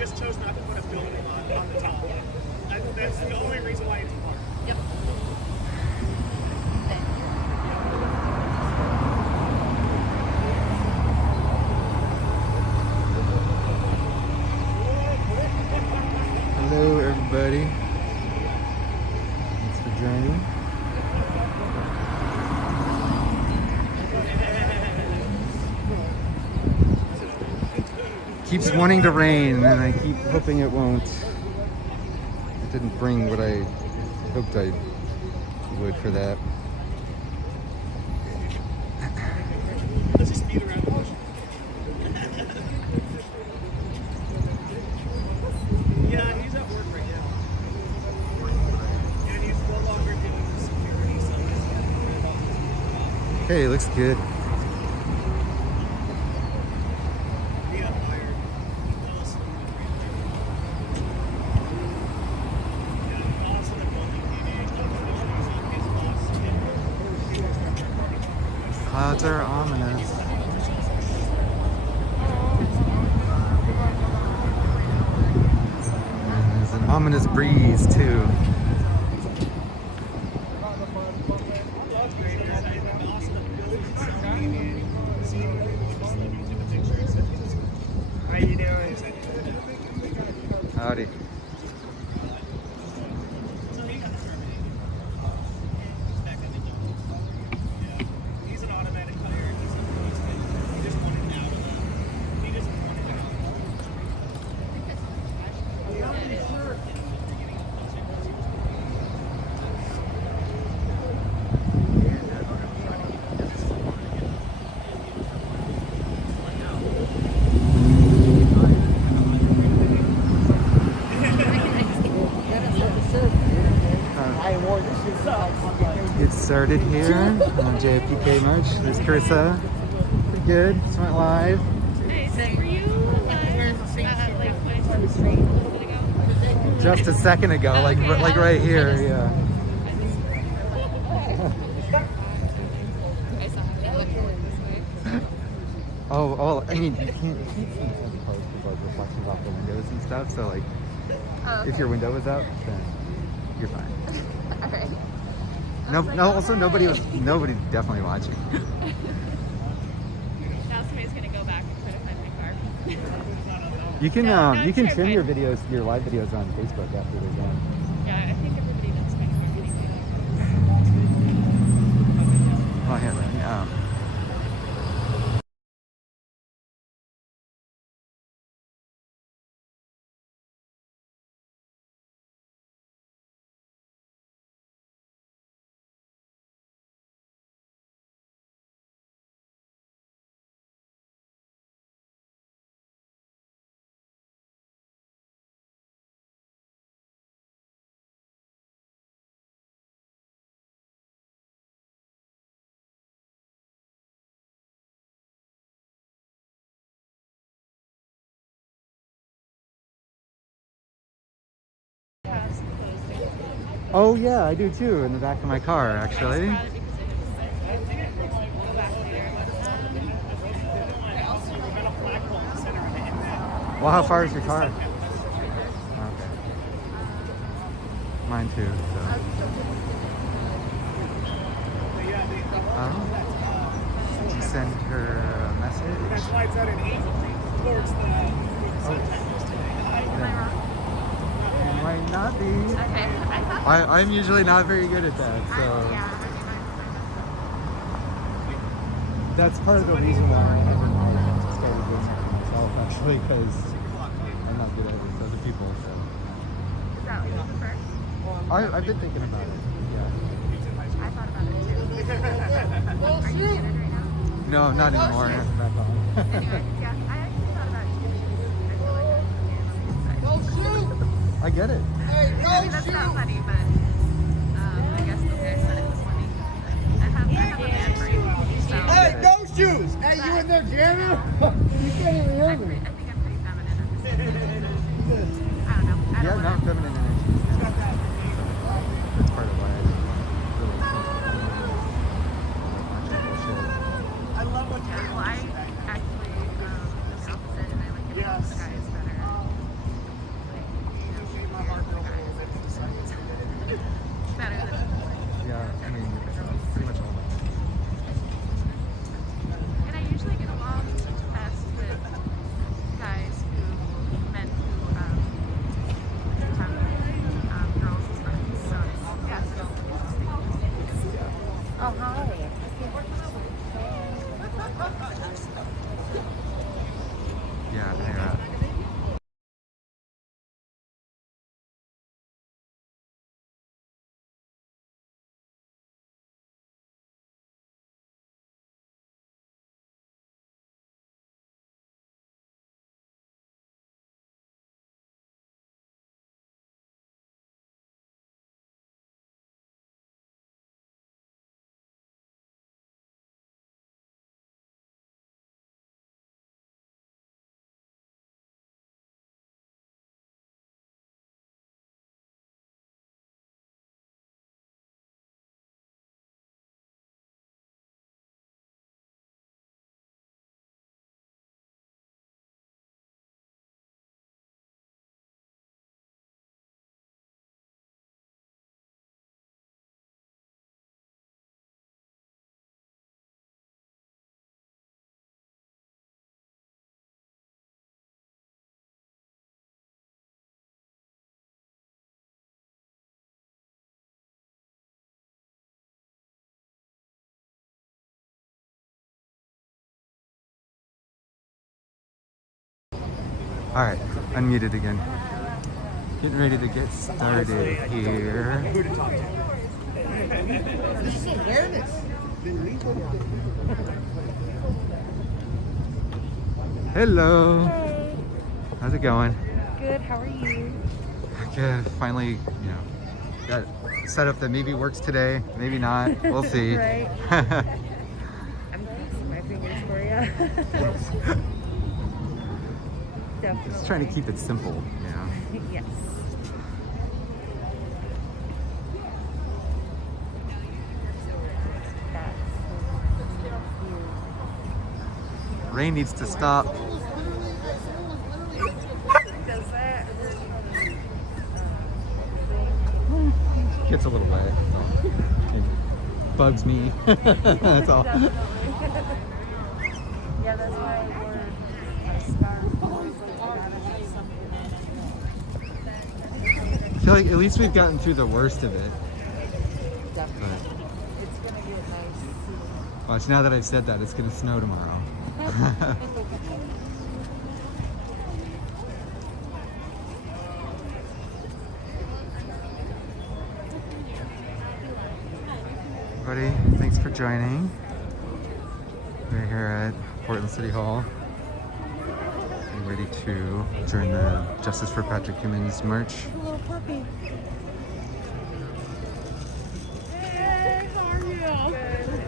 just chose not to put a building on the top. That's the only reason why it's parked. Yep. Hello, everybody. Thanks for joining. Keeps wanting to rain, and I keep hoping it won't. It didn't bring what I hoped I would for that. Let's just speed around the bush. Yeah, he's at work right now. And he's no longer doing the security, so he's Hey, it looks good. Clouds are ominous. And there's an ominous breeze too. How you doing? Howdy. He's an automatic player. He just wanted out of the. He just wanted out. Get started here on JFPK March. There's Carissa. Pretty good. Just went live. Nice. Were you like when it's on the street a little bit ago? Just a second ago, like right here. Yeah. I saw it. It looked really this way. Oh, I mean, you can't see sometimes post with like reflections off the windows and stuff. So like, if your window was up, then you're fine. All right. No, also nobody definitely watching. Now somebody's gonna go back and try to find my car. You can No, you can it's trim fine. your videos, your live videos on Facebook after they're done. Yeah, I think everybody knows my car anyway. Oh yeah, Oh yeah, I do too, in the back of my car actually. Well, how far is your car? Okay. Mine too. So. Did you send her a message? That's why it's at an angle towards the It might not be. Okay. I'm usually not very good at that, so. That's part of the reason why I started doing something myself, actually, because I'm not good at it with other people. So. Is that what you prefer? I've been thinking about it. Yeah. I thought about it too. Are you muted right now? No, not anymore. I have it back on. Anyway, yeah, I actually thought about it too. I feel like I get it. I mean, that's not funny, but I guess the way I said it was funny. I have a man brain, so Hey, no shoes! Hey, you in there jamming? You can't even hear I me. think I'm pretty feminine. I don't know. I Yeah, don't not want to. feminine energy. That's part of why I really I love what Yeah, well, I actually the opposite, and I like it when guys that are Yeah, yeah. All right, unmuted again. Getting ready to get started here. Who to talk to. This is awareness. Hello. Hey, How's it going? good. How are you? Good. Finally, got set up that maybe works today, maybe not. We'll see. Right. I'm crossing my fingers for you. Definitely. Just trying to keep it simple, Yes. Rain needs to stop. Does that? Gets a little wet. So it bugs me. That's all. Definitely. Yeah, that's why I wore a scarf. I feel like at least we've gotten through the worst of it. Definitely. But It's gonna get nice. watch, now that I've said that, it's gonna snow tomorrow. Everybody, thanks for joining. We're here at Portland City Hall. Getting ready to join the Justice for Patrick Kimmons march. Little puppy. Hey, how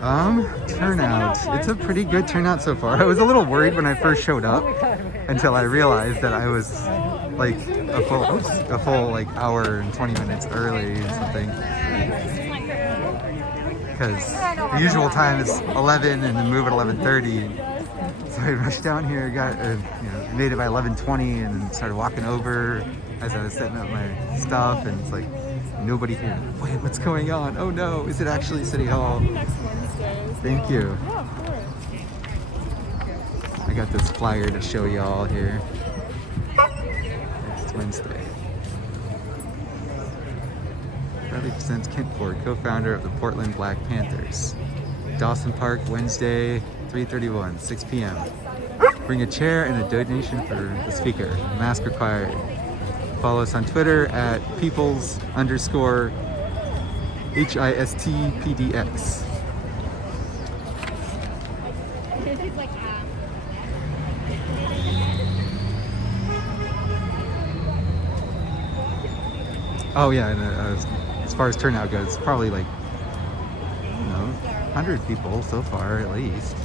are you? Turnout. It's a pretty good turnout so far. I was a little worried when I first showed up until I realized that I was like a full like hour and 20 minutes early or something. Because the usual time is 11 and then move at 11:30. So I rushed down here, got made it by 11:20, and then started walking over as I was setting up my stuff, and it's like nobody here. Wait, what's going on? Oh no, is it actually City Hall? Next Wednesday. Thank you. Yeah, of course. I got this flyer to show y'all here. Next Wednesday. Proudly presents Kent Ford, co-founder of the Portland Black Panthers. Dawson Park, Wednesday, 3:31, 6 p.m. Bring a chair and a donation for the speaker. Mask required. Follow us on Twitter at peoples_HISTPDX. Oh yeah, and as far as turnout goes, probably like 100 people so far at least.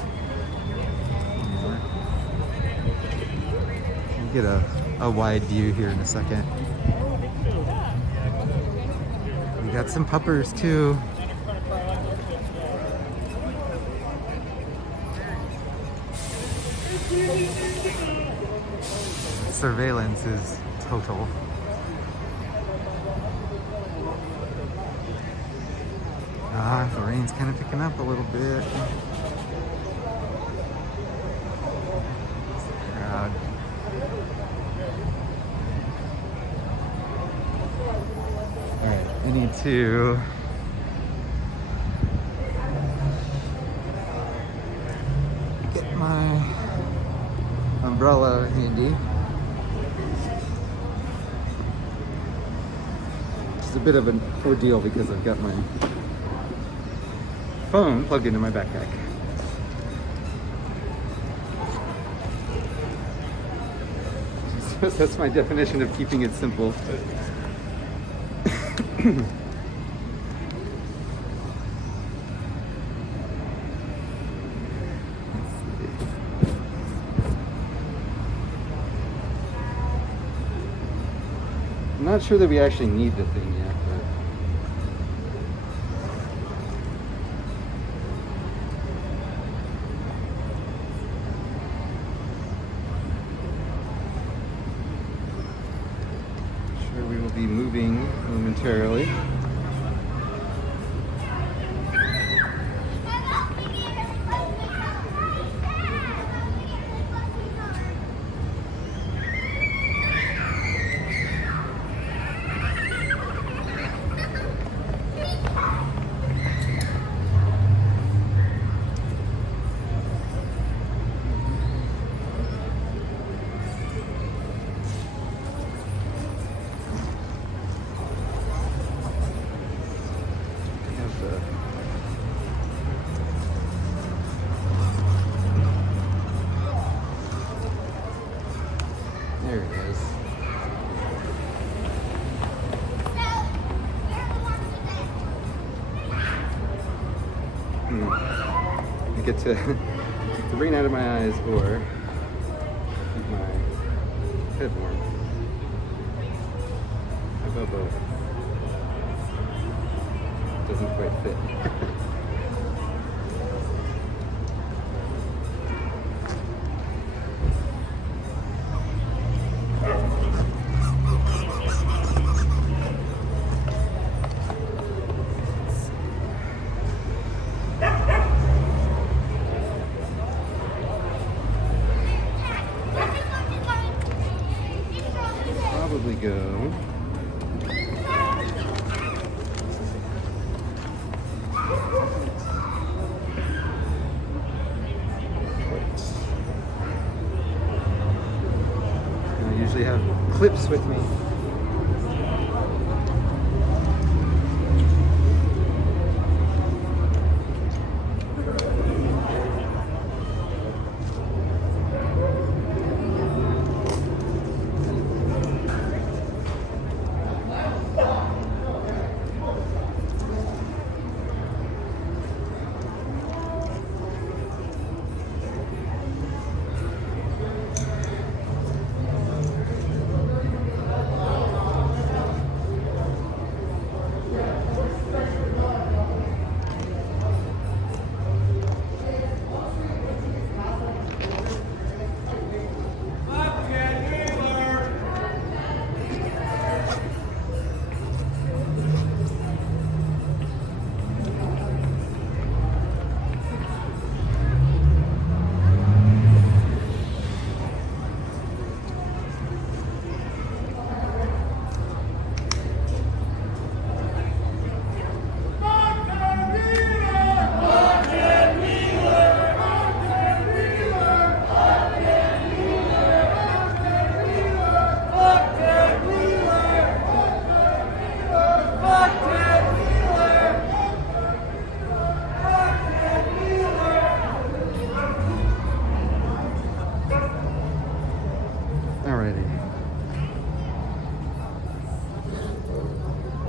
We'll get a wide view here in a second. We got some puppers too. Surveillance is total. The rain's kind of picking up a little bit. Crowd. Alright, I need to get my umbrella handy. It's a bit of an ordeal because I've got my phone plugged into my backpack. So that's my definition of keeping it simple. I'm not sure that we actually need the thing yet, but sure we will be moving momentarily. There it is. I get to keep the rain out of my eyes or keep my head warm. How about both? Doesn't quite fit. Probably go. I usually have clips with me.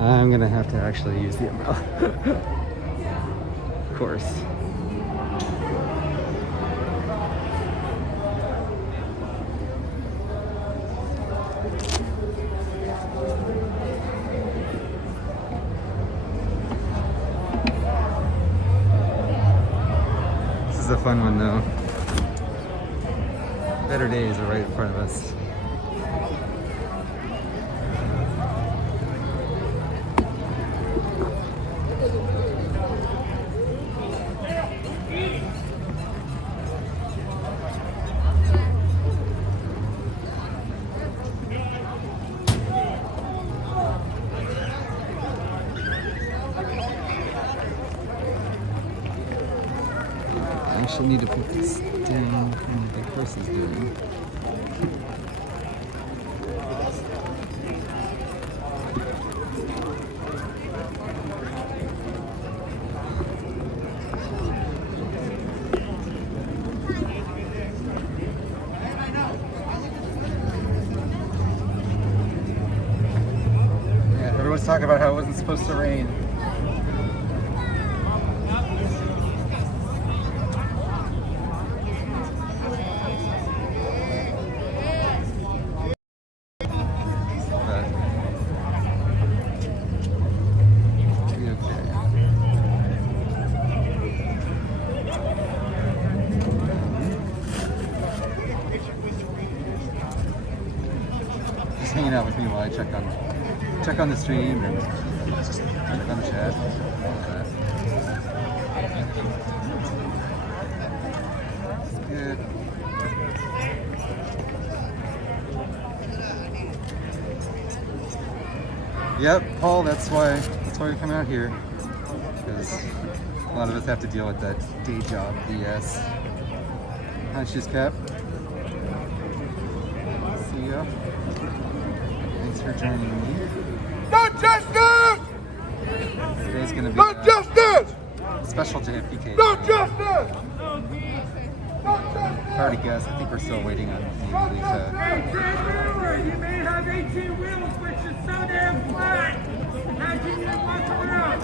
I'm gonna have to actually use the umbrella. Of course. This is a fun one though. Better days are right in front of us. I actually need to put this down from what the course is doing. Yeah, everyone's talking about how it wasn't supposed to rain. Hanging out with me while I check on the stream and check on the chat. That's good. Yep, Paul. That's why we come out here, because a lot of us have to deal with that day job BS. Hi, Shoes Cap. See ya. Thanks for joining me. Not justice! Today's gonna be Not justice! special JFPK. Not justice! Not justice! I already guessed. I think we're still waiting on Letha. You may have 18 wheels, but you're so damn flat! How can you walk around?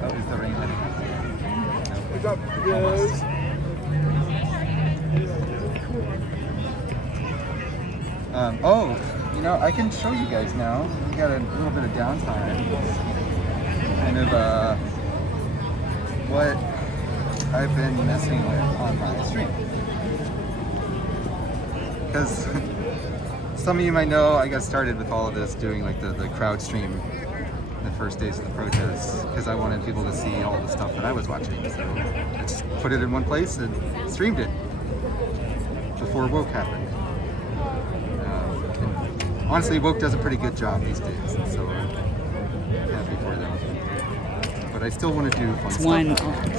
But oh, is the rain heading? No. Almost. Oh, you know, I can show you guys now. We got a little bit of downtime. Kind of what I've been messing with on my stream. Because some of you might know I got started with all of this doing like the crowd stream the first days of the protests, because I wanted people to see all the stuff that I was watching. So I just put it in one place and streamed it before woke happened. And honestly, woke does a pretty good job these days, and so I'm happy for them. But I still want to do fun stuff. One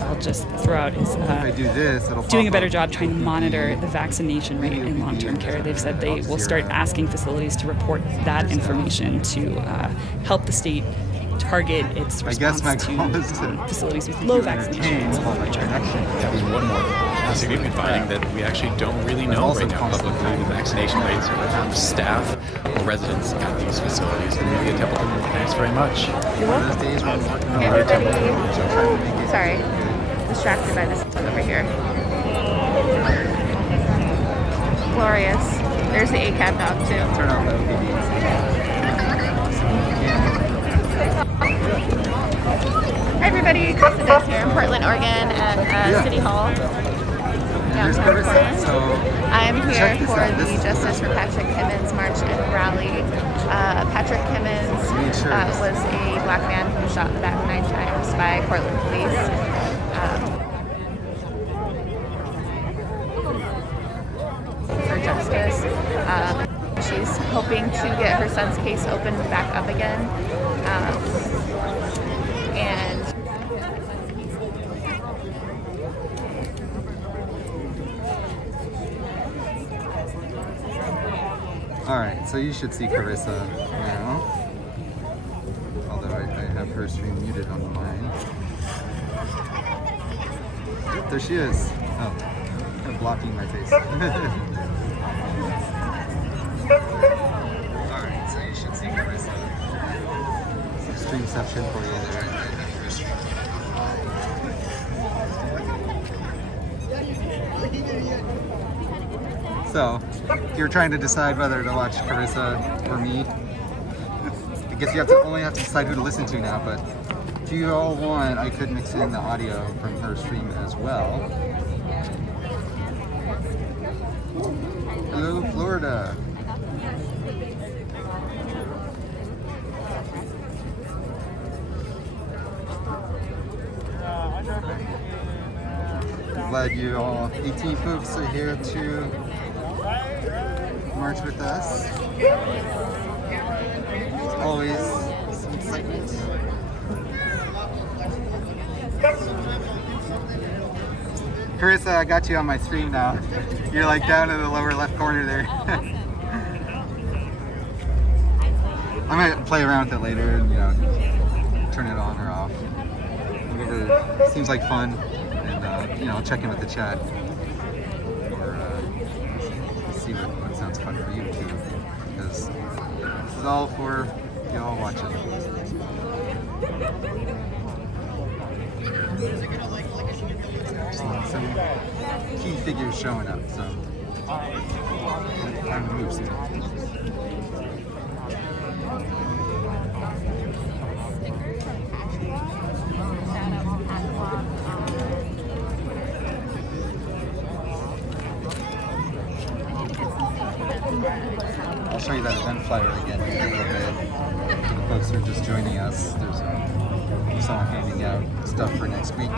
I'll just throw out is If I do this, it'll doing a pop better up. job trying to monitor the vaccination rate in long-term care. They've said they will start asking facilities to report that information to help the state target its I guess response my goal is to to facilities with low vaccination rates. That was one more significant finding that we actually don't really know right now publicly the vaccination rates of staff or residents at these facilities. And Maria Templeton, thanks very much. Those days when I'm working on Everybody- trying to make it Sorry. good. Distracted by this over here. Glorious. There's the ACAB dog too. Turn off the OBDs. Hi everybody, Kristen is here in Portland, Oregon at City Hall. There's Downtown Carissa. Portland. So I'm here check this for out. the This is Justice for Patrick Kimmons March and Rally. Patrick Kimmons was a black man who was shot in the back 9 times by Portland police. For justice. She's hoping to get her son's case opened back up again. And Alright, so you should see Carissa now. Although I have her stream muted on mine. Yep, there she is. Oh, kind of blocking my face. Alright, so you should see Carissa. Some streamception for you there. So, if you're trying to decide whether to watch Carissa or me, I guess you only have to decide who to listen to now, but if you all want, I could mix in the audio from her stream as well. Hello, Florida. Glad you all 18 folks are here to march with us. It's always some excitement. Carissa, I got you on my screen now. You're like down in the lower left corner there. I might play around with it later and, you know, turn it on or off. Whatever seems like fun. And, you know, I'll check in with the chat. Or see what sounds fun for you too. Because this is all for y'all watching. Some key figures showing up, so time to move soon. I'll show you that event flyer again in a little bit. For the folks who are just joining us, there's someone handing out stuff for next week.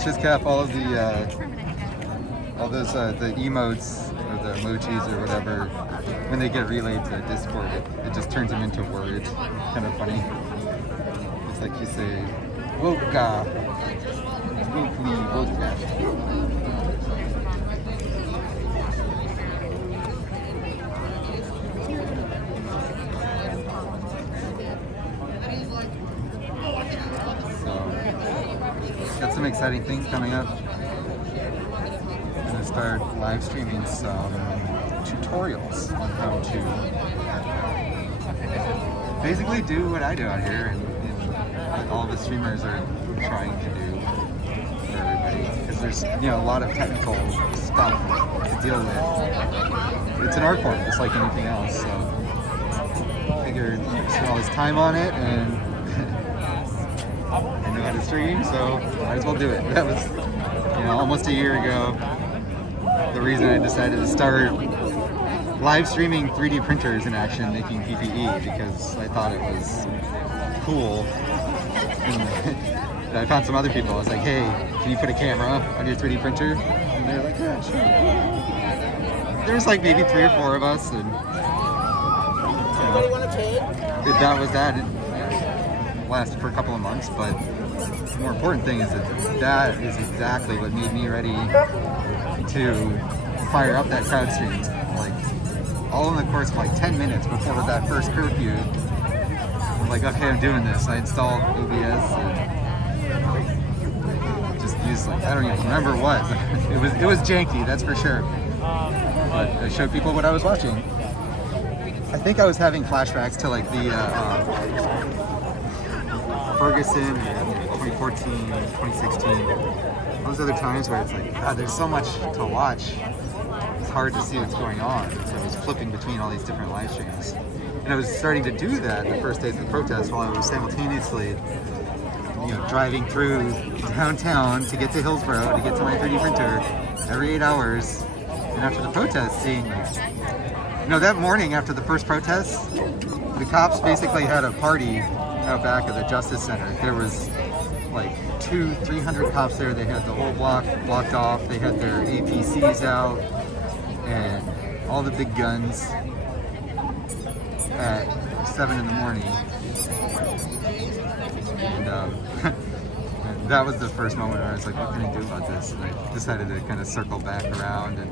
Shizcap, all of those the emotes or the emojis or whatever, when they get relayed to Discord, it just turns them into words. Kind of funny. It's like you say, "Woka, woka." Got some exciting things coming up. I'm going to start live streaming some tutorials on how to basically do what I do out here and what all the streamers are trying to do for everybody. Because there's, you know, a lot of technical stuff to deal with. It's an art form, just like anything else. So I figured spend all this time on it and I know how to stream, so might as well do it. That was, you know, almost a year ago. The reason I decided to start live streaming 3D printers in action making PPE, because I thought it was cool. And I found some other people. I was like, hey, can you put a camera on your 3D printer? And they're like, yeah, sure. There's like maybe 3 or 4 of us, and you know, that was that. It lasted for a couple of months, but the more important thing is that is exactly what made me ready to fire up that crowd stream. Like, all in the course of like 10 minutes before that first curfew, I'm like, okay, I'm doing this. I installed OBS and just used, like, I don't even remember what. It was janky, that's for sure. But I showed people what I was watching. I think I was having flashbacks to like the Ferguson, 2014, 2016, those other times where it's like, God, there's so much to watch. It's hard to see what's going on. So I was flipping between all these different live streams. And I was starting to do that the first days of the protest while I was simultaneously, you know, driving through downtown to get to Hillsborough to get to my 3D printer every 8 hours. And after the protest, seeing, like, you know, that morning after the first protest, the cops basically had a party out back of the Justice Center. There was like 200-300 cops there. They had the whole block blocked off. They had their APCs out and all the big guns at 7 in the morning. And, and that was the first moment where I was like, what can I do about this? And I decided to kind of circle back around and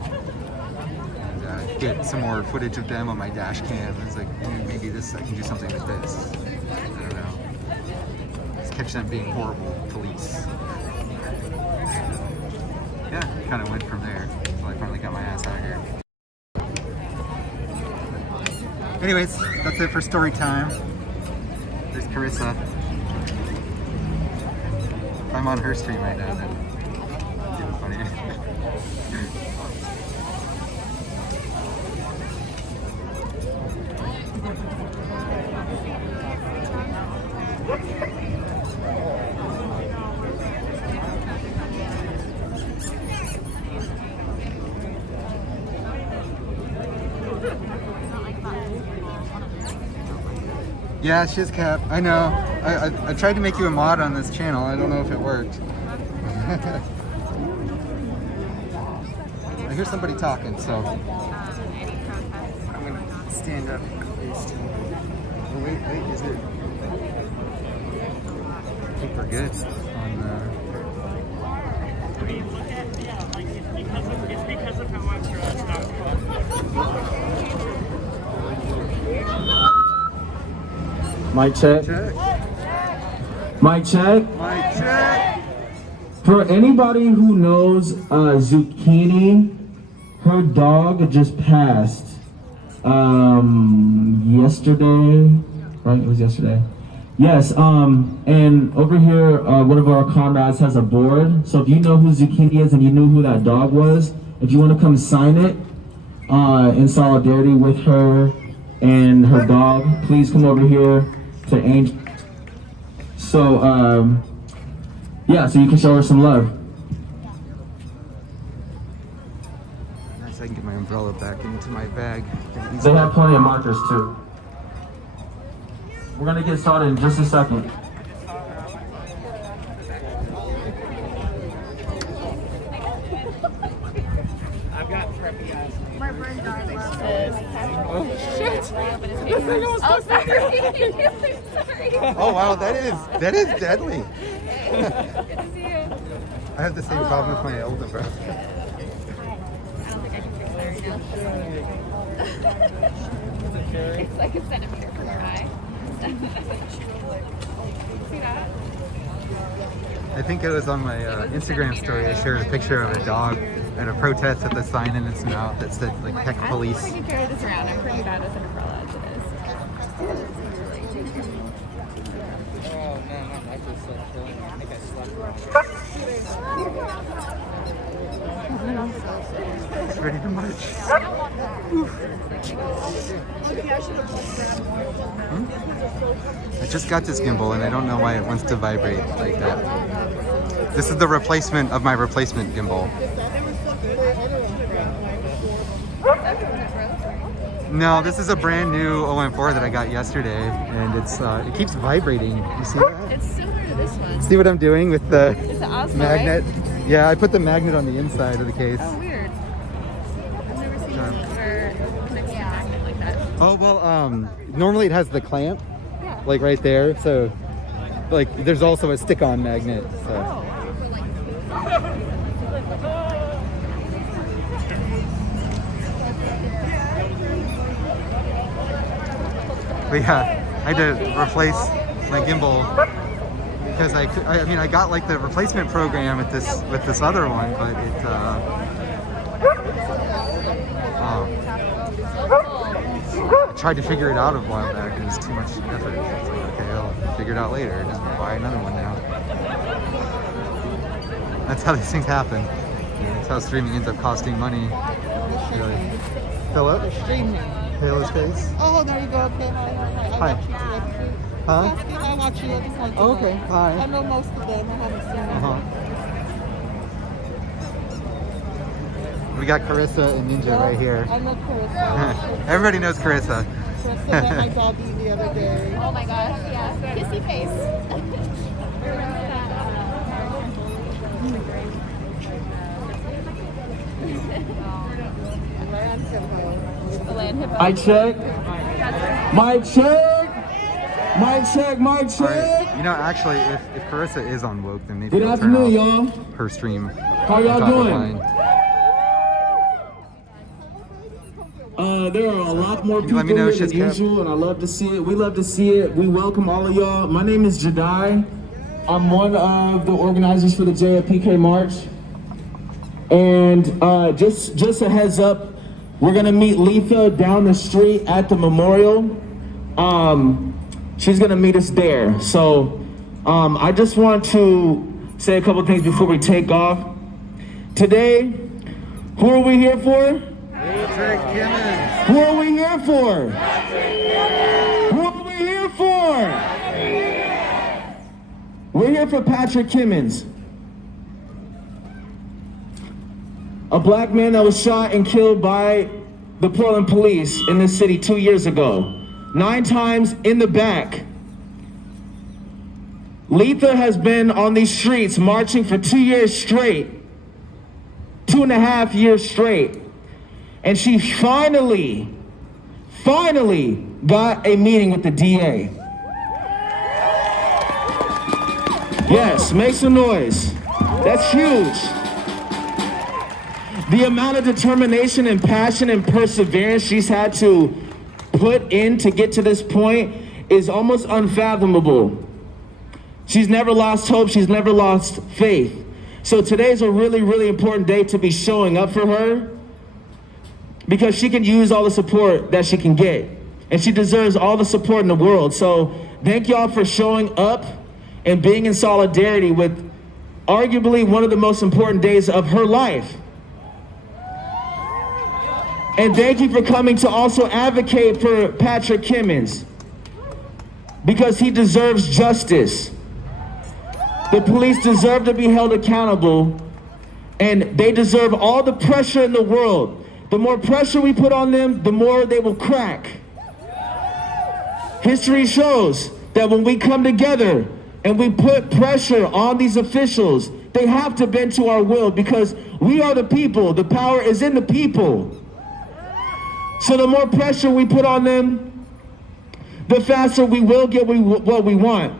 get some more footage of them on my dash cam. I was like, maybe I can do something with this. I don't know. Let's catch them being horrible police. Yeah, kind of went from there until I finally got my ass out of here. Anyways, that's it for story time. There's Carissa. If I'm on her stream right now, then it's even funny. Yeah, she's Cap. I know. I tried to make you a mod on this channel. I don't know if it worked. I hear somebody talking, so I'm gonna stand up. Oh, wait, is it? I think we're good on I mean, look at, yeah, like it's because of how I'm dressed. Mic check. Mic check. Mic check. For anybody who knows Zucchini, her dog just passed yesterday. Right? It was yesterday. Yes. And over here, one of our comrades has a board. So if you know who Zucchini is and you knew who that dog was, if you want to come sign it in solidarity with her and her dog, please come over here to Angel. So, yeah, so you can show her some love. Nice, I can get my umbrella back into my bag. They have plenty of markers too. We're gonna get started in just a second. I've got preppy eyes. Oh, shit. Oh, sorry. Sorry. Oh wow, that is deadly. Good to see you. I have the same problem with my elder brother. I don't think I can fix that right now. It's like a centimeter from your eye. See that? I think it was on my Instagram story. I shared a picture of a dog at a protest with a sign in its mouth that said like "Heck Police." I can carry this around. I'm pretty bad with an umbrella as it is. Oh man, my neck is so killing me. I think I slept. It's ready to march. I just got this gimbal and I don't know why it wants to vibrate like that. This is the replacement of my replacement gimbal. No, this is a brand new OM4 that I got yesterday, and it keeps vibrating. You see that? It's similar to this one. See what I'm doing with the It's an Osmo, magnet? right? Yeah, I put the magnet on the inside of the case. Oh, weird. I've never seen one where it connects to a magnet like that. Oh, well, normally it has the clamp, Yeah. like right there. So, like, there's also a stick-on magnet. So. Oh, But yeah, I had to replace my gimbal because I mean, I got like the replacement program with this other one, but it I tried to figure it out a while back and it was too much effort. So, okay, I'll figure it out later. Just buy another one now. That's how these things happen. That's how streaming ends up costing money. Really. Phillip? Halospace? Oh, there you go. Okay, hi. Hi. Huh? I watch you. I just want to Oh, okay. know. Hi. I know most of them. I haven't seen them. We got Carissa and Ninja right here. I know Carissa. Everybody knows Carissa. Carissa met my doggy the other day. oh my gosh, yeah. Kissy face. Mic check. Mic check. Mic check. Mic All check. right. You know, actually, if Carissa is on woke, then maybe Good we'll turn afternoon, off y'all. her stream. How y'all on top of doing? mine. There are a lot more Can you people let me know here if she's than kept? usual, and I love to see it. We love to see it. We welcome all of y'all. My name is Jedi. I'm one of the organizers for the JFPK March. And just a heads up, we're gonna meet Letha down the street at the memorial. She's gonna meet us there. So I just want to say a couple things before we take off. Today, who are we here for? Kimmons. Who are we here for? Who are we here for? We're here for Patrick Kimmons, a black man that was shot and killed by the Portland police in this city 2 years ago. 9 times in the back. Letha has been on these streets marching for 2 years straight. 2.5 years straight. And she finally got a meeting with the DA. Yes, make some noise. That's huge. The amount of determination and passion and perseverance she's had to put in to get to this point is almost unfathomable. She's never lost hope, she's never lost faith. So today's a really, really important day to be showing up for her, because she can use all the support that she can get. And she deserves all the support in the world. So thank y'all for showing up and being in solidarity with arguably one of the most important days of her life. And thank you for coming to also advocate for Patrick Kimmons, because he deserves justice. The police deserve to be held accountable, and they deserve all the pressure in the world. The more pressure we put on them, the more they will crack. History shows that when we come together and we put pressure on these officials, they have to bend to our will, because we are the people. The power is in the people. So the more pressure we put on them, the faster we will get what we want.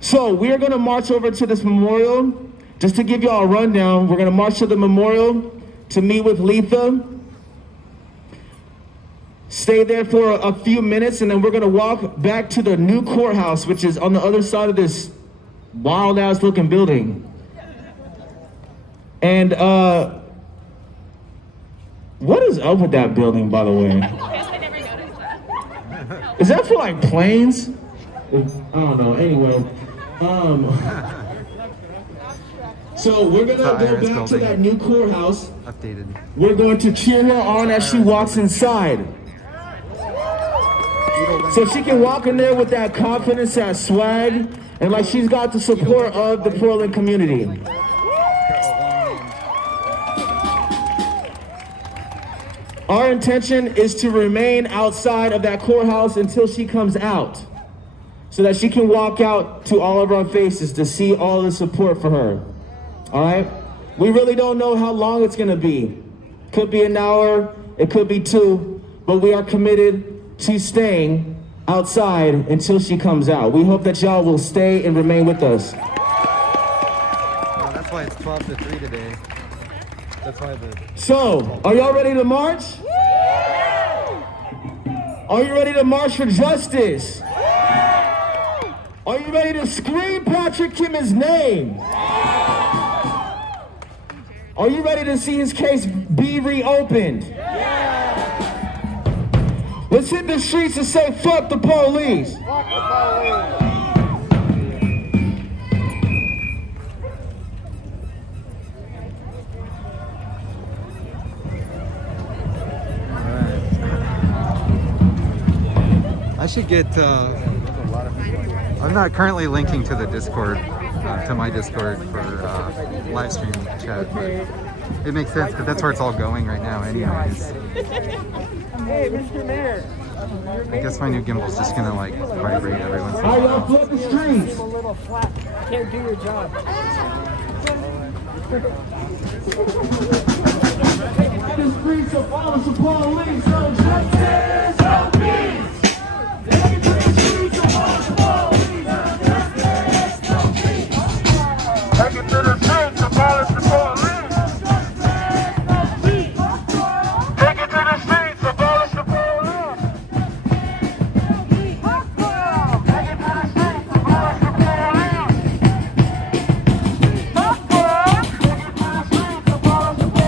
So we're gonna march over to this memorial. Just to give y'all a rundown, we're gonna march to the memorial to meet with Letha. Stay there for a few minutes, and then we're gonna walk back to the new courthouse, which is on the other side of this wild ass looking building. And what is up with that building, by the way? Is that for like planes? I don't know, anyway. So we're gonna go back to that new courthouse. Updated. We're going to cheer her on as she walks inside. So she can walk in there with that confidence, that swag, and like she's got the support of the Portland community. Our intention is to remain outside of that courthouse until she comes out, so that she can walk out to all of our faces to see all the support for her. All right? We really don't know how long it's gonna be. Could be an hour, it could be 2, but we are committed to staying outside until she comes out. We hope that y'all will stay and remain with us. Well, that's why it's 12 to 3 today. That's why So, are y'all ready to march? Are you ready to march for justice? Are you ready to scream Patrick Kimmons' name? Are you ready to see his case be reopened? Let's hit the streets and say, fuck the police. Fuck the police. I should get, I'm not currently linking to the Discord, to my Discord for live stream chat, but it makes sense because that's where it's all going right now anyways. Hey, Mr. Mayor. I guess my new gimbal's just gonna like vibrate every once in a All while. y'all flip the streets. A little flat. Can't do your job. The streets of all the police, so justice, no peace. Take it to the streets of all the police, so justice, no peace. Take it to the streets of all the police. Take it to the streets of all the police. Take it to the streets of all the police. Take it to the streets of all the police.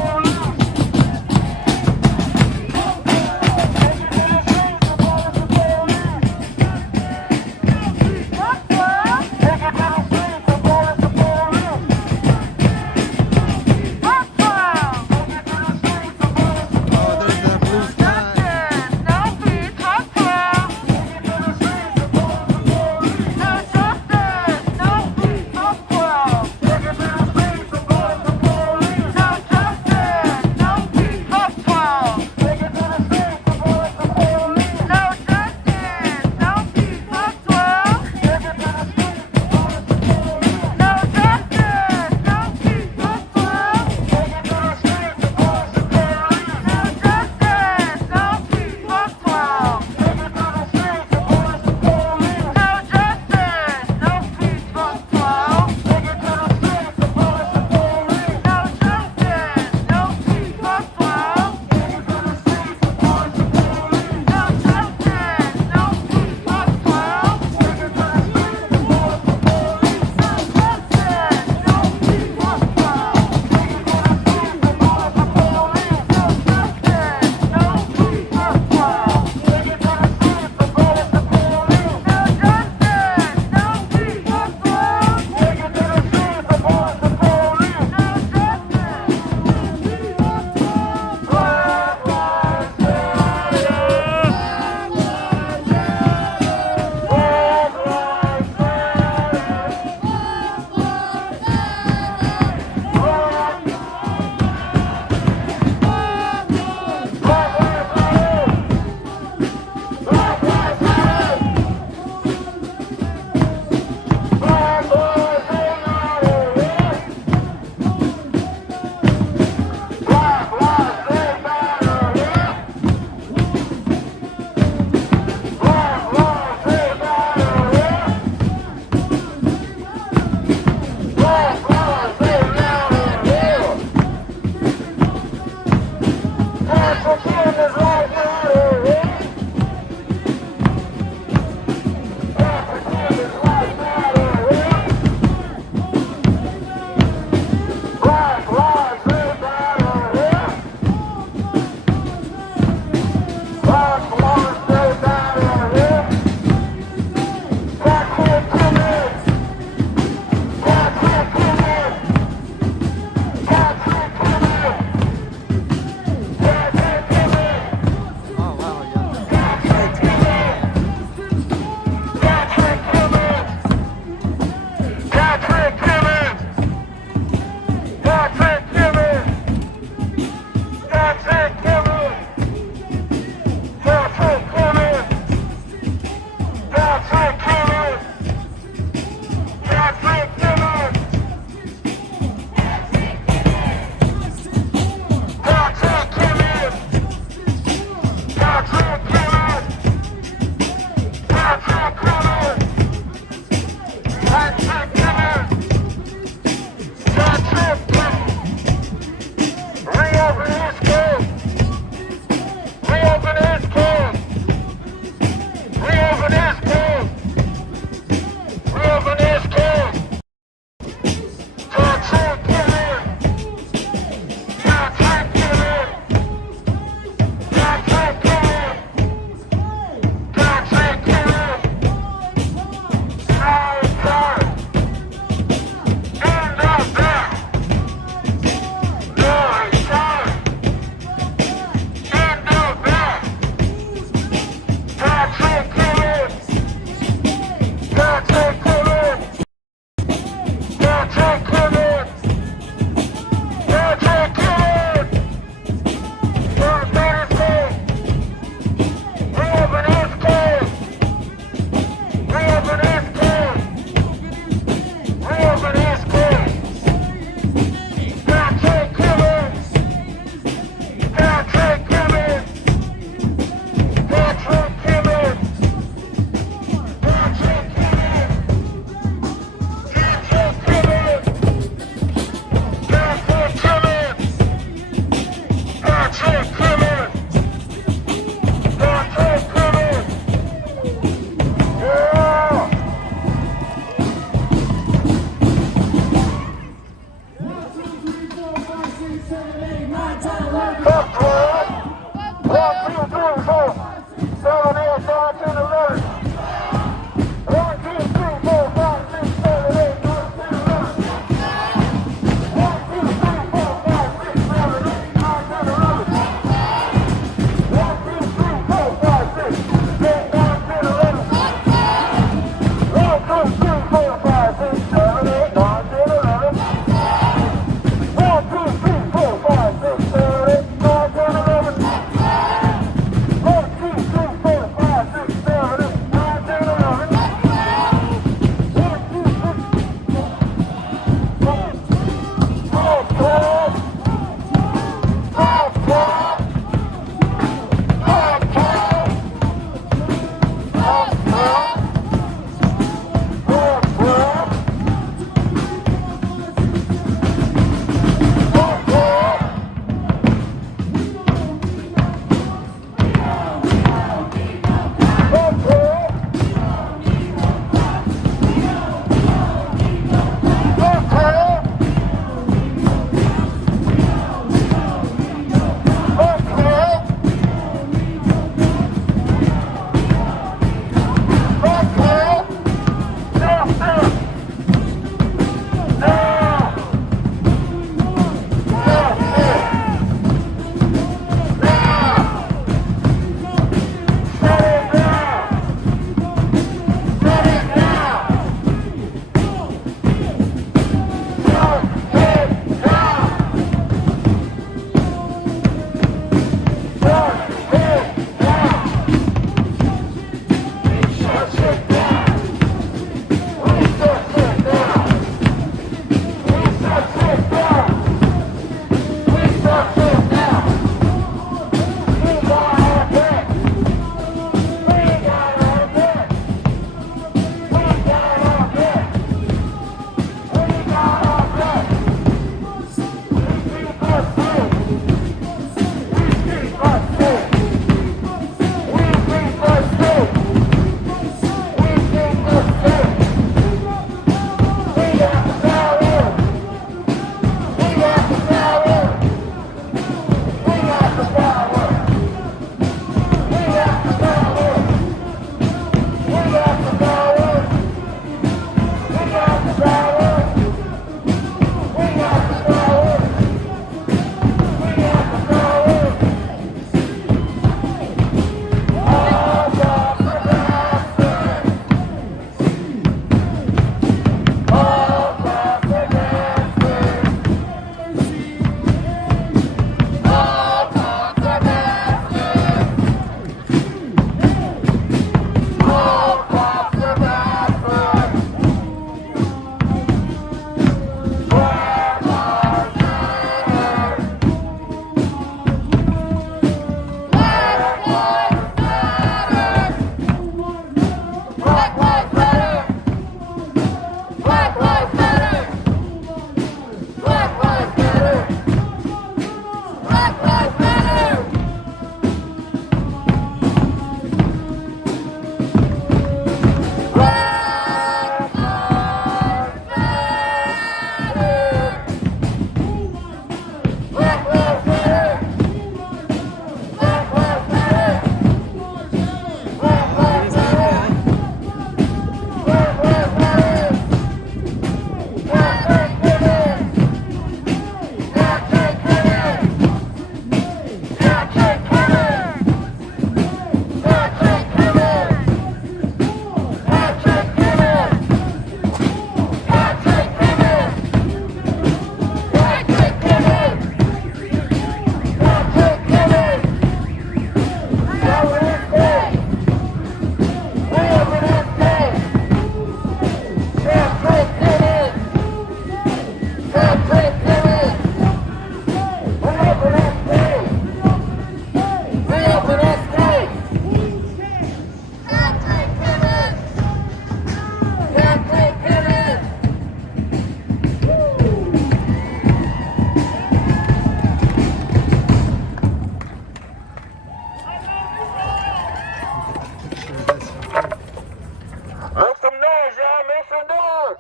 power!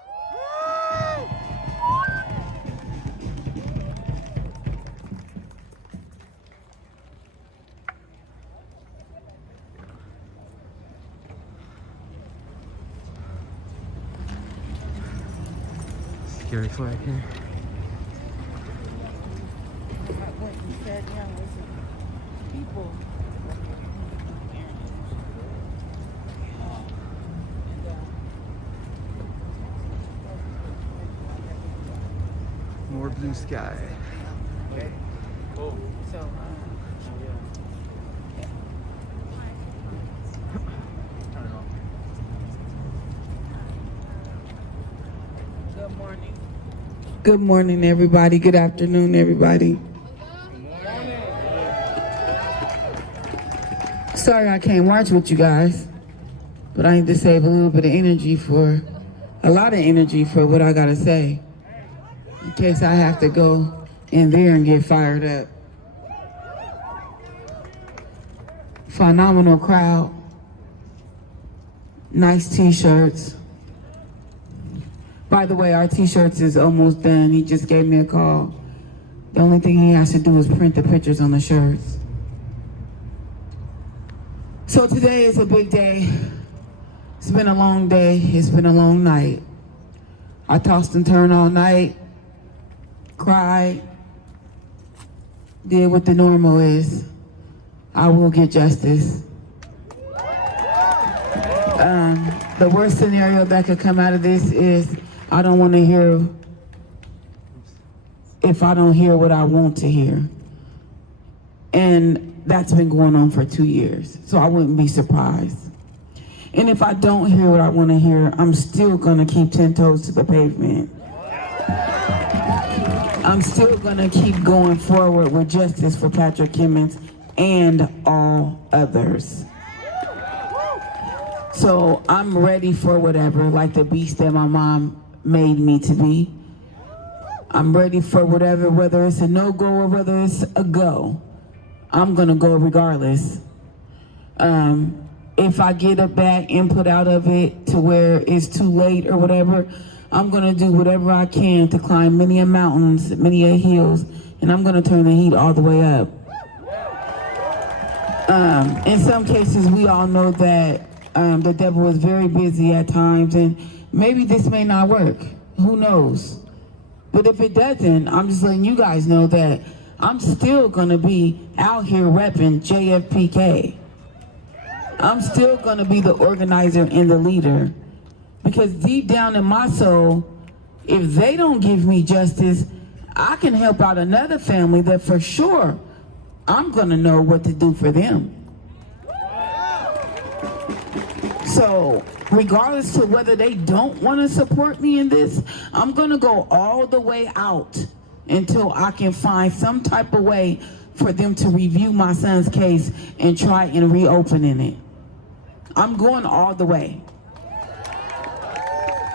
Scary flag here. What you said, yeah, was people. More blue sky. So, good morning. Good morning, everybody. Good afternoon, everybody. Sorry I can't march with you guys, but I need to save a little bit of energy for, a lot of energy for what I gotta say, in case I have to go in there and get fired up. Phenomenal crowd. Nice t-shirts. By the way, our t-shirts is almost done. He just gave me a call. The only thing he has to do is print the pictures on the shirts. So today is a big day. It's been a long day. It's been a long night. I tossed and turned all night, cried, did what the normal is. I will get justice. The worst scenario that could come out of this is I don't want to hear, if I don't hear what I want to hear. And that's been going on for 2 years, so I wouldn't be surprised. And if I don't hear what I want to hear, I'm still gonna keep 10 toes to the pavement. I'm still gonna keep going forward with justice for Patrick Kimmons and all others. So I'm ready for whatever, like the beast that my mom made me to be. I'm ready for whatever, whether it's a no-go or whether it's a go. I'm gonna go regardless. If I get a bad input out of it to where it's too late or whatever, I'm gonna do whatever I can to climb many a mountains, many a hills, and I'm gonna turn the heat all the way up. In some cases, we all know that the devil is very busy at times, and maybe this may not work. Who knows? But if it doesn't, I'm just letting you guys know that I'm still gonna be out here repping JFPK. I'm still gonna be the organizer and the leader. Because deep down in my soul, if they don't give me justice, I can help out another family that for sure I'm gonna know what to do for them. So regardless to whether they don't wanna support me in this, I'm gonna go all the way out until I can find some type of way for them to review my son's case and try and reopen it. I'm going all the way.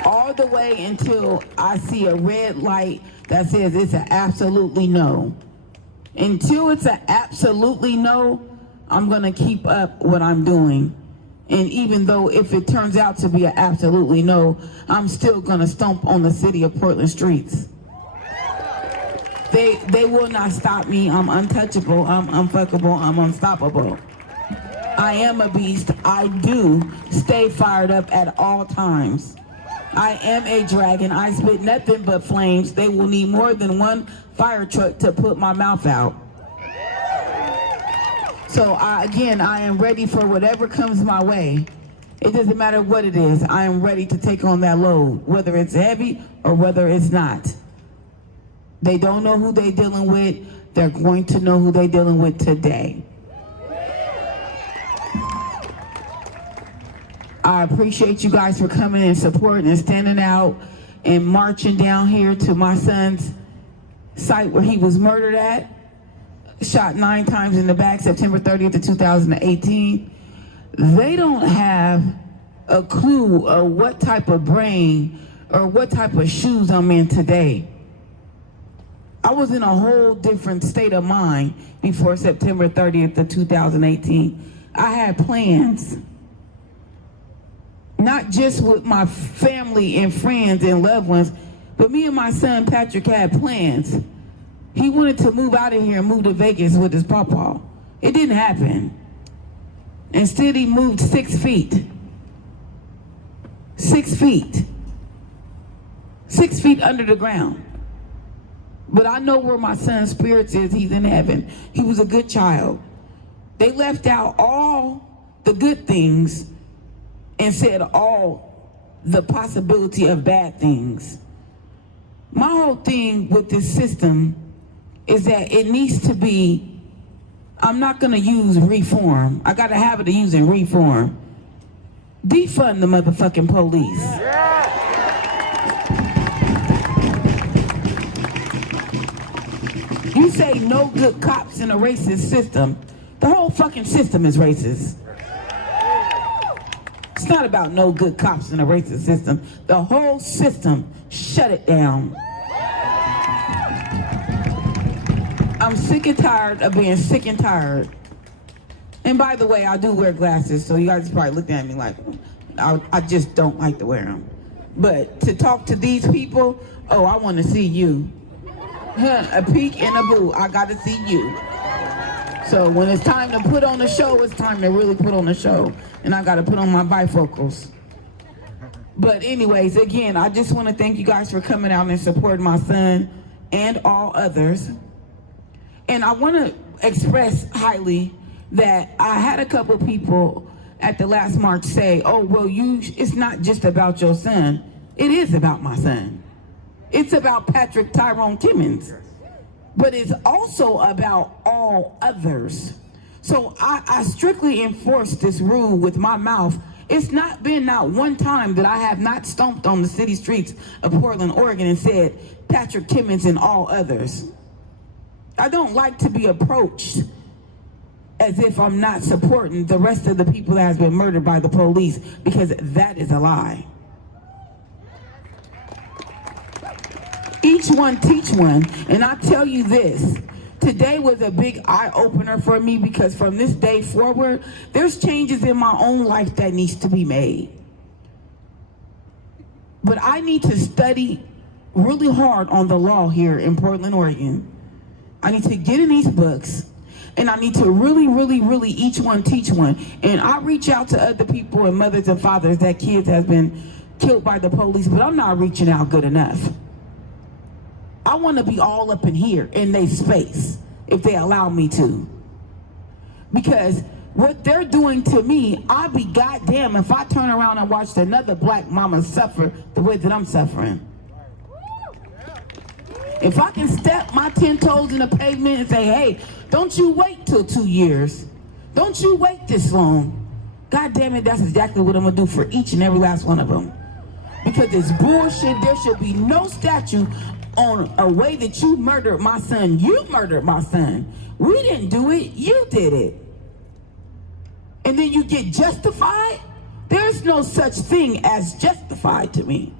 All the way until I see a red light that says it's an absolutely no. Until it's an absolutely no, I'm gonna keep up what I'm doing. And even though if it turns out to be an absolutely no, I'm still gonna stomp on the city of Portland streets. They will not stop me. I'm untouchable, I'm unfuckable, I'm unstoppable. I am a beast. I do stay fired up at all times. I am a dragon. I spit nothing but flames. They will need more than one fire truck to put my mouth out. So again, I am ready for whatever comes my way. It doesn't matter what it is. I am ready to take on that load, whether it's heavy or whether it's not. They don't know who they're dealing with. They're going to know who they're dealing with today. I appreciate you guys for coming and supporting and standing out and marching down here to my son's site where he was murdered at. Shot 9 times in the back, September 30th of 2018. They don't have a clue of what type of brain or what type of shoes I'm in today. I was in a whole different state of mind before September 30th of 2018. I had plans. not just with my family and friends and loved ones, but me and my son Patrick had plans. He wanted to move out of here and move to Vegas with his pawpaw. It didn't happen. Instead, he moved 6 feet. 6 feet. 6 feet under the ground. But I know where my son's spirits is. He's in heaven. He was a good child. They left out all the good things and said all the possibility of bad things. My whole thing with this system is that it needs to be, I'm not gonna use reform. I got a habit of using reform. Defund the motherfucking police. You say no good cops in a racist system, the whole fucking system is racist. It's not about no good cops in a racist system. The whole system, shut it down. I'm sick and tired of being sick and tired. And by the way, I do wear glasses, so you guys probably looking at me like, I just don't like to wear them. But to talk to these people, oh, I want to see you. A peek and a boo, I got to see you. So when it's time to put on a show, it's time to really put on a show. And I got to put on my bifocals. But anyways, again, I just want to thank you guys for coming out and supporting my son and all others. And I want to express highly that I had a couple people at the last march say, oh, well, it's not just about your son. It is about my son. It's about Patrick Tyrone Kimmons. But it's also about all others. So I strictly enforce this rule with my mouth. It's not been not one time that I have not stomped on the city streets of Portland, Oregon and said, Patrick Kimmons and all others. I don't like to be approached as if I'm not supporting the rest of the people that has been murdered by the police, because that is a lie. Each one teach one, and I tell you this, today was a big eye-opener for me, because from this day forward, there's changes in my own life that needs to be made. But I need to study really hard on the law here in Portland, Oregon. I need to get in these books, and I need to really each one teach one. And I reach out to other people and mothers and fathers that kids have been killed by the police, but I'm not reaching out good enough. I want to be all up in here in their space, if they allow me to. Because what they're doing to me, I'll be goddamn if I turn around and watch another black mama suffer the way that I'm suffering. If I can step my 10 toes in the pavement and say, hey, don't you wait till 2 years. Don't you wait this long. God damn it, that's exactly what I'm gonna do for each and every last one of them. Because it's bullshit. There should be no statute on a way that you murdered my son. You murdered my son. We didn't do it, you did it. And then you get justified? There's no such thing as justified to me.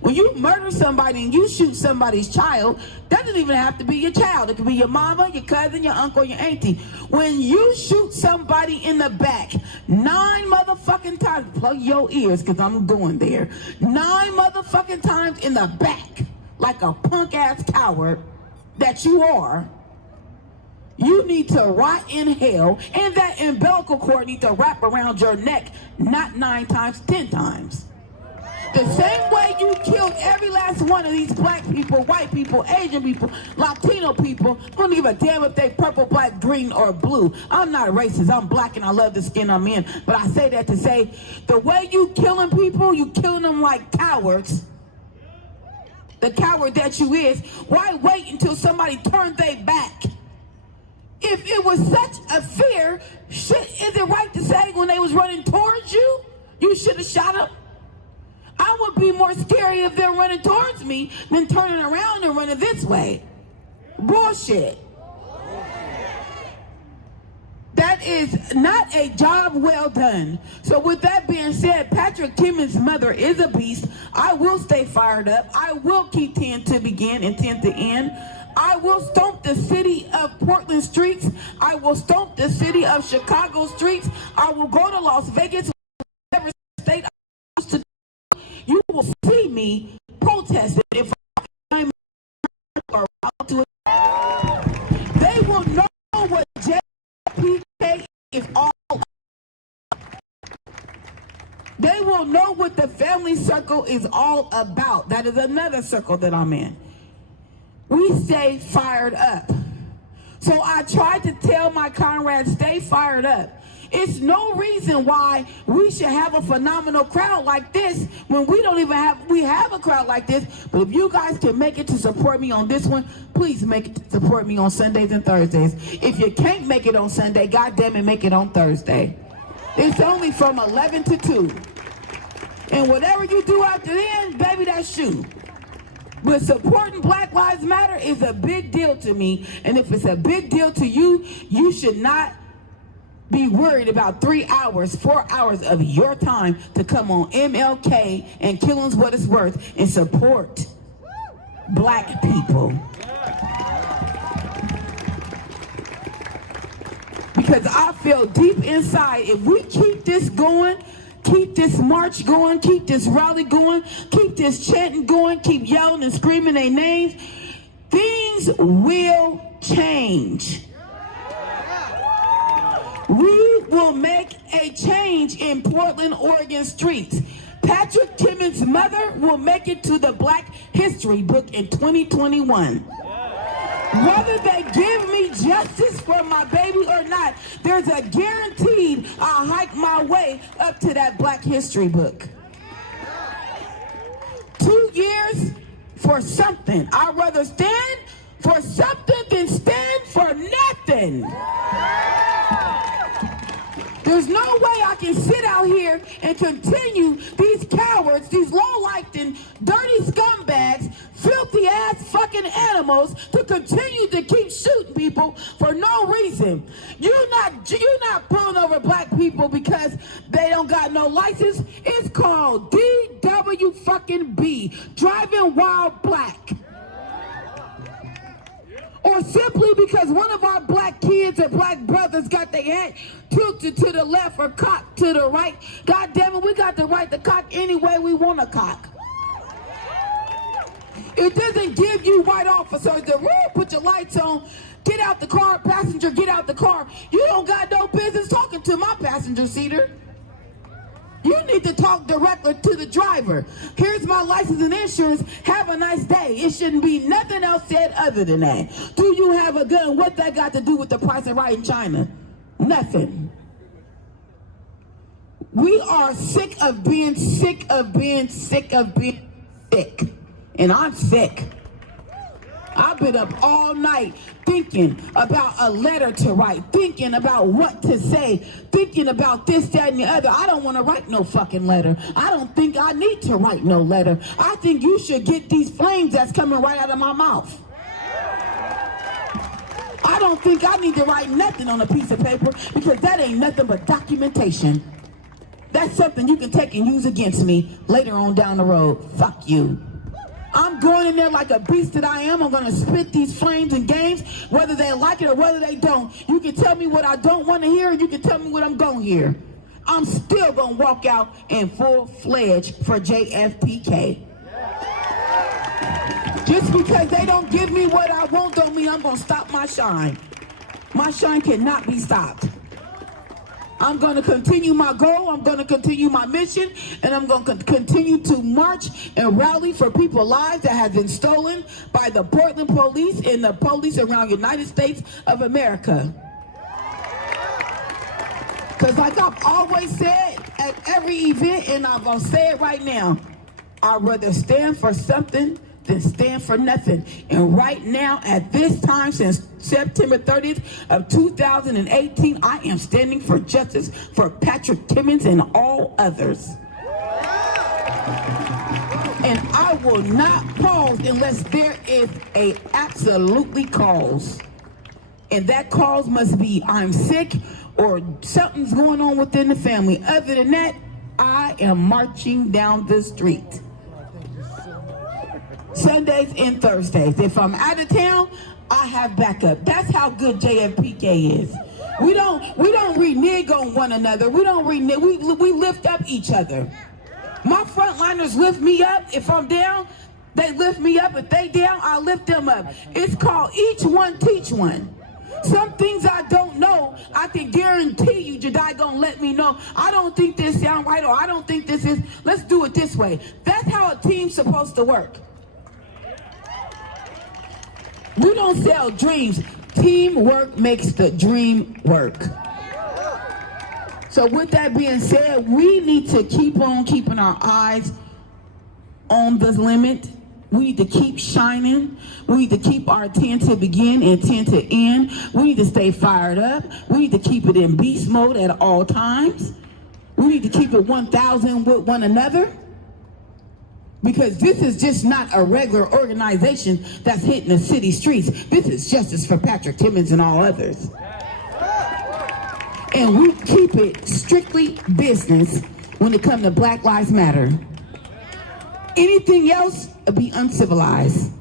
When you murder somebody and you shoot somebody's child, that doesn't even have to be your child. It could be your mama, your cousin, your uncle, your auntie. When you shoot somebody in the back 9 motherfucking times, plug your ears because I'm going there, 9 motherfucking times in the back, like a punk ass coward that you are, you need to rot in hell, and that umbilical cord needs to wrap around your neck, not 9 times, 10 times. The same way you killed every last one of these black people, white people, Asian people, Latino people, I don't give a damn if they purple, black, green, or blue. I'm not a racist, I'm black and I love the skin I'm in. But I say that to say, the way you killing people, you killing them like cowards. The coward that you is, why wait until somebody turned their back? If it was such a fear, is it right to say when they was running towards you, you should have shot them? I would be more scary if they're running towards me than turning around and running this way. Bullshit. That is not a job well done. So with that being said, Patrick Kimmons' mother is a beast. I will stay fired up. I will keep 10 to begin and 10 to end. I will stomp the city of Portland streets. I will stomp the city of Chicago streets. I will go to Las Vegas, whatever state I choose will see me protesting if I'm or out to it. They will know what JPK is all about. They will know what the family circle is all about. That is another circle that I'm in. We stay fired up. So I tried to tell my comrades, stay fired up. It's no reason why we should have a phenomenal crowd like this when we don't even have a crowd like this. But if you guys can make it to support me on this one, please make it to support me on Sundays and Thursdays. If you can't make it on Sunday, goddamn it, make it on Thursday. It's only from 11 to 2. And whatever you do after then, baby, that's you. But supporting Black Lives Matter is a big deal to me. And if it's a big deal to you, you should not be worried about 3 hours, 4 hours of your time to come on MLK and Kimmons What It's Worth and support Black people. Because I feel deep inside, if we keep this going, keep this march going, keep this rally going, keep this chanting going, keep yelling and screaming their names, things will change. We will make a change in Portland, Oregon streets. Patrick Kimmons' mother will make it to the Black History book in 2021. Whether they give me justice for my baby or not, there's a guaranteed I'll hike my way up to that Black History book. 2 years for something. I'd rather stand for something than stand for nothing. There's no way I can sit out here and continue these cowards, these low-lifed and dirty scumbags, filthy ass fucking animals to continue to keep shooting people for no reason. You're not pulling over Black people because they don't got no license. It's called DW fucking B, driving while Black. Or simply because one of our Black kids or Black brothers got their head tilted to the left or cocked to the right. God damn it, we got the right to cock any way we want to cock. It doesn't give you white officers to put your lights on, get out the car, passenger, get out the car. You don't got no business talking to my passenger seater. You need to talk directly to the driver. Here's my license and insurance. Have a nice day. It shouldn't be nothing else said other than that. Do you have a gun? What that got to do with the price of right in China? Nothing. We are sick of being sick of being sick of being sick. And I'm sick. I've been up all night thinking about a letter to write, thinking about what to say, thinking about this, that, and the other. I don't want to write no fucking letter. I don't think I need to write no letter. I think you should get these flames that's coming right out of my mouth. I don't think I need to write nothing on a piece of paper because that ain't nothing but documentation. That's something you can take and use against me later on down the road. Fuck you. I'm going in there like a beast that I am. I'm going to spit these flames and games, whether they like it or whether they don't. You can tell me what I don't want to hear, and you can tell me what I'm going to hear. I'm still going to walk out in full-fledged for JFPK. Just because they don't give me what I want don't mean I'm going to stop my shine. My shine cannot be stopped. I'm going to continue my goal, I'm going to continue my mission, and I'm going to continue to march and rally for people's lives that have been stolen by the Portland police and the police around the United States of America. Because like I've always said at every event, and I'm going to say it right now, I'd rather stand for something than stand for nothing. And right now, at this time, since September 30th of 2018, I am standing for justice for Patrick Kimmons and all others. And I will not pause unless there is a absolutely cause. And that cause must be I'm sick or something's going on within the family. Other than that, I am marching down the street. Sundays and Thursdays. If I'm out of town, I have backup. That's how good JFPK is. We don't renege on one another. We don't renege. We lift up each other. My frontliners lift me up. If I'm down, they lift me up. If they down, I lift them up. It's called each one teach one. Some things I don't know, I can guarantee you Jedi gonna let me know. I don't think this sound right, or I don't think this is, let's do it this way. That's how a team's supposed to work. We don't sell dreams. Teamwork makes the dream work. So with that being said, we need to keep on keeping our eyes on the limit. We need to keep shining. We need to keep our 10 to begin and 10 to end. We need to stay fired up. We need to keep it in beast mode at all times. We need to keep it 1,000 with one another. Because this is just not a regular organization that's hitting the city streets. This is justice for Patrick Kimmons and all others. And we keep it strictly business when it comes to Black Lives Matter. Anything else will be uncivilized.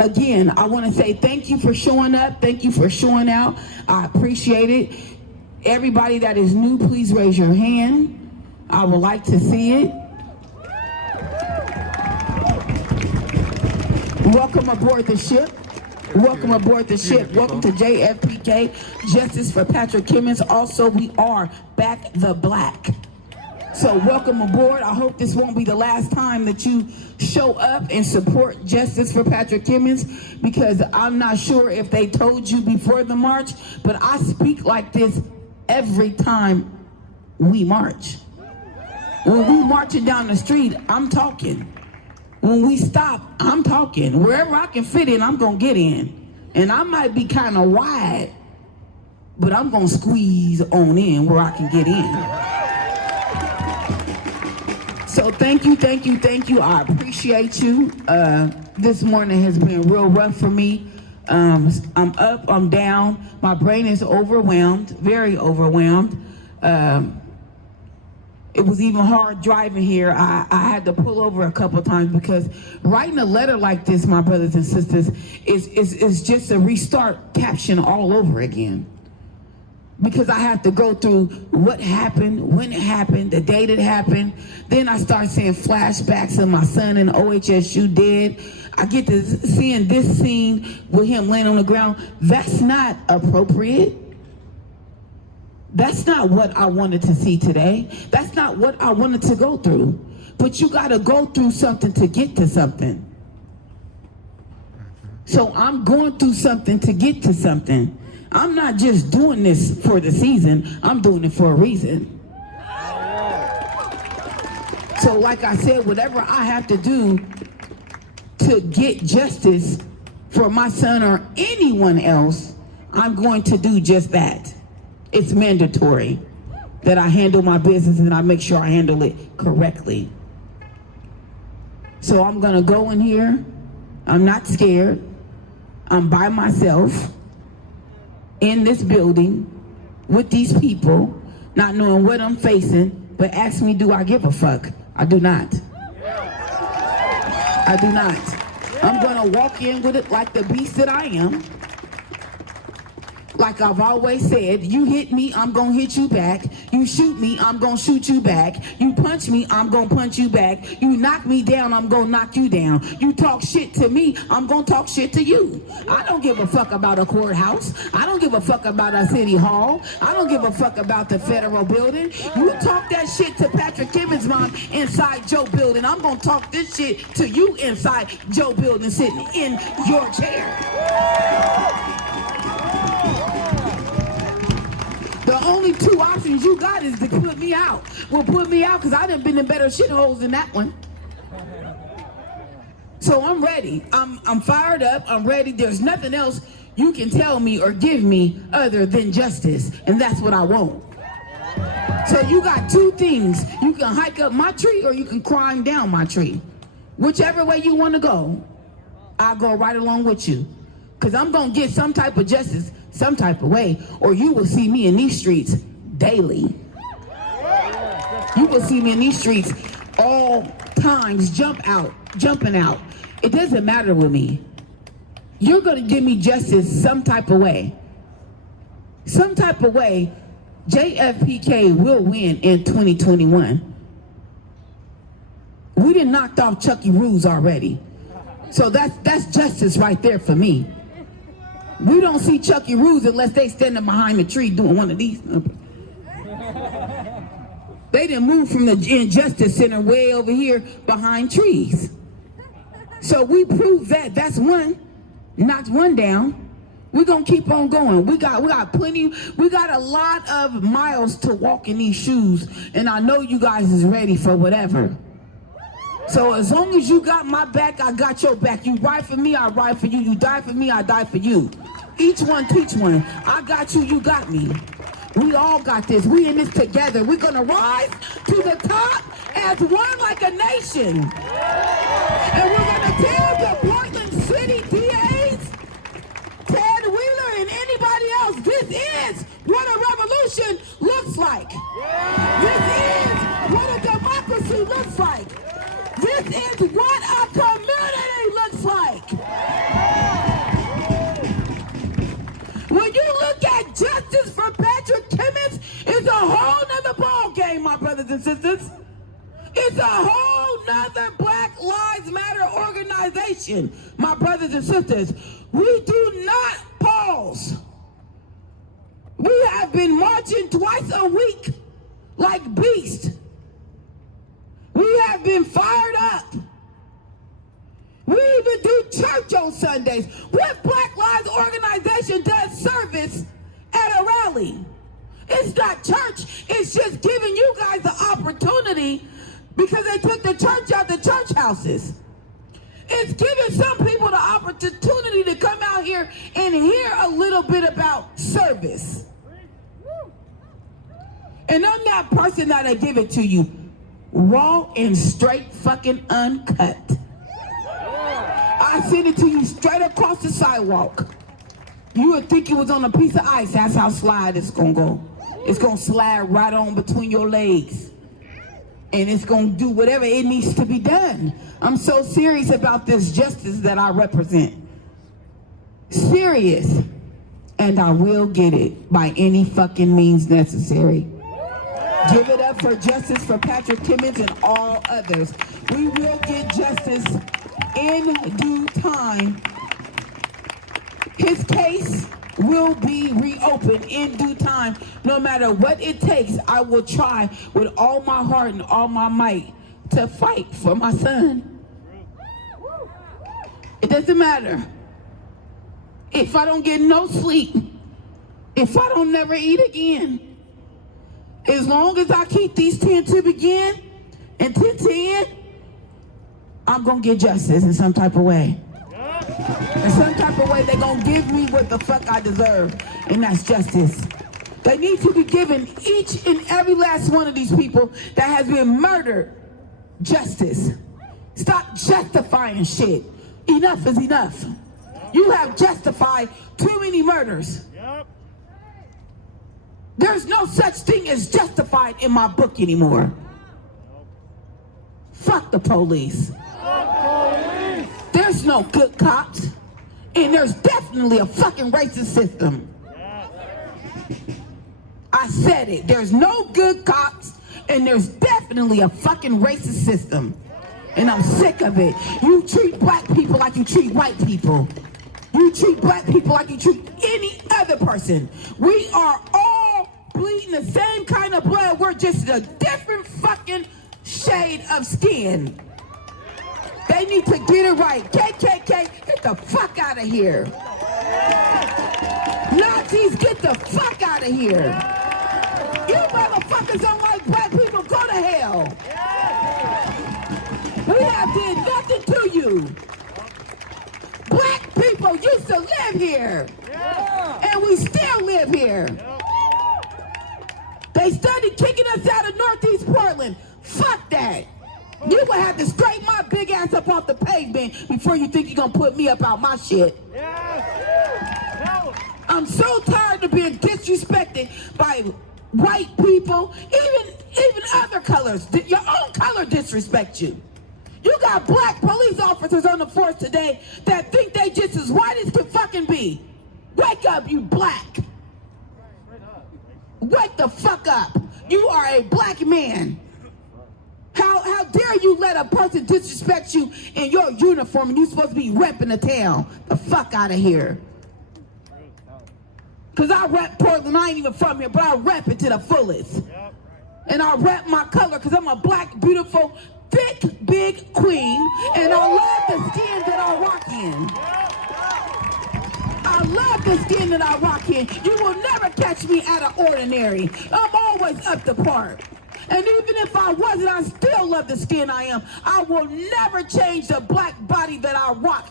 Again, I want to say thank you for showing up. Thank you for showing out. I appreciate it. Everybody that is new, please raise your hand. I would like to see it. Welcome aboard the ship. Welcome aboard the ship. Welcome to JFPK, Justice for Patrick Kimmons. Also, we are back the black. So welcome aboard. I hope this won't be the last time that you show up and support Justice for Patrick Kimmons, because I'm not sure if they told you before the march, but I speak like this every time we march. When we marching down the street, I'm talking. When we stop, I'm talking. Wherever I can fit in, I'm gonna get in. And I might be kind of wide, but I'm gonna squeeze on in where I can get in. So thank you, thank you, thank you. I appreciate you. This morning has been real rough for me. I'm up, I'm down. My brain is overwhelmed, very overwhelmed. It was even hard driving here. I had to pull over a couple of times because writing a letter like this, my brothers and sisters, is just a restart caption all over again. Because I have to go through what happened, when it happened, the date it happened. Then I start seeing flashbacks of my son in OHSU dead. I get to seeing this scene with him laying on the ground. That's not appropriate. That's not what I wanted to see today. That's not what I wanted to go through. But you gotta go through something to get to something. So I'm going through something to get to something. I'm not just doing this for the season, I'm doing it for a reason. So like I said, whatever I have to do to get justice for my son or anyone else, I'm going to do just that. It's mandatory that I handle my business and I make sure I handle it correctly. So I'm gonna go in here, I'm not scared, I'm by myself in this building with these people, not knowing what I'm facing, but ask me, do I give a fuck? I do not. I do not. I'm gonna walk in with it like the beast that I am. Like I've always said, you hit me, I'm gonna hit you back. You shoot me, I'm gonna shoot you back. You punch me, I'm gonna punch you back. You knock me down, I'm gonna knock you down. You talk shit to me, I'm gonna talk shit to you. I don't give a fuck about a courthouse. I don't give a fuck about a city hall. I don't give a fuck about the federal building. You talk that shit to Patrick Kimmons' mom inside Joe building. I'm gonna talk this shit to you inside Joe building sitting in your chair. The only two options you got is to put me out. Well, put me out because I done been in better shitholes than that one. So I'm ready. I'm fired up. I'm ready. There's nothing else you can tell me or give me other than justice. And that's what I want. So you got two things. You can hike up my tree or you can climb down my tree. Whichever way you want to go, I'll go right along with you. Because I'm going to get some type of justice some type of way, or you will see me in these streets daily. You will see me in these streets all times, jumping out. It doesn't matter with me. You're going to give me justice some type of way. Some type of way JFPK will win in 2021. We done knocked off Chucky Rules already. So that's justice right there for me. We don't see Chucky Rules unless they standing behind the tree doing one of these. They didn't move from the Injustice Center way over here behind trees. So we proved that. That's one. Knocked one down. We're gonna keep on going. We got plenty, we got a lot of miles to walk in these shoes, and I know you guys is ready for whatever. So as long as you got my back, I got your back. You ride for me, I ride for you. You die for me, I die for you. Each one teach one. I got you, you got me. We all got this. We in this together. We're gonna rise to the top as one like a nation. And we're gonna tell the Portland City DAs, Ted Wheeler and anybody else, this is what a revolution looks like. This is what a democracy looks like. This is what a community looks like. When you look at justice for Patrick Kimmons, it's a whole nother ball game, my brothers and sisters. It's a whole nother Black Lives Matter organization, my brothers and sisters. We do not pause. We have been marching twice a week like beasts. We have been fired up. We even do church on Sundays. What Black Lives organization does service at a rally? It's not church. It's just giving you guys the opportunity because they took the church out the church houses. It's giving some people the opportunity to come out here and hear a little bit about service. And I'm that person that'll give it to you raw and straight, fucking uncut. I send it to you straight across the sidewalk. You would think it was on a piece of ice. That's how slide it's gonna go. It's gonna slide right on between your legs. And it's gonna do whatever it needs to be done. I'm so serious about this justice that I represent. Serious. And I will get it by any fucking means necessary. Give it up for justice for Patrick Kimmons and all others. We will get justice in due time. His case will be reopened in due time. No matter what it takes, I will try with all my heart and all my might to fight for my son. It doesn't matter. If I don't get no sleep, if I don't never eat again, as long as I keep these 10 to begin and 10 to end, I'm gonna get justice in some type of way. In some type of way, they're gonna give me what the fuck I deserve, and that's justice. They need to be giving each and every last one of these people that has been murdered justice. Stop justifying shit. Enough is enough. You have justified too many murders. There's no such thing as justified in my book anymore. Fuck the police. There's no good cops, and there's definitely a fucking racist system. I said it. There's no good cops, and there's definitely a fucking racist system. And I'm sick of it. You treat black people like you treat white people. You treat black people like you treat any other person. We are all bleeding the same kind of blood. We're just a different fucking shade of skin. They need to get it right. KKK, get the fuck out of here. Nazis, get the fuck out of here. You motherfuckers don't like black people, go to hell. We have did nothing to you. Black people used to live here. And we still live here. They started kicking us out of Northeast Portland. Fuck that. You will have to scrape my big ass up off the pavement before you think you're gonna put me up out my shit. I'm so tired of being disrespected by white people, even other colors. Your own color disrespect you. You got black police officers on the force today that think they just as white as can fucking be. Wake up, you black. wake the fuck up. You are a black man. How dare you let a person disrespect you in your uniform and you supposed to be repping the town? The fuck out of here. Cause I rep Portland, I ain't even from here, but I rep it to the fullest. And I rep my color cause I'm a black, beautiful, thick, big queen, and I love the skin that I rock in. I love the skin that I rock in. You will never catch me out of ordinary. I'm always up to par. And even if I wasn't, I still love the skin I am. I will never change the black body that I rock.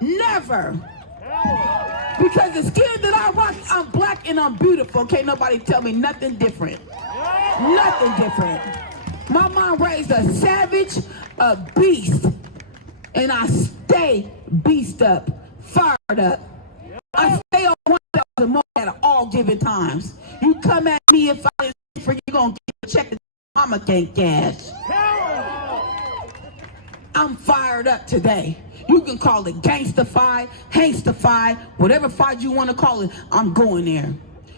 Never. Because the skin that I rock, I'm black and I'm beautiful. Can't nobody tell me nothing different. Nothing different. My mom raised a savage, a beast. And I stay beast up, fired up. I stay on 1,000 more at all given times. You come at me if I didn't for you gonna get a check that mama can't cash. I'm fired up today. You can call it gangsta-fied, hangsta-fied, whatever fight you want to call it, I'm going there.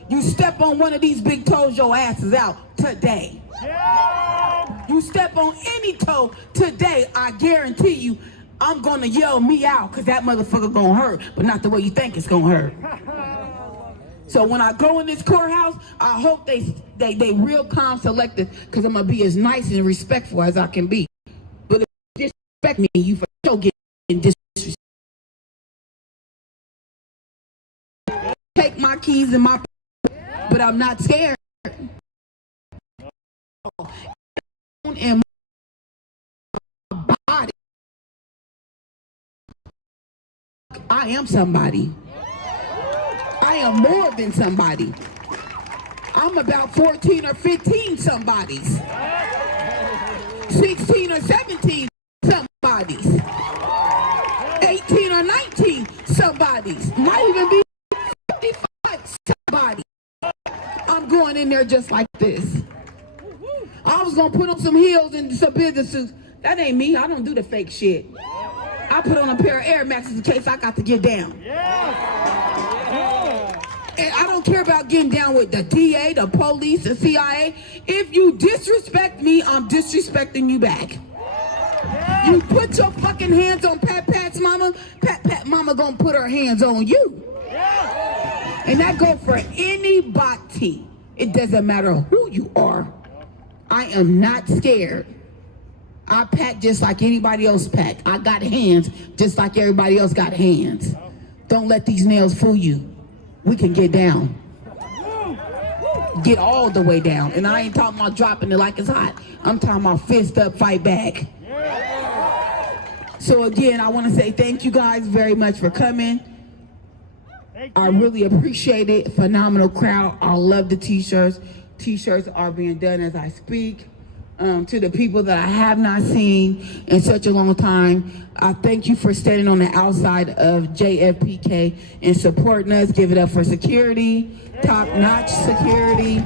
You step on one of these big toes, your ass is out today. You step on any toe today, I guarantee you, I'm gonna yell me out because that motherfucker gonna hurt, but not the way you think it's gonna hurt. So when I go in this courthouse, I hope they real calm, selective, because I'm gonna be as nice and respectful as I can be. But if you disrespect me, you for sure get disrespect. Take my keys and my, but I'm not scared. And my body, I am somebody. I am more than somebody. I'm about 14 or 15 somebodies. 16 or 17 somebodies. 18 or 19 somebodies. Might even be 55 somebody. I'm going in there just like this. I was gonna put on some heels and some businesses. That ain't me. I don't do the fake shit. I put on a pair of Air Maxes in case I got to get down. And I don't care about getting down with the DA, the police, the CIA. If you disrespect me, I'm disrespecting you back. You put your fucking hands on Pat's mama, Pat mama gonna put her hands on you. And that go for anybody. It doesn't matter who you are. I am not scared. I pack just like anybody else pack. I got hands just like everybody else got hands. Don't let these nails fool you. We can get down. Get all the way down. And I ain't talking about dropping it like it's hot. I'm talking about fist up, fight back. So again, I want to say thank you guys very much for coming. I really appreciate it. Phenomenal crowd. I love the t-shirts. T-shirts are being done as I speak. To the people that I have not seen in such a long time, I thank you for standing on the outside of JFPK and supporting us. Give it up for security, top-notch security.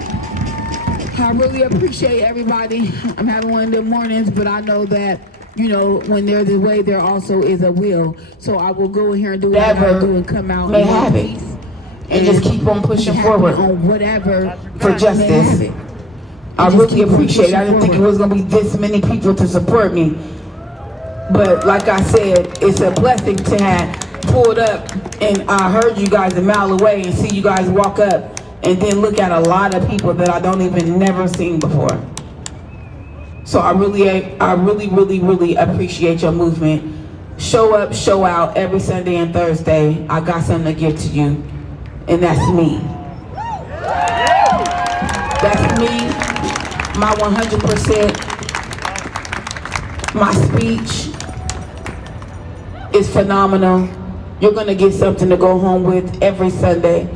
I really appreciate everybody. I'm having one of the mornings, but I know that, you know, when there's a way, there also is a will. So I will go in here and do what I gotta do and come out may in have one it. piece. And just keep on pushing forward on whatever for justice. I really appreciate it. I didn't think it was gonna be this many people to support me. But like I said, it's a blessing to have pulled up and I heard you guys a mile away and see you guys walk up and then look at a lot of people that I don't even never seen before. So I really appreciate your movement. Show up, show out every Sunday and Thursday. I got something to give to you, and that's me. That's me. My 100%, my speech is phenomenal. You're gonna get something to go home with every Sunday.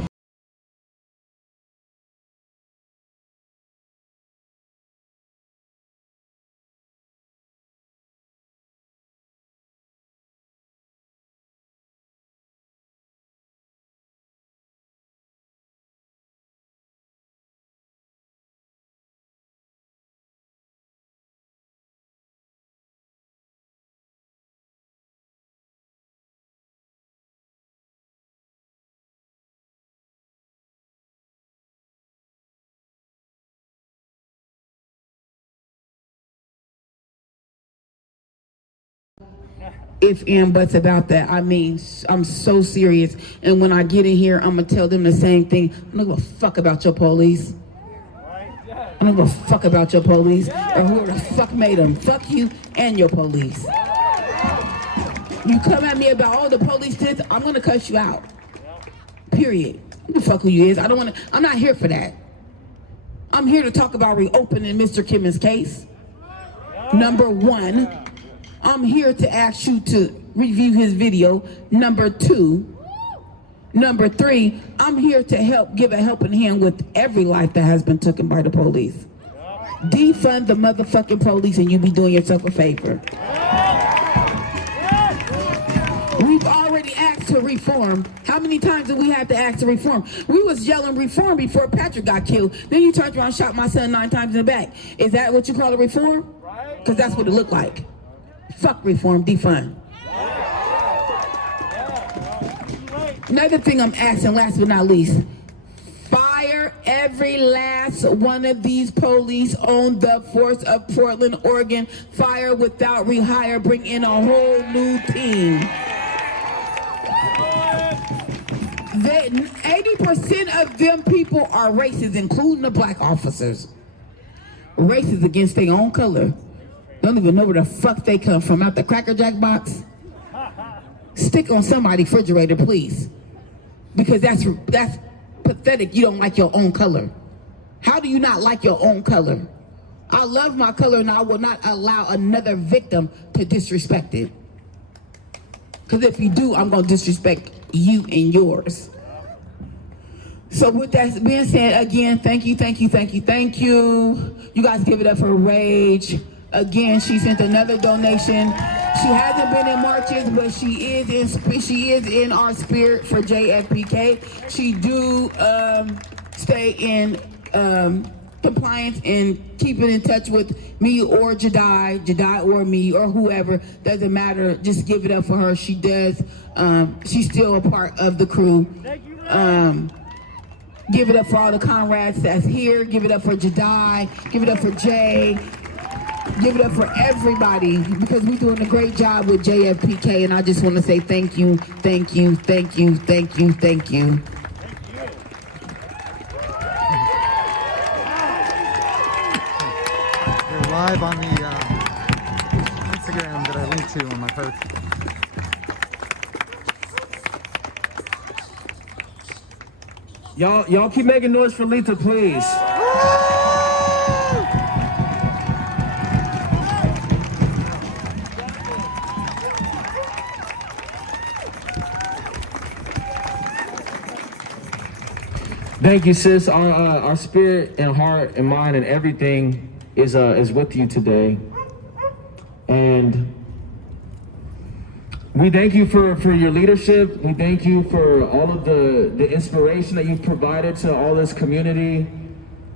if and buts about that. I mean, I'm so serious. And when I get in here, I'm gonna tell them the same thing. I don't give a fuck about your police. I don't give a fuck about your police or whoever the fuck made them. Fuck you and your police. You come at me about all the police this, I'm gonna cuss you out. Period. I don't fuck who you is. I'm not here for that. I'm here to talk about reopening Mr. Kimmons' case. Number one, I'm here to ask you to review his video. Number two. Number three, I'm here to give a helping hand with every life that has been taken by the police. Defund the motherfucking police and you be doing yourself a favor. We've already asked to reform. How many times did we have to ask to reform? We was yelling reform before Patrick got killed. Then you turned around and shot my son 9 times in the back. Is that what you call a reform? Because that's what it looked like. Fuck reform, defund. Another thing I'm asking, last but not least, fire every last one of these police on the force of Portland, Oregon. Fire without rehire. Bring in a whole new team. 80% of them people are racist, including the black officers. Racist against their own color. Don't even know where the fuck they come from. Out the Cracker Jack box? Stick on somebody's refrigerator, please. Because that's pathetic. You don't like your own color. How do you not like your own color? I love my color and I will not allow another victim to disrespect it. Because if you do, I'm going to disrespect you and yours. So with that being said, again, thank you. You guys give it up for Rage. Again, she sent another donation. She hasn't been in marches, but she is in our spirit for JFPK. She do stay in compliance and keeping in touch with me or Jedi or me or whoever. Doesn't matter. Just give it up for her. She does. She's still a part of the crew. Give it up for all the comrades that's here. Give it up for Jedi. Give it up for Jay. Give it up for everybody because we're doing a great job with JFPK, and I just want to say thank you. We're live on the Instagram that I linked to on my post. Y'all keep making noise for Letha, please. Thank you, sis. Our spirit and heart and mind and everything is with you today, and we thank you for your leadership. We thank you for all of the inspiration that you've provided to all this community,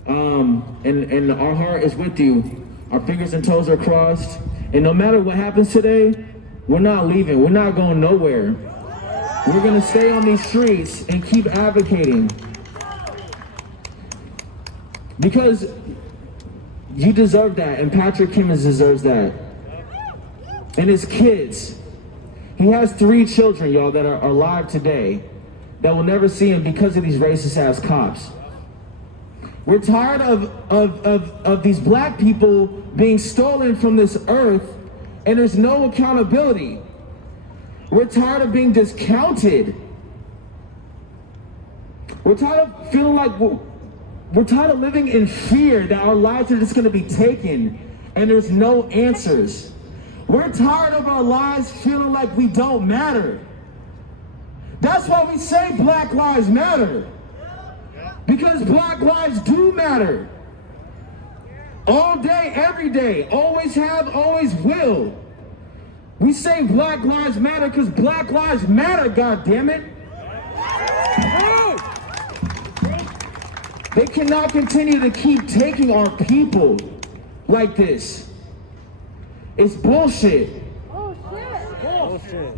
and our heart is with you. Our fingers and toes are crossed, and no matter what happens today, we're not leaving. We're not going nowhere. We're gonna stay on these streets and keep advocating. Because you deserve that, and Patrick Kimmons deserves that. And his kids. He has 3 children, y'all, that are alive today that will never see him because of these racist-ass cops. We're tired of these black people being stolen from this earth, and there's no accountability. We're tired of being discounted. We're tired of feeling like we're tired of living in fear that our lives are just going to be taken and there's no answers. We're tired of our lives feeling like we don't matter. That's why we say Black Lives Matter. Because Black lives do matter. All day, every day, always have, always will. We say Black Lives Matter because Black Lives Matter, goddammit. They cannot continue to keep taking our people like this. It's bullshit. Bullshit.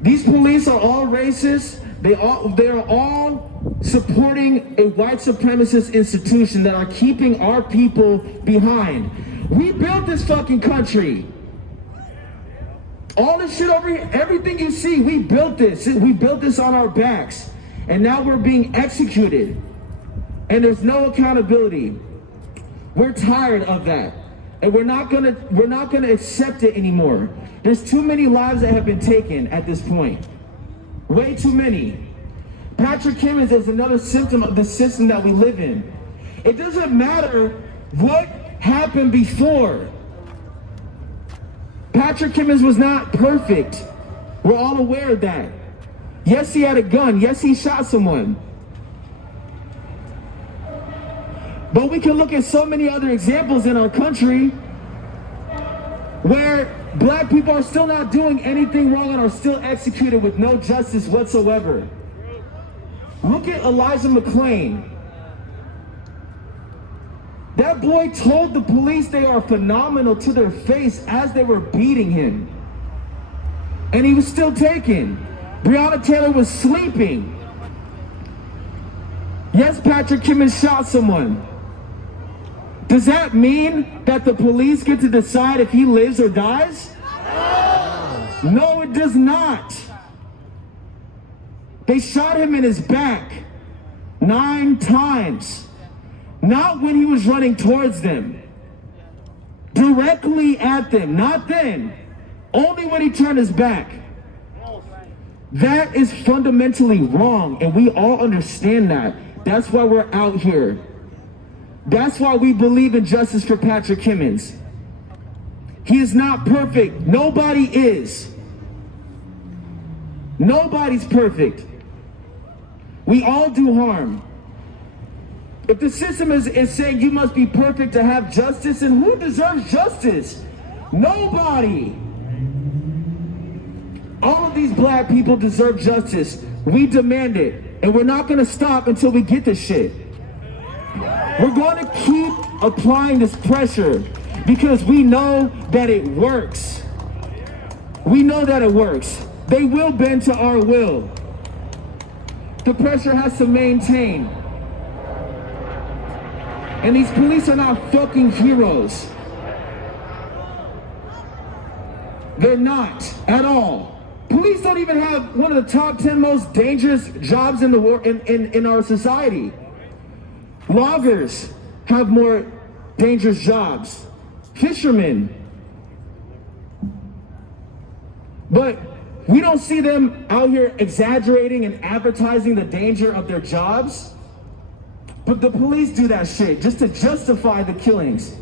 These police are all racist. They are all supporting a white supremacist institution that are keeping our people behind. We built this fucking country. All this shit over here, everything you see, we built this. We built this on our backs. And now we're being executed. And there's no accountability. We're tired of that. And we're not gonna accept it anymore. There's too many lives that have been taken at this point. Way too many. Patrick Kimmons is another symptom of the system that we live in. It doesn't matter what happened before. Patrick Kimmons was not perfect. We're all aware of that. Yes, he had a gun. Yes, he shot someone. But we can look at so many other examples in our country where black people are still not doing anything wrong and are still executed with no justice whatsoever. Look at Elijah McClain. That boy told the police they are phenomenal to their face as they were beating him. And he was still taken. Breonna Taylor was sleeping. Yes, Patrick Kimmons shot someone. Does that mean that the police get to decide if he lives or dies? No, it does not. They shot him in his back 9 times. Not when he was running towards them. Directly at them, not then. Only when he turned his back. That is fundamentally wrong, and we all understand that. That's why we're out here. That's why we believe in justice for Patrick Kimmons. He is not perfect. Nobody is. Nobody's perfect. We all do harm. If the system is saying you must be perfect to have justice, then who deserves justice? Nobody. All of these black people deserve justice. We demand it. And we're not going to stop until we get this shit. We're going to keep applying this pressure because we know that it works. We know that it works. They will bend to our will. The pressure has to maintain. And these police are not fucking heroes. They're not at all. Police don't even have one of the top 10 most dangerous jobs in the world in our society. Loggers have more dangerous jobs. Fishermen. But we don't see them out here exaggerating and advertising the danger of their jobs. But the police do that shit just to justify the killings,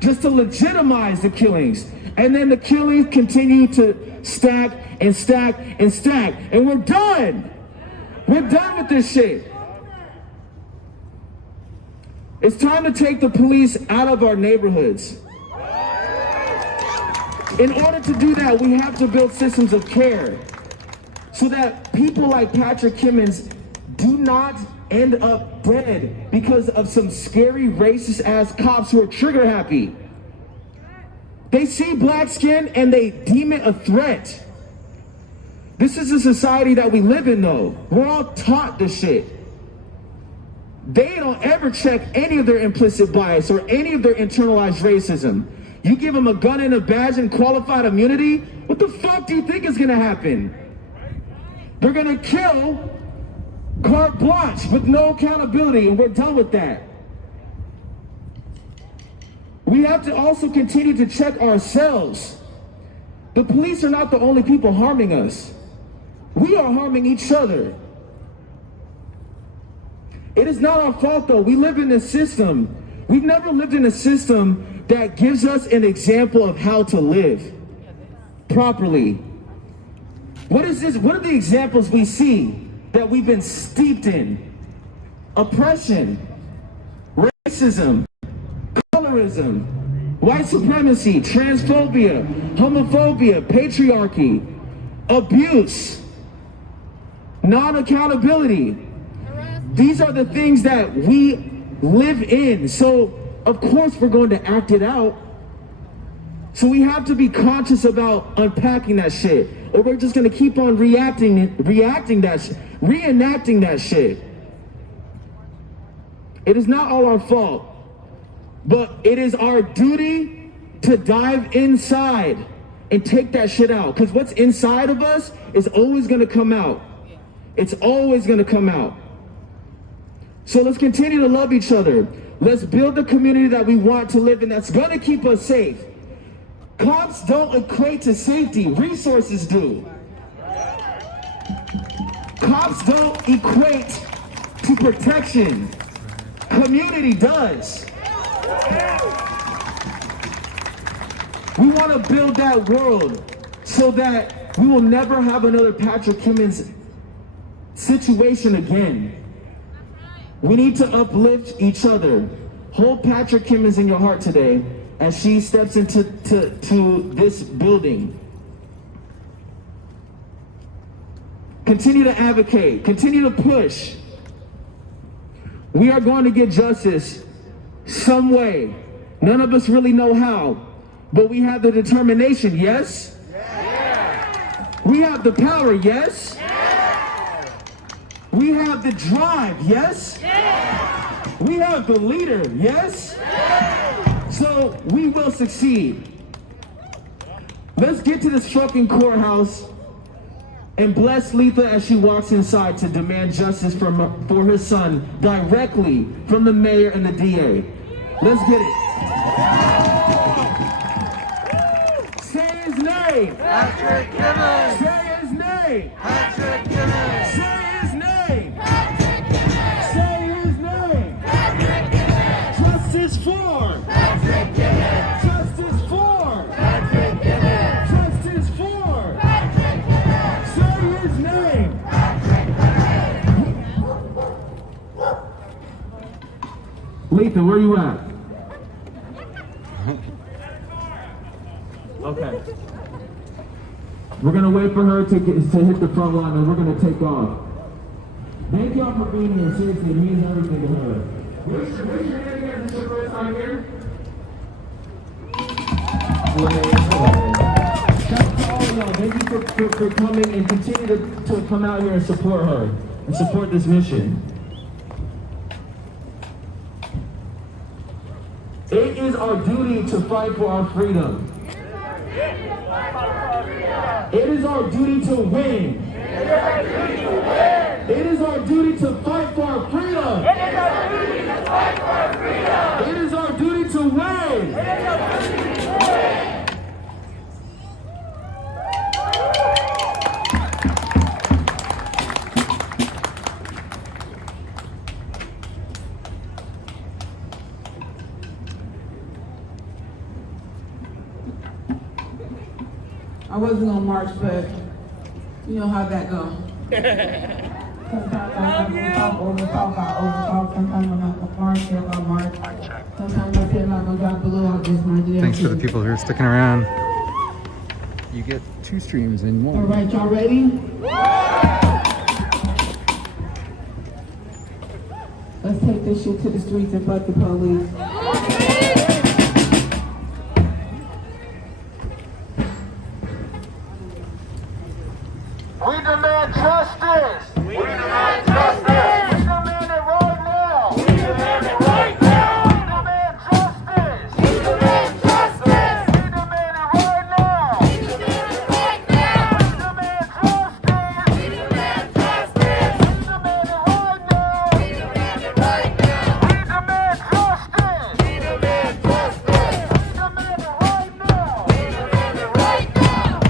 just to legitimize the killings. And then the killings continue to stack and stack and stack. And we're done. We're done with this shit. It's time to take the police out of our neighborhoods. In order to do that, we have to build systems of care so that people like Patrick Kimmons do not end up dead because of some scary racist ass cops who are trigger happy. They see black skin and they deem it a threat. This is the society that we live in though. We're all taught this shit. They don't ever check any of their implicit bias or any of their internalized racism. You give them a gun and a badge and qualified immunity, what the fuck do you think is gonna happen? They're gonna kill carte blanche with no accountability, and we're done with that. We have to also continue to check ourselves. The police are not the only people harming us. We are harming each other. It is not our fault though. We live in a system. We've never lived in a system that gives us an example of how to live properly. What is this? What are the examples we see that we've been steeped in? Oppression, racism, colorism, white supremacy, transphobia, homophobia, patriarchy, abuse, non-accountability. These are the things that we live in. So of course we're going to act it out. So we have to be conscious about unpacking that shit, or we're just gonna keep on reenacting that shit. It is not all our fault, but it is our duty to dive inside and take that shit out. Because what's inside of us is always going to come out. It's always going to come out. So let's continue to love each other. Let's build the community that we want to live in that's going to keep us safe. Cops don't equate to safety, resources do. Cops don't equate to protection, community does. We want to build that world so that we will never have another Patrick Kimmons situation again. We need to uplift each other. Hold Patrick Kimmons in your heart today as she steps into this building. Continue to advocate, continue to push. We are going to get justice some way. None of us really know how, but we have the determination, yes? Yeah. We have the power, yes? Yeah. We have the drive, yes? Yeah. We have the leader, yes? Yeah. So we will succeed. Let's get to this fucking courthouse and bless Letha as she walks inside to demand justice for her son directly from the mayor and the DA. Let's get it. Say his name. Patrick Kimmons. Say his name. Patrick Kimmons. Say his name. Patrick Kimmons. Say his name. Patrick Kimmons. Justice for. Patrick Kimmons. Justice for. Patrick Kimmons. Justice for. Patrick Kimmons. Say his name. Letha, where you at? Okay. We're gonna wait for her to hit the front line and we're gonna take off. Thank y'all for being here. Seriously, it means everything to her. Where's your name again? Is this your first time here? Shout out to all of y'all. Thank you for coming and continue to come out here and support her and support this mission. It is our duty to fight for our freedom. It is our duty to win. It is our duty to fight for our freedom. It is our duty to win. I wasn't gonna march, but you know how that goes. Sometimes I overtalk. Sometimes I'm not gonna march, feel like march. Sometimes I feel like I'm gonna drop below. I just might do that. Thanks for too. the people who are sticking around. You get 2 streams in 1. All right, y'all ready? Let's take this shit to the streets and fuck the police. We demand justice. We demand justice. We demand it right now. We demand it right now. We demand justice. We demand justice. We demand it right now. We demand it right now. We demand justice. We demand justice. We demand it right now. We demand it right now. We demand justice. We demand justice. We demand it right now. We demand it right now.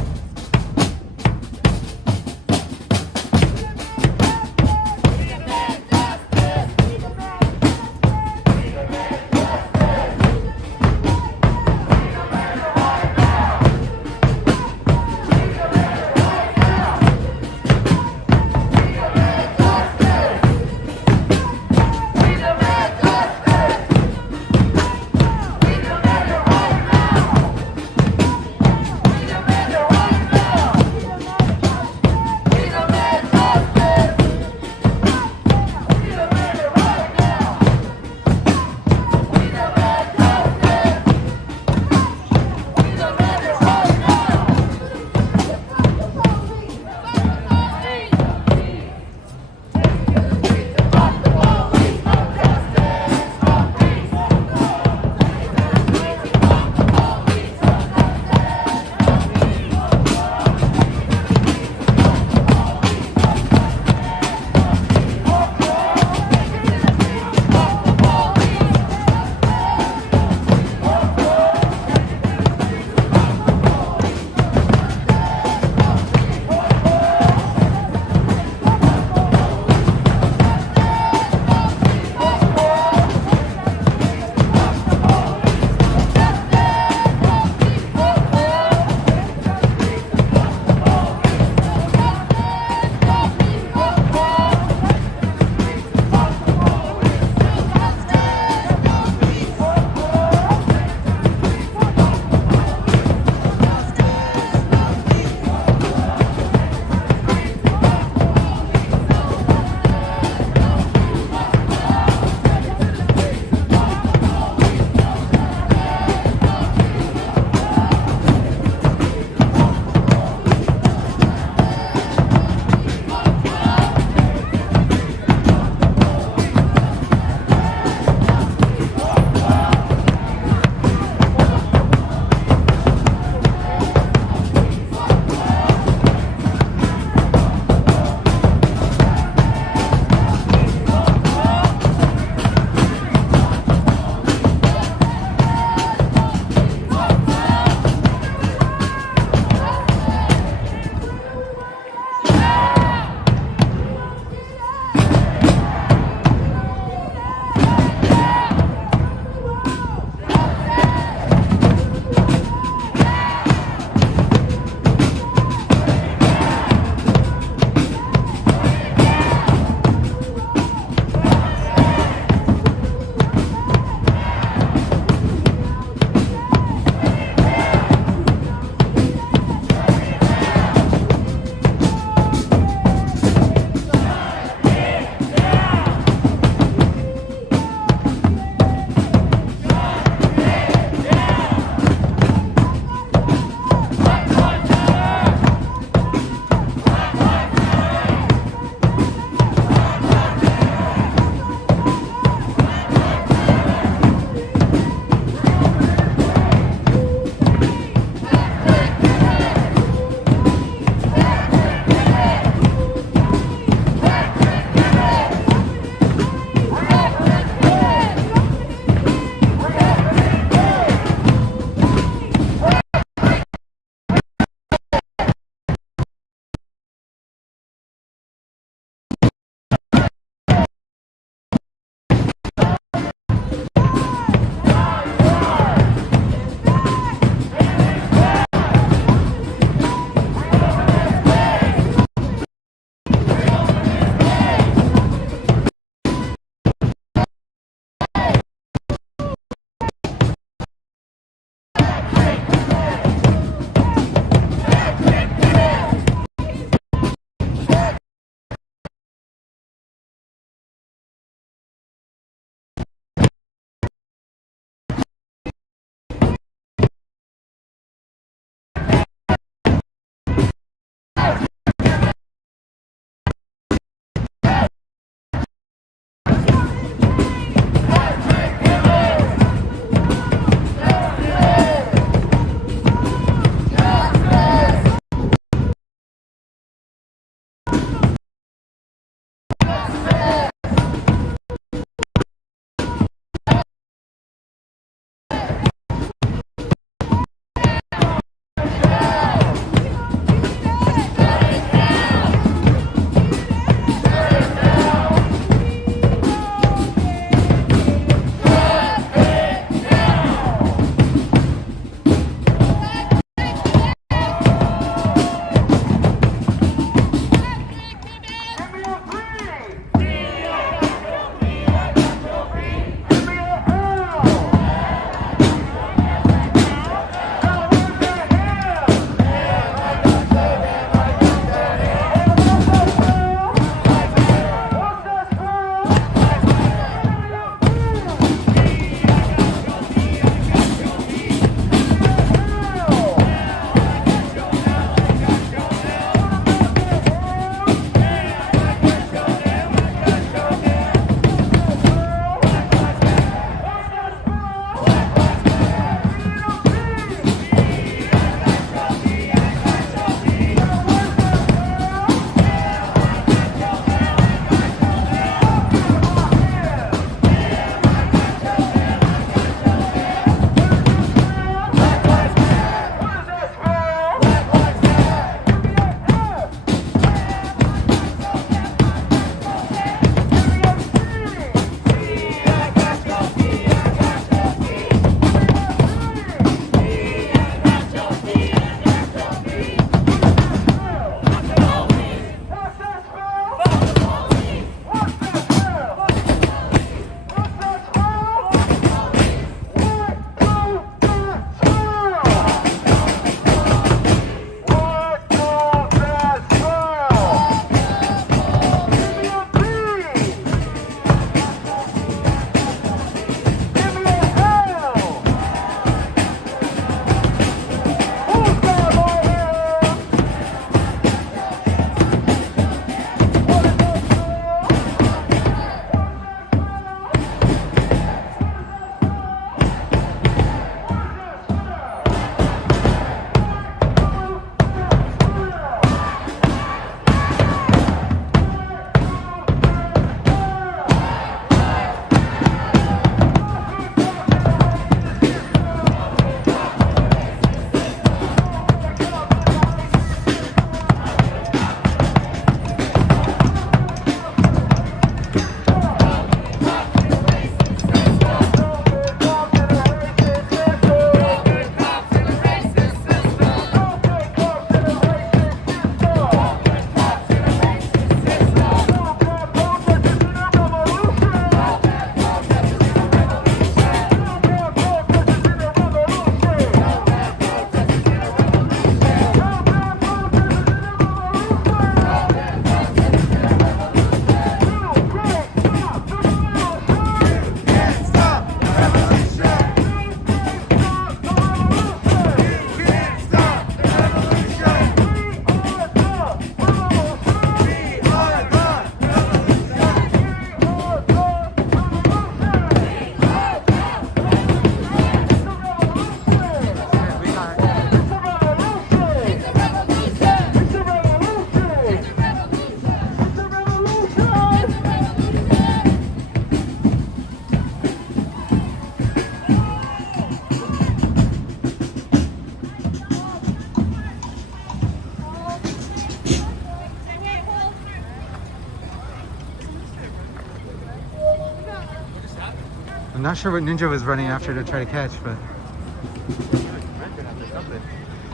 not sure what Ninja was running after to try to catch, but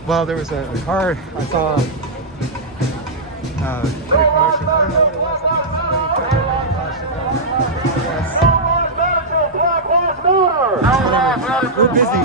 well, there was a car I saw. Commotion. I don't know what it was. We're busy.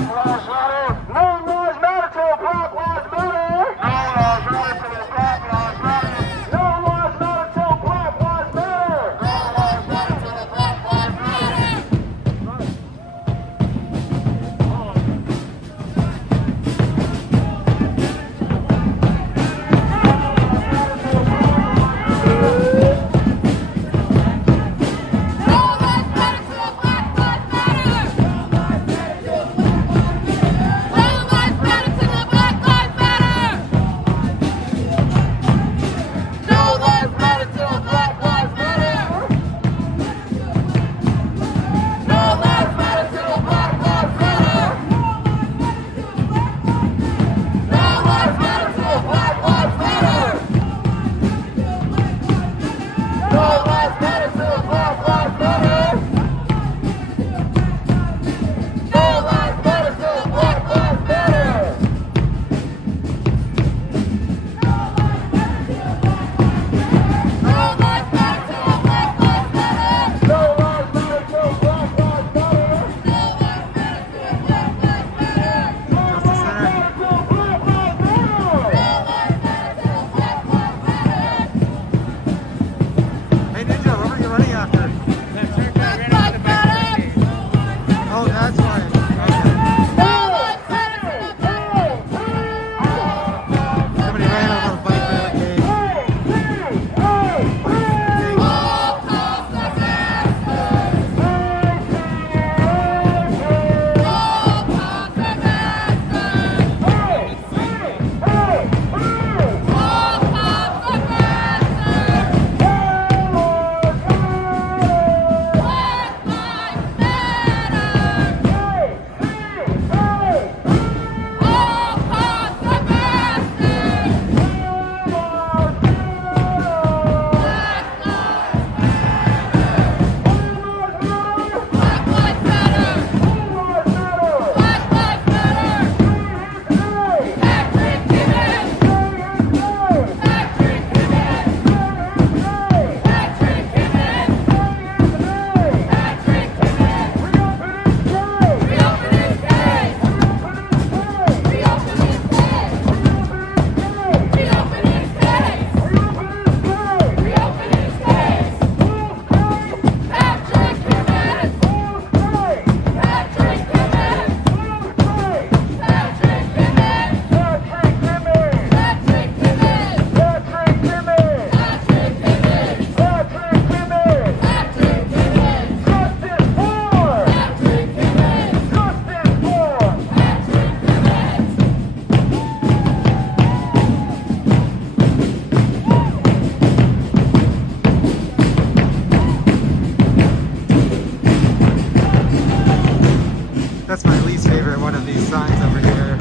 That's my least favorite one of these signs over here.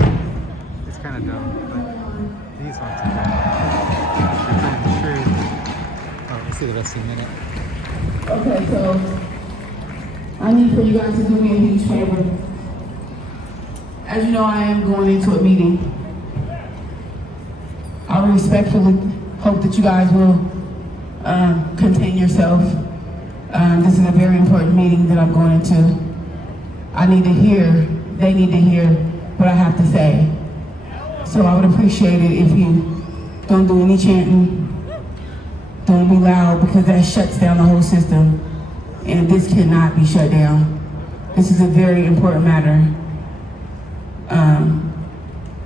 It's kind of dumb, but these ones are good. Oh, we'll see the rest in a minute. Okay, so I need for you guys to do me a huge favor. As you know, I am going into a meeting. I respectfully hope that you guys will contain yourself. This is a very important meeting that I'm going into. I need to hear, they need to hear what I have to say. So I would appreciate it if you don't do any chanting, don't be loud, because that shuts down the whole system. And this cannot be shut down. This is a very important matter.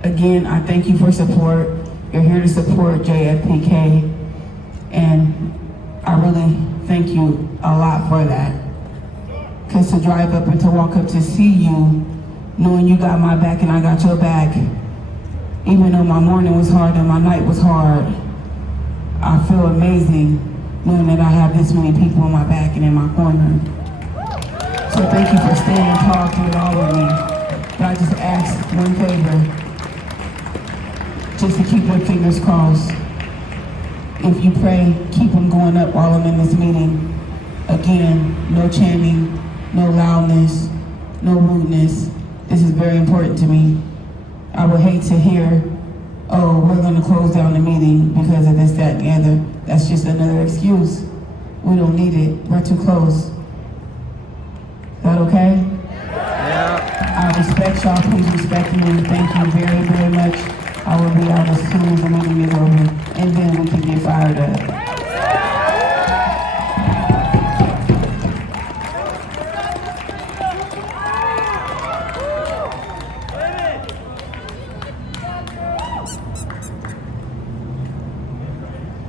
Again, I thank you for support. You're here to support JFPK. And I really thank you a lot for that. Because to drive up and to walk up to see you, knowing you got my back and I got your back, even though my morning was hard and my night was hard, I feel amazing knowing that I have this many people in my back and in my corner. So thank you for staying tall through it all with me. But I just ask one favor, just to keep your fingers crossed. If you pray, keep them going up while I'm in this meeting. Again, no chanting, no loudness, no rudeness. This is very important to me. I would hate to hear, oh, we're gonna close down the meeting because of this, that, and the other. That's just another excuse. We don't need it, we're too close. Is that okay? Yeah. I respect y'all, please respect me, and thank you very, very much. I will be out as soon as the meeting is over, and then we can get fired up.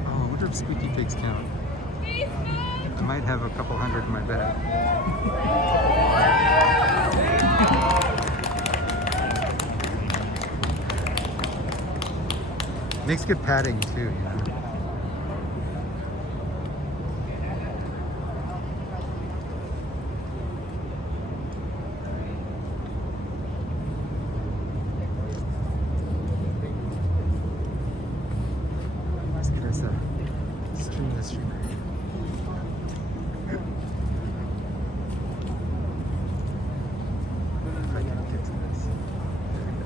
Oh, I wonder if squeaky pigs count. I might have a couple hundred in my bag. Makes good padding too, you know. There's a stream, the streamer. If I can get to this. There we go.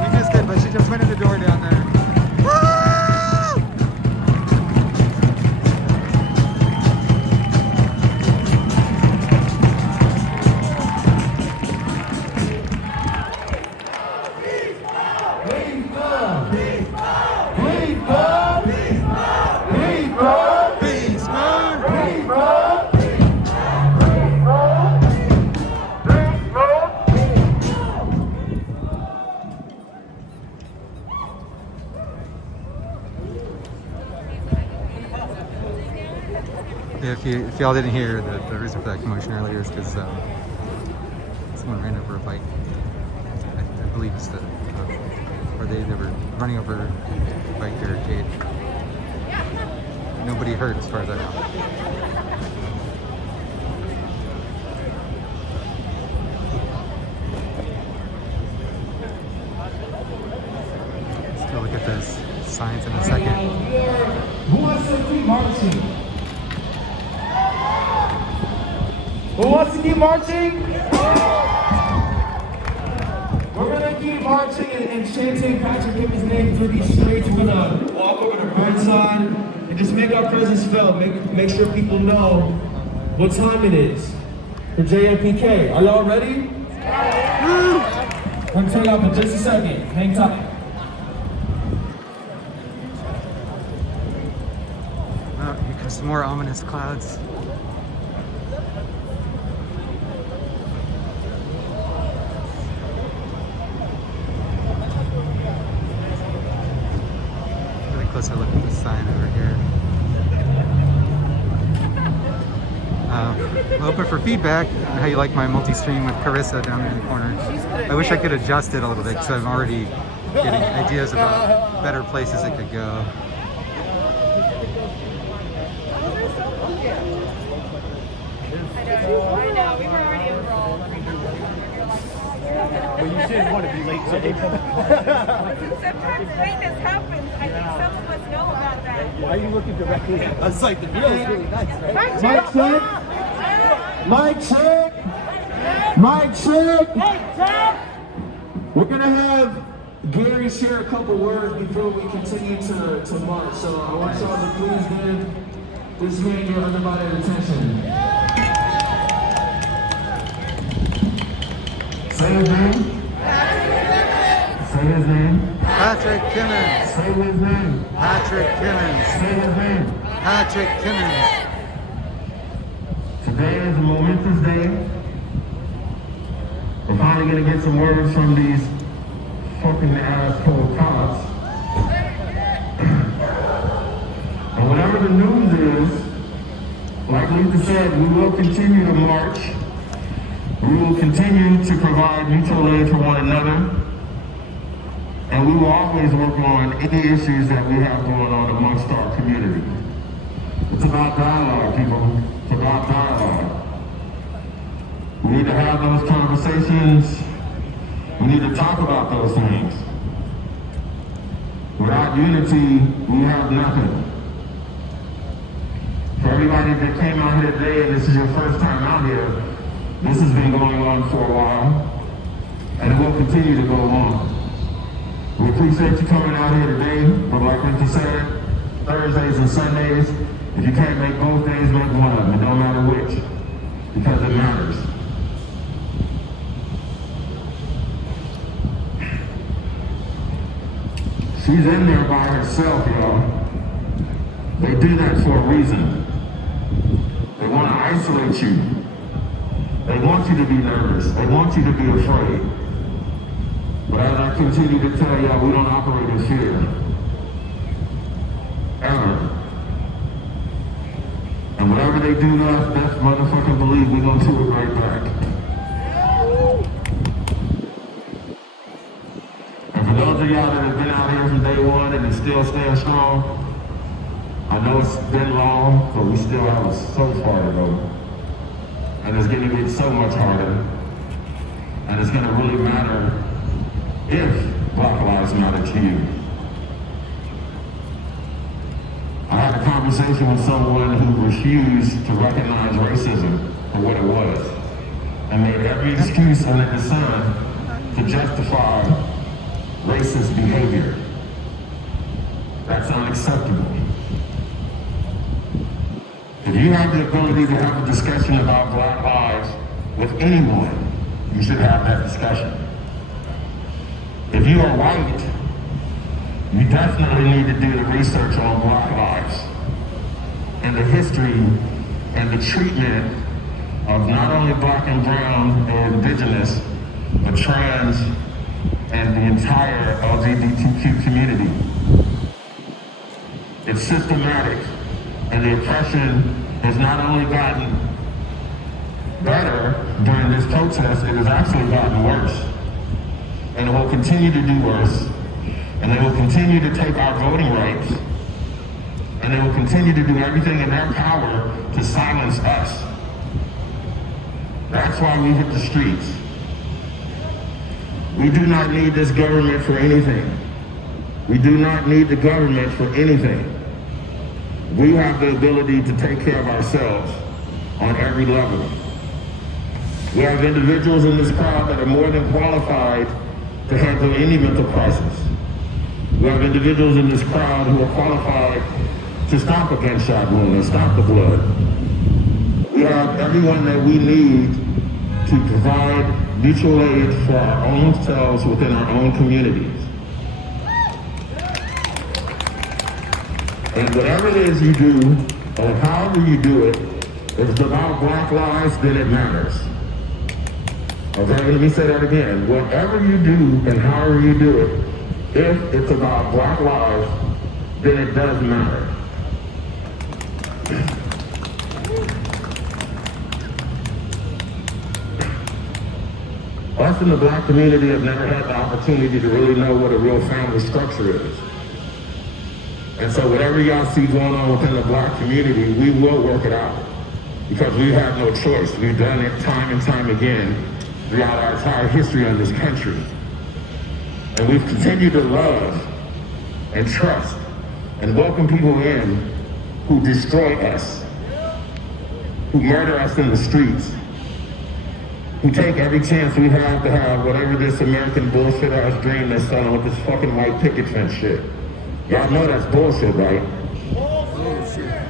You missed it, but she just went in the door down there. Woo! Beast mode! Yeah, if y'all didn't hear, the reason for that commotion earlier is because someone ran over a bike. I believe it's or they were running over a bike barricade. Nobody hurt as far as I know. Let's go look at this signs in a second. Who wants to keep marching? Who wants to keep marching? We're gonna keep marching and chanting Patrick Kimmons' name through these streets. We're gonna walk over to Burnside and just make our presence felt. Make sure people know what time it is for JMPK. Are y'all ready? I'm gonna tell y'all in just a second. Hang tight. Oh, here comes some more ominous clouds. Really closer look at this sign over here. Open for feedback on how you like my multi-stream with Carissa down there in the corner. I wish I could adjust it a little bit because I'm already getting ideas about better places it could go. I know, we were already enrolled. Well, you didn't want to be late today. Sometimes lateness happens. I think some of us know about that. Why are you looking directly at me? I was like, the view is really nice, right? Mic check. Mic check. Mic check. We're gonna have Gary share a couple words before we continue to march. So I want y'all to please give this man your undivided attention. Say his name. Say his name. Patrick Kimmons. Say his name. Patrick Kimmons. Say his name. Patrick Kimmons. Today is a momentous day. We're finally gonna get some words from these fucking asshole cops. And whatever the news is, like Letha said, we will continue to march. We will continue to provide mutual aid for one another, and we will always work on any issues that we have going on amongst our community. It's about dialogue, people. It's about dialogue. We need to have those conversations. We need to talk about those things. Without unity, we have nothing. For everybody that came out here today, and this is your first time out here, this has been going on for a while, and it will continue to go on. We appreciate you coming out here today, but like Letha said, Thursdays and Sundays, if you can't make both days, make one of them. It don't matter which, because it matters. She's in there by herself, y'all. They do that for a reason. They want to isolate you. They want you to be nervous. They want you to be afraid. But as I continue to tell y'all, we don't operate in fear. Ever. And whatever they do to us, best motherfucking believe we're gonna do it right back. And for those of y'all that have been out here from day one and still staying strong, I know it's been long, but we still have so far to go. And it's gonna get so much harder. And it's gonna really matter if Black Lives Matter to you. I had a conversation with someone who refused to recognize racism for what it was and made every excuse under the sun to justify racist behavior. That's unacceptable. If you have the ability to have a discussion about Black lives with anyone, you should have that discussion. If you are white, you definitely need to do the research on Black lives and the history and the treatment of not only Black and brown and indigenous, but trans and the entire LGBTQ community. It's systematic, and the oppression has not only gotten better during this protest, it has actually gotten worse. And it will continue to do worse. And they will continue to take our voting rights. And they will continue to do everything in their power to silence us. That's why we hit the streets. We do not need this government for anything. We do not need the government for anything. We have the ability to take care of ourselves on every level. We have individuals in this crowd that are more than qualified to handle any mental crisis. We have individuals in this crowd who are qualified to stop a gunshot wound and stop the blood. We have everyone that we need to provide mutual aid for our own selves within our own communities. And whatever it is you do, or however you do it, if it's about Black lives, then it matters. Okay, let me say that again. Whatever you do and however you do it, if it's about Black lives, then it does matter. Us in the Black community have never had the opportunity to really know what a real family structure is. And so whatever y'all see going on within the Black community, we will work it out. Because we have no choice. We've done it time and time again throughout our entire history of this country. And we've continued to love and trust and welcome people in who destroy us, who murder us in the streets, who take every chance we have to have whatever this American bullshit ass dream they're selling with this fucking white picket fence shit. Y'all know that's bullshit, right? Bullshit.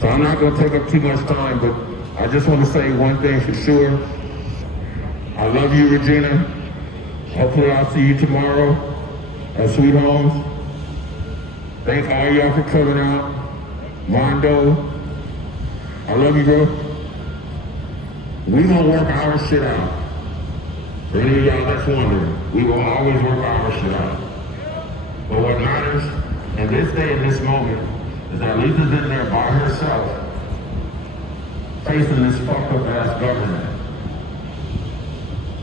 So I'm not gonna take up too much time, but I just want to say one thing for sure. I love you, Regina. Hopefully I'll see you tomorrow at Sweet Homes. Thank all y'all for coming out. Mondo, I love you, bro. We gonna work our shit out. For any of y'all that's wondering, we will always work our shit out. But what matters in this day and this moment is that Letha's in there by herself, facing this fucked up ass government.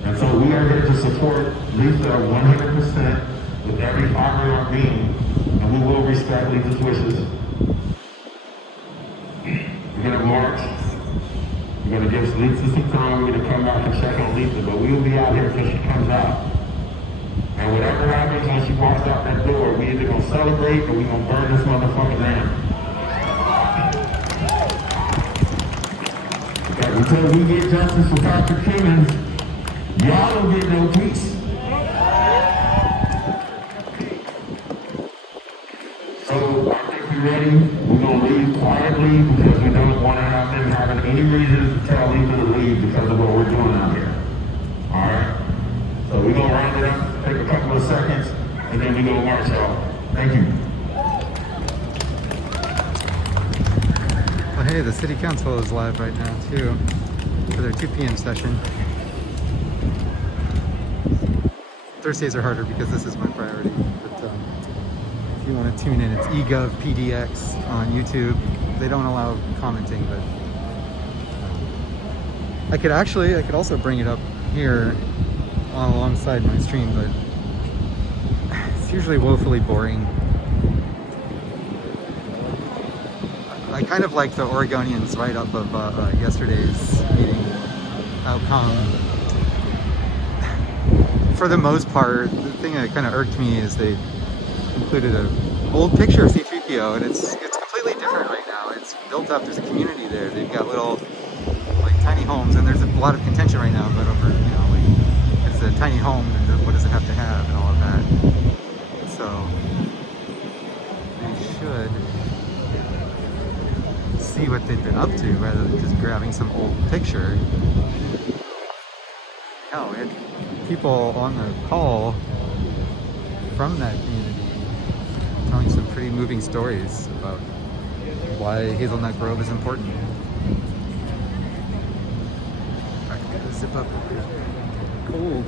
And so we are here to support Letha 100% with every fiber in our being, and we will respect Letha's wishes. We're gonna march. We're gonna give Letha some time. We're gonna come back and check on Letha, but we will be out here until she comes out. And whatever happens when she walks out that door, we either gonna celebrate or we gonna burn this motherfucker down. Until we get justice for Dr. Kimmons, y'all don't get no peace. So I think we're ready. We're gonna leave quietly because we don't want to have them having any reason to tell Letha to leave because of what we're doing out here. Alright? So we're gonna round it up, take a couple of seconds, and then we're gonna march y'all. Thank you. Well, hey, the city council is live right now too for their 2 p.m. session. Thursdays are harder because this is my priority. But if you want to tune in, it's eGov PDX on YouTube. They don't allow commenting, but I could also bring it up here alongside my stream, but it's usually woefully boring. I kind of like the Oregonians write-up of yesterday's meeting outcome. For the most part, the thing that kind of irked me is they included an old picture of C-3PO, and it's completely different right now. It's built up. There's a community there. They've got little like tiny homes, and there's a lot of contention right now about over like it's a tiny home and what does it have to have and all of that. So they should see what they've been up to rather than just grabbing some old picture. Hell, we had people on the call from that community telling some pretty moving stories about why Hazelnut Grove is important. I gotta zip up. Cold.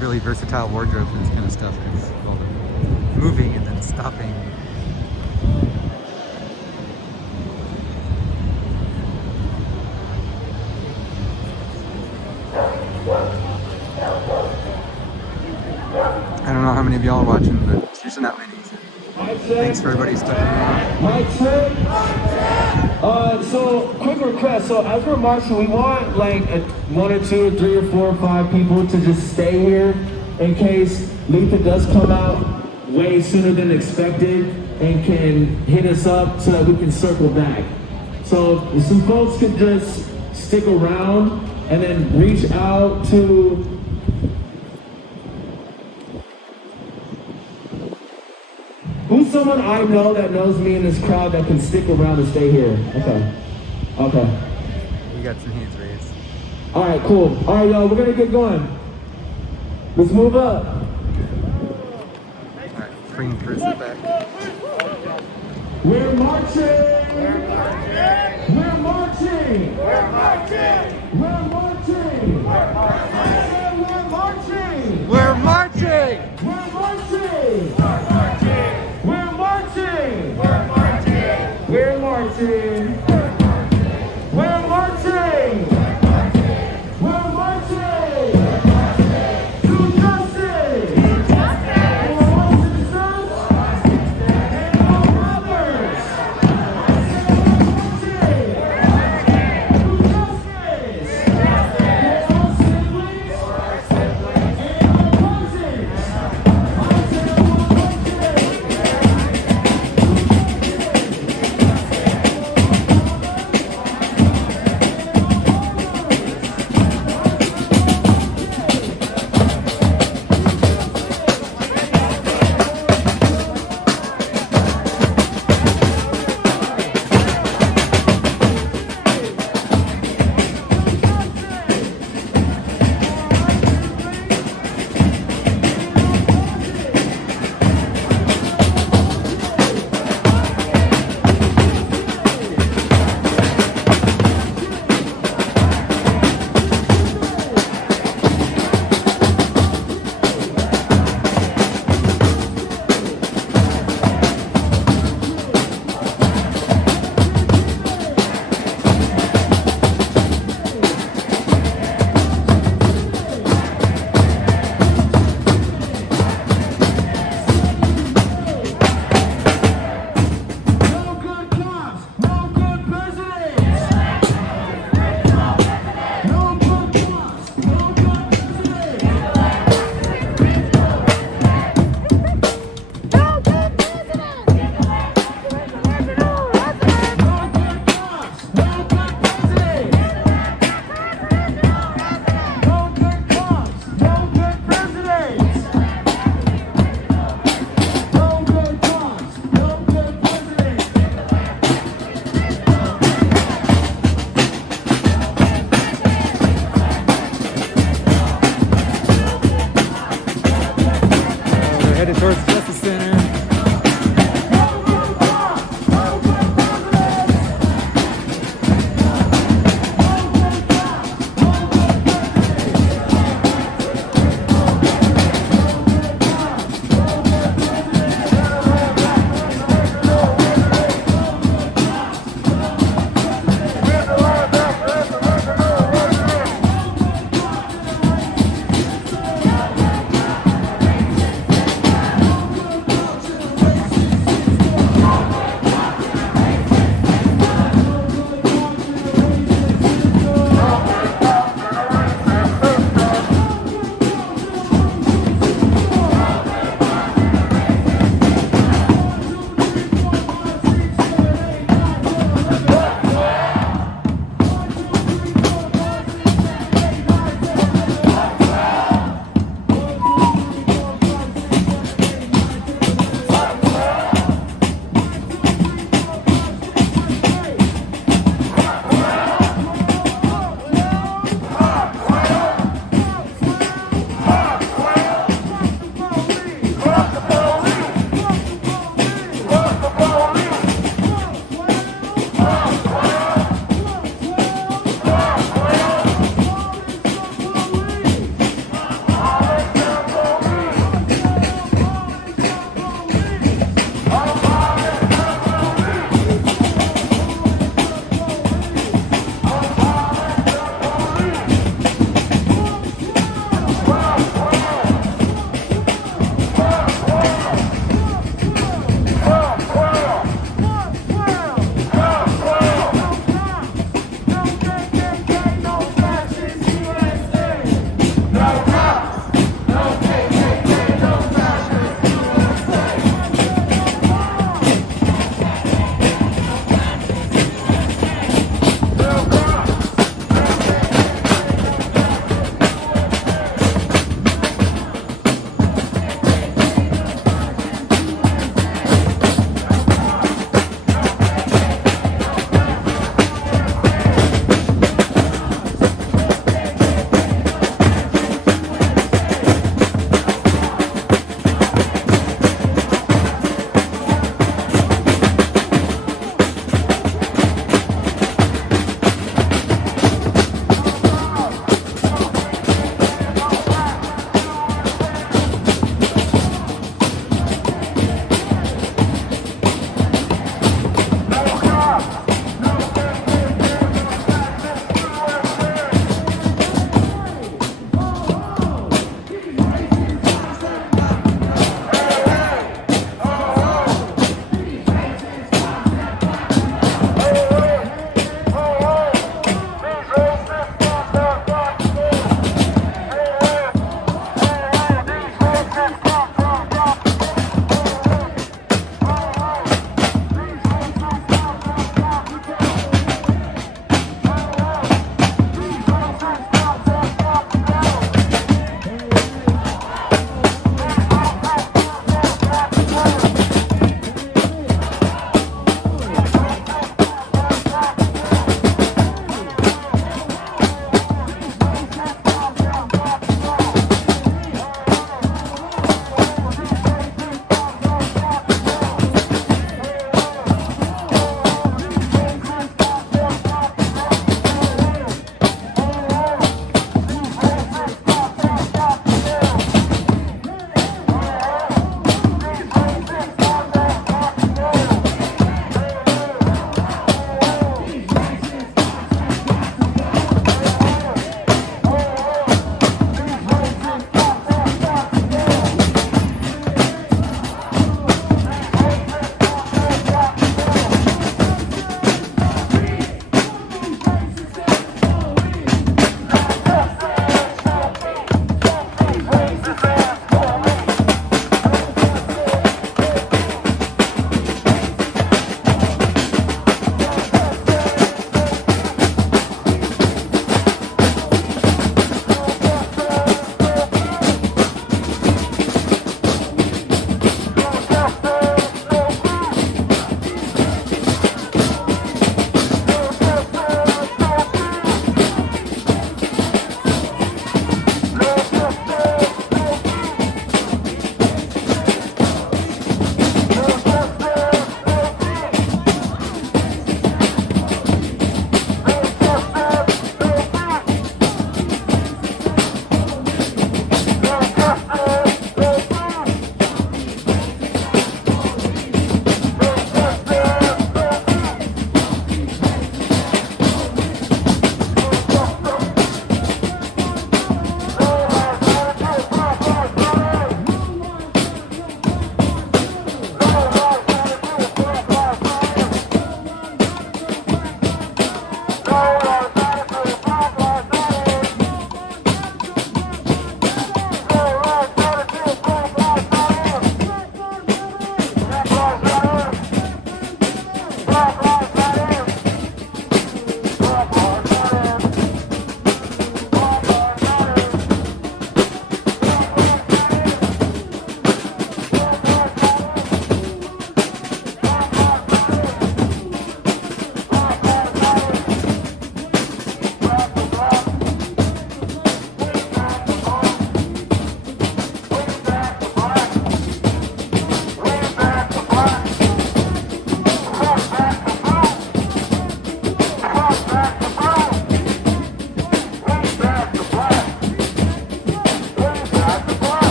Really versatile wardrobe for this kind of stuff because all the moving and then stopping. I don't know how many of y'all are watching, but it's usually not many. So thanks for everybody sticking around. So quick request. So as we're marching, we want like 1 or 2 or 3 or 4 or 5 people to just stay here in case Letha does come out way sooner than expected and can hit us up so that we can circle back. So if some folks could just stick around and then reach out to who's someone I know that knows me in this crowd that can stick around and stay here? Okay. We got some hands raised. All right, cool. All right, y'all, we're gonna get going. Let's move up. All right, bring Carissa back. We're marching. We're marching. We're marching. We're marching! We're marching. We're marching! We're marching. We're marching! We're marching. We're marching! We're marching. We're marching! We're marching. We're marching. We're marching. To justice. For all citizens and all brothers. We're marching.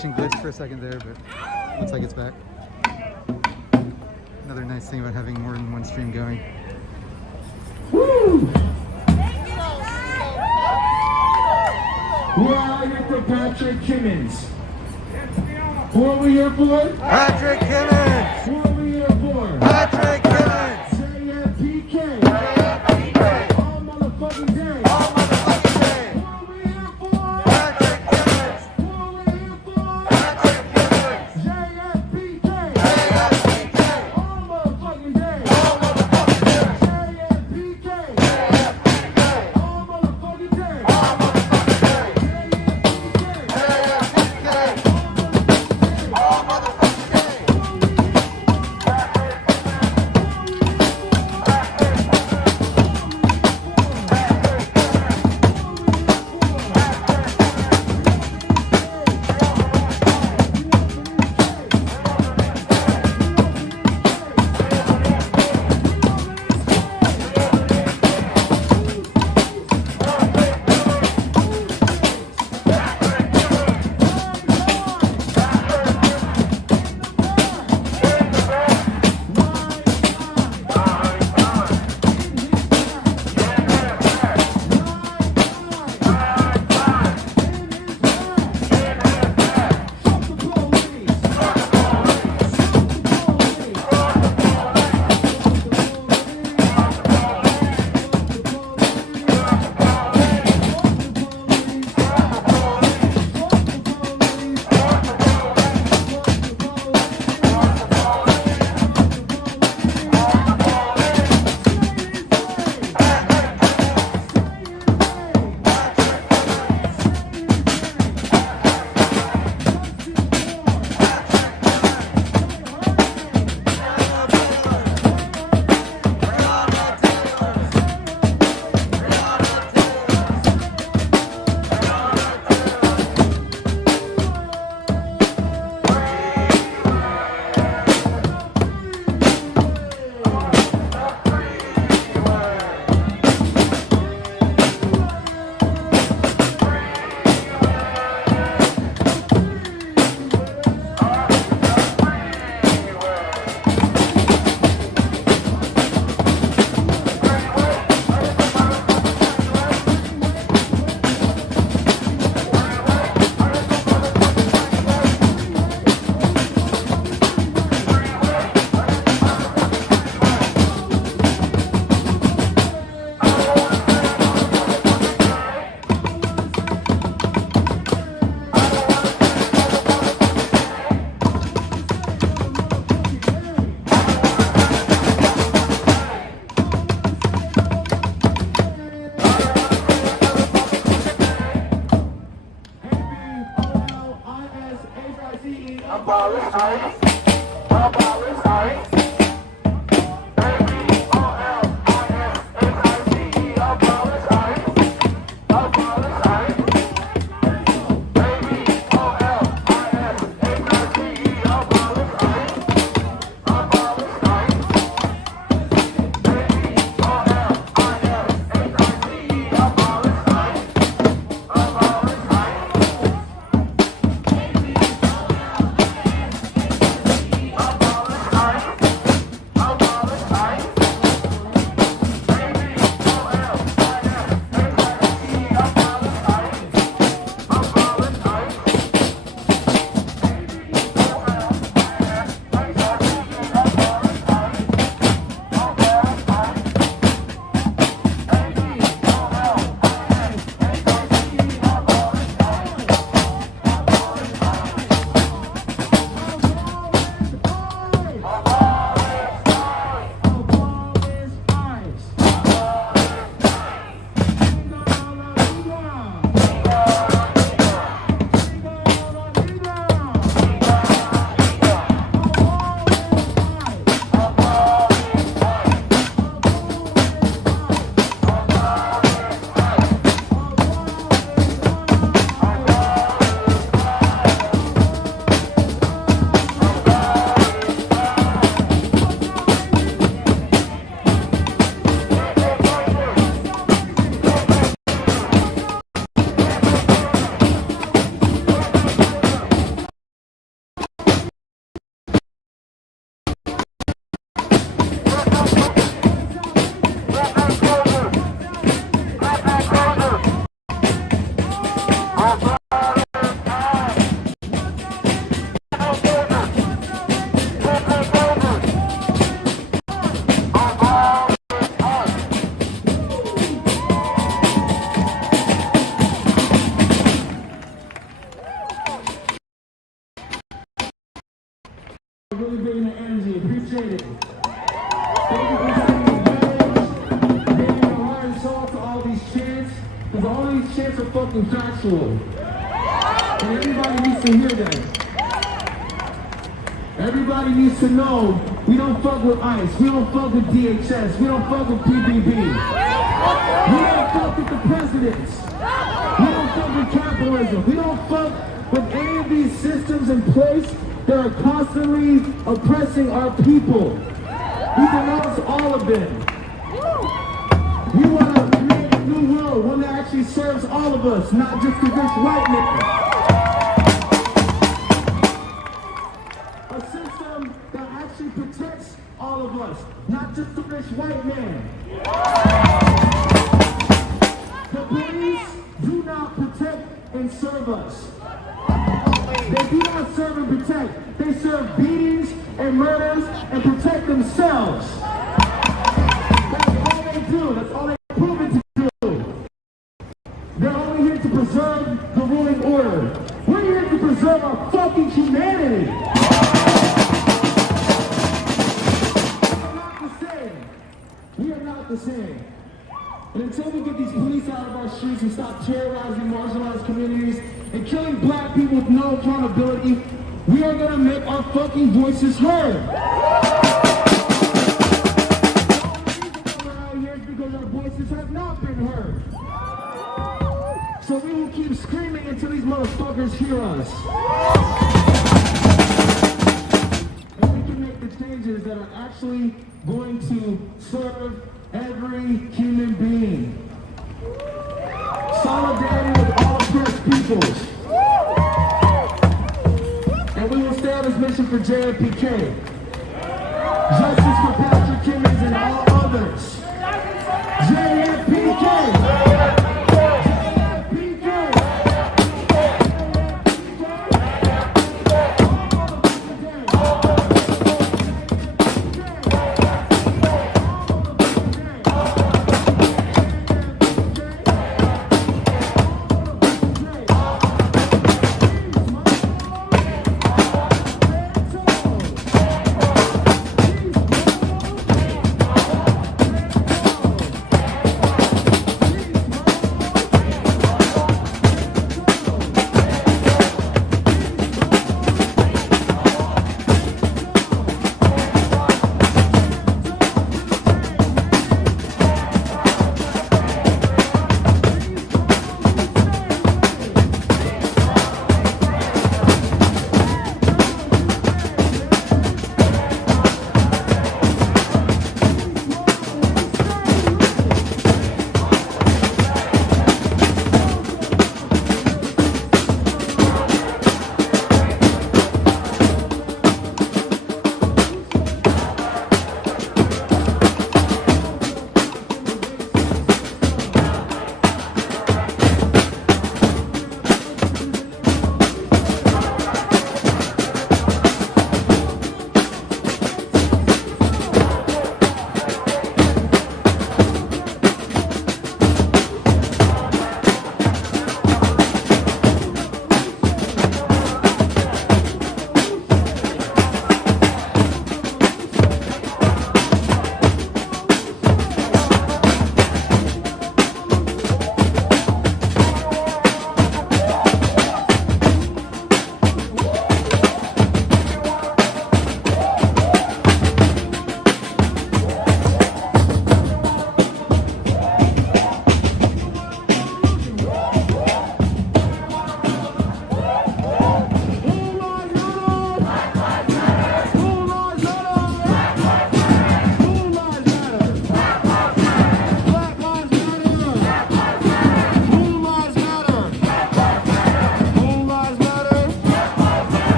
connection glitched for a second there, but looks like it's back. Another nice thing about having more than one stream going. Woo! We're out here for Patrick Kimmons. Who are we here for? Patrick Kimmons! Who are we here for? Patrick Kimmons! JFPK. All motherfucking day. All motherfucking day! Who are we here for? Patrick Kimmons! Who are we here for? Patrick Kimmons! JFPK. JFPK! All motherfucking day. All motherfucking day! JFPK. JFPK! All motherfucking day. All motherfucking day! JFPK. JFPK! All motherfucking day! really bringing the energy. Appreciate it. Thank you for having me. Bringing your heart and soul to all these chants, because all these chants are fucking factual. And everybody needs to hear that. Everybody needs to know we don't fuck with ICE, we don't fuck with DHS, we don't fuck with PBB. We don't fuck with the presidents. We don't fuck with capitalism. We don't fuck with any of these systems in place that are constantly oppressing our people. We denounce all of them. We want to create a new world, one that actually serves all of us, not just the rich white man. A system that actually protects all of us, not just the rich white man. The police do not protect and serve us. They do not serve and protect. They serve beatings and murders and protect themselves. That's all they do. That's all they're proven to do. They're only here to preserve the ruling order. We're here to preserve our fucking humanity. We are not the same. And until we get these police out of our streets and stop terrorizing marginalized communities and killing black people with no accountability, we are gonna make our fucking voices heard. The only reason we're out here is because our voices have not been heard. So we will keep screaming until these motherfuckers hear us. And we can make the changes that are actually going to serve every human being. Solidarity with all oppressed peoples. And we will stay on this mission for JFPK. Justice for Patrick Kimmons and all others. JFPK!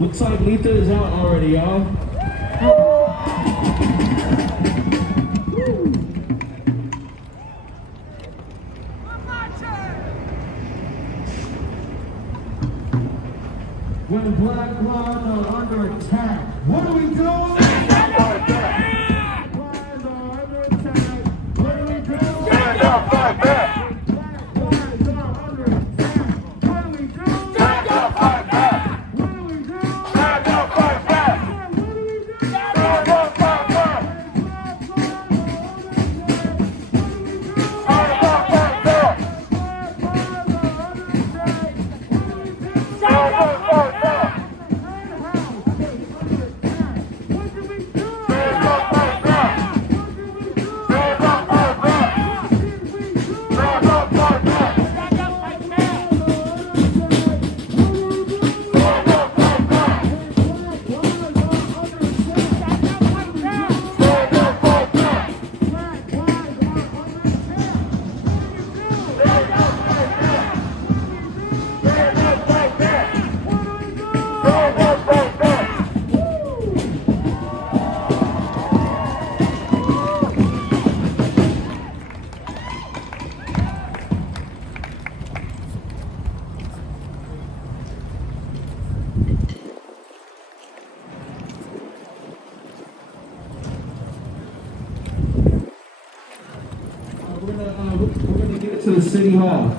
Looks like Letha is out already, y'all. When black lives are under attack, what do we do? Stand up, fight back. Black lives are under attack. What do we do? Stand up, fight back. Black lives are under attack. What do we do? Stand up, fight back. What do we do? Stand up, fight back. What do we do? Stand up, fight back. Stand up, fight back. Stand up, fight back. We're gonna get to the city hall.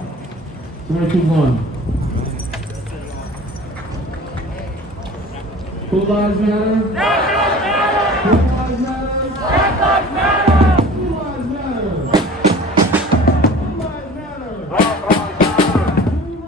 We're gonna keep going. Who lives matter? Who lives matter? Black lives matter. Who lives matter? Who lives matter? Black lives matter. Who lives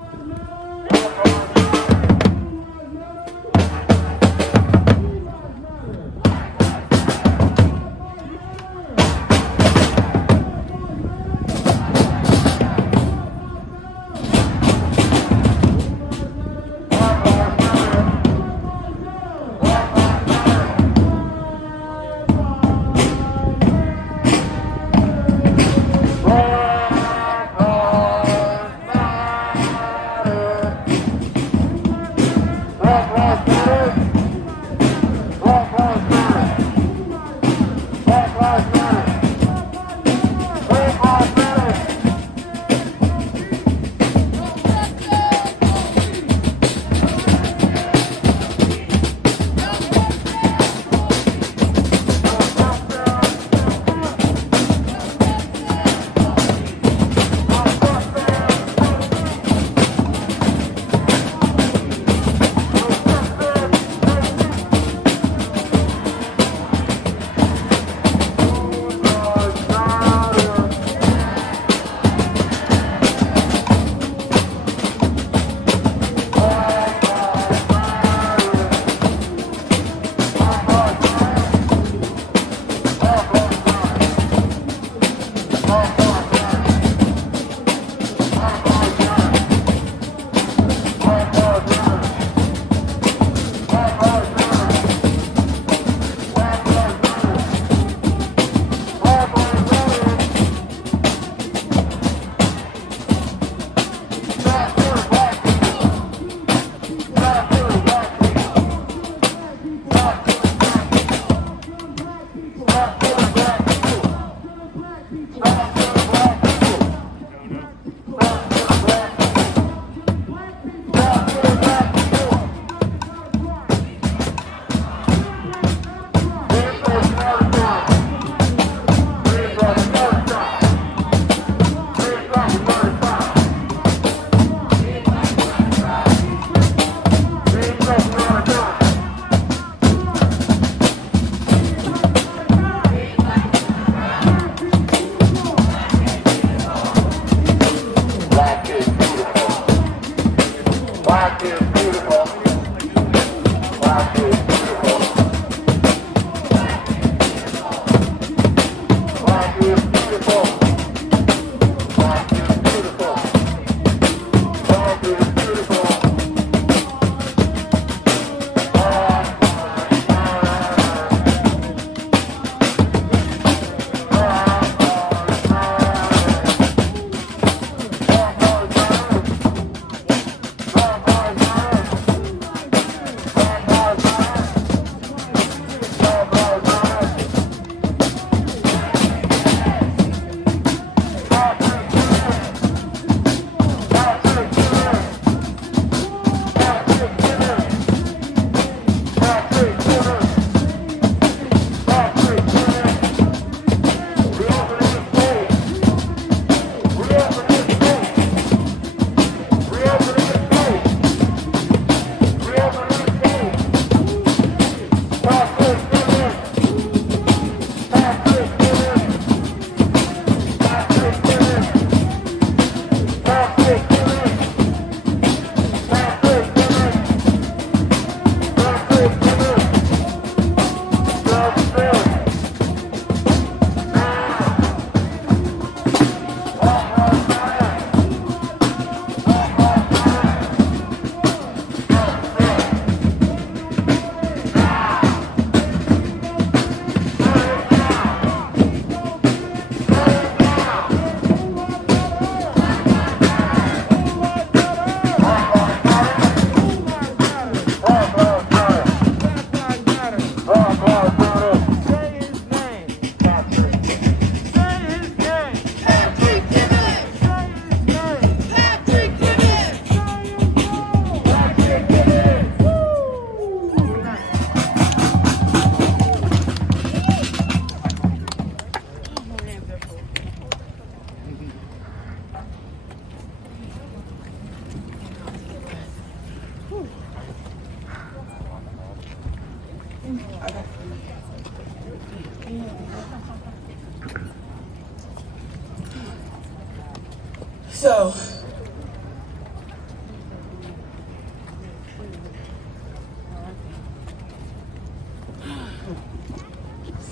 So,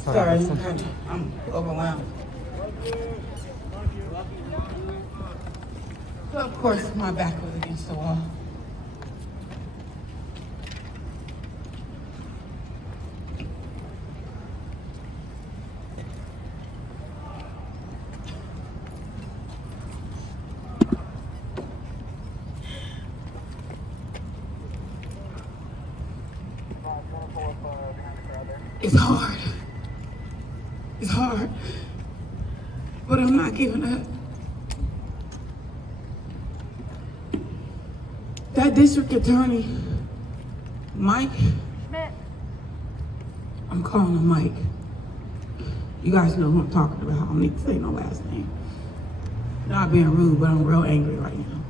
sorry, I'm overwhelmed. So of course, my back was against the wall. It's hard. It's hard. But I'm not giving up. That district attorney, Mike, I'm calling him Mike. You guys know who I'm talking about. I don't need to say no last name. Not being rude, but I'm real angry right now.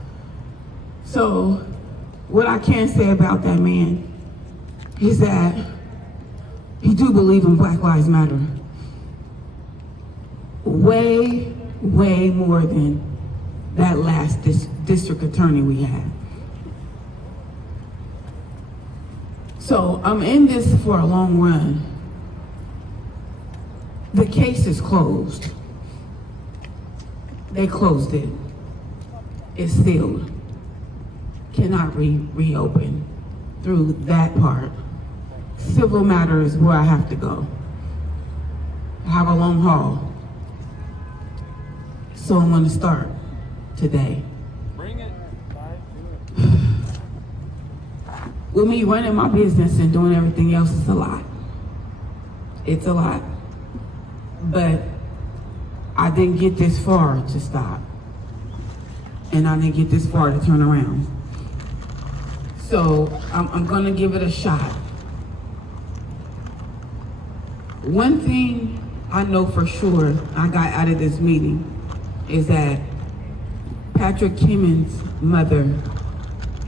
So, what I can say about that man is that he do believe in Black Lives Matter. Way, way more than that last district attorney we had. So I'm in this for a long run. The case is closed. They closed it. It's sealed. Cannot reopen through that part. Civil matter is where I have to go. I have a long haul. So I'm gonna start today. Bring it. With me running my business and doing everything else, it's a lot. It's a lot. But I didn't get this far to stop. And I didn't get this far to turn around. So I'm gonna give it a shot. One thing I know for sure I got out of this meeting is that Patrick Kimmons' mother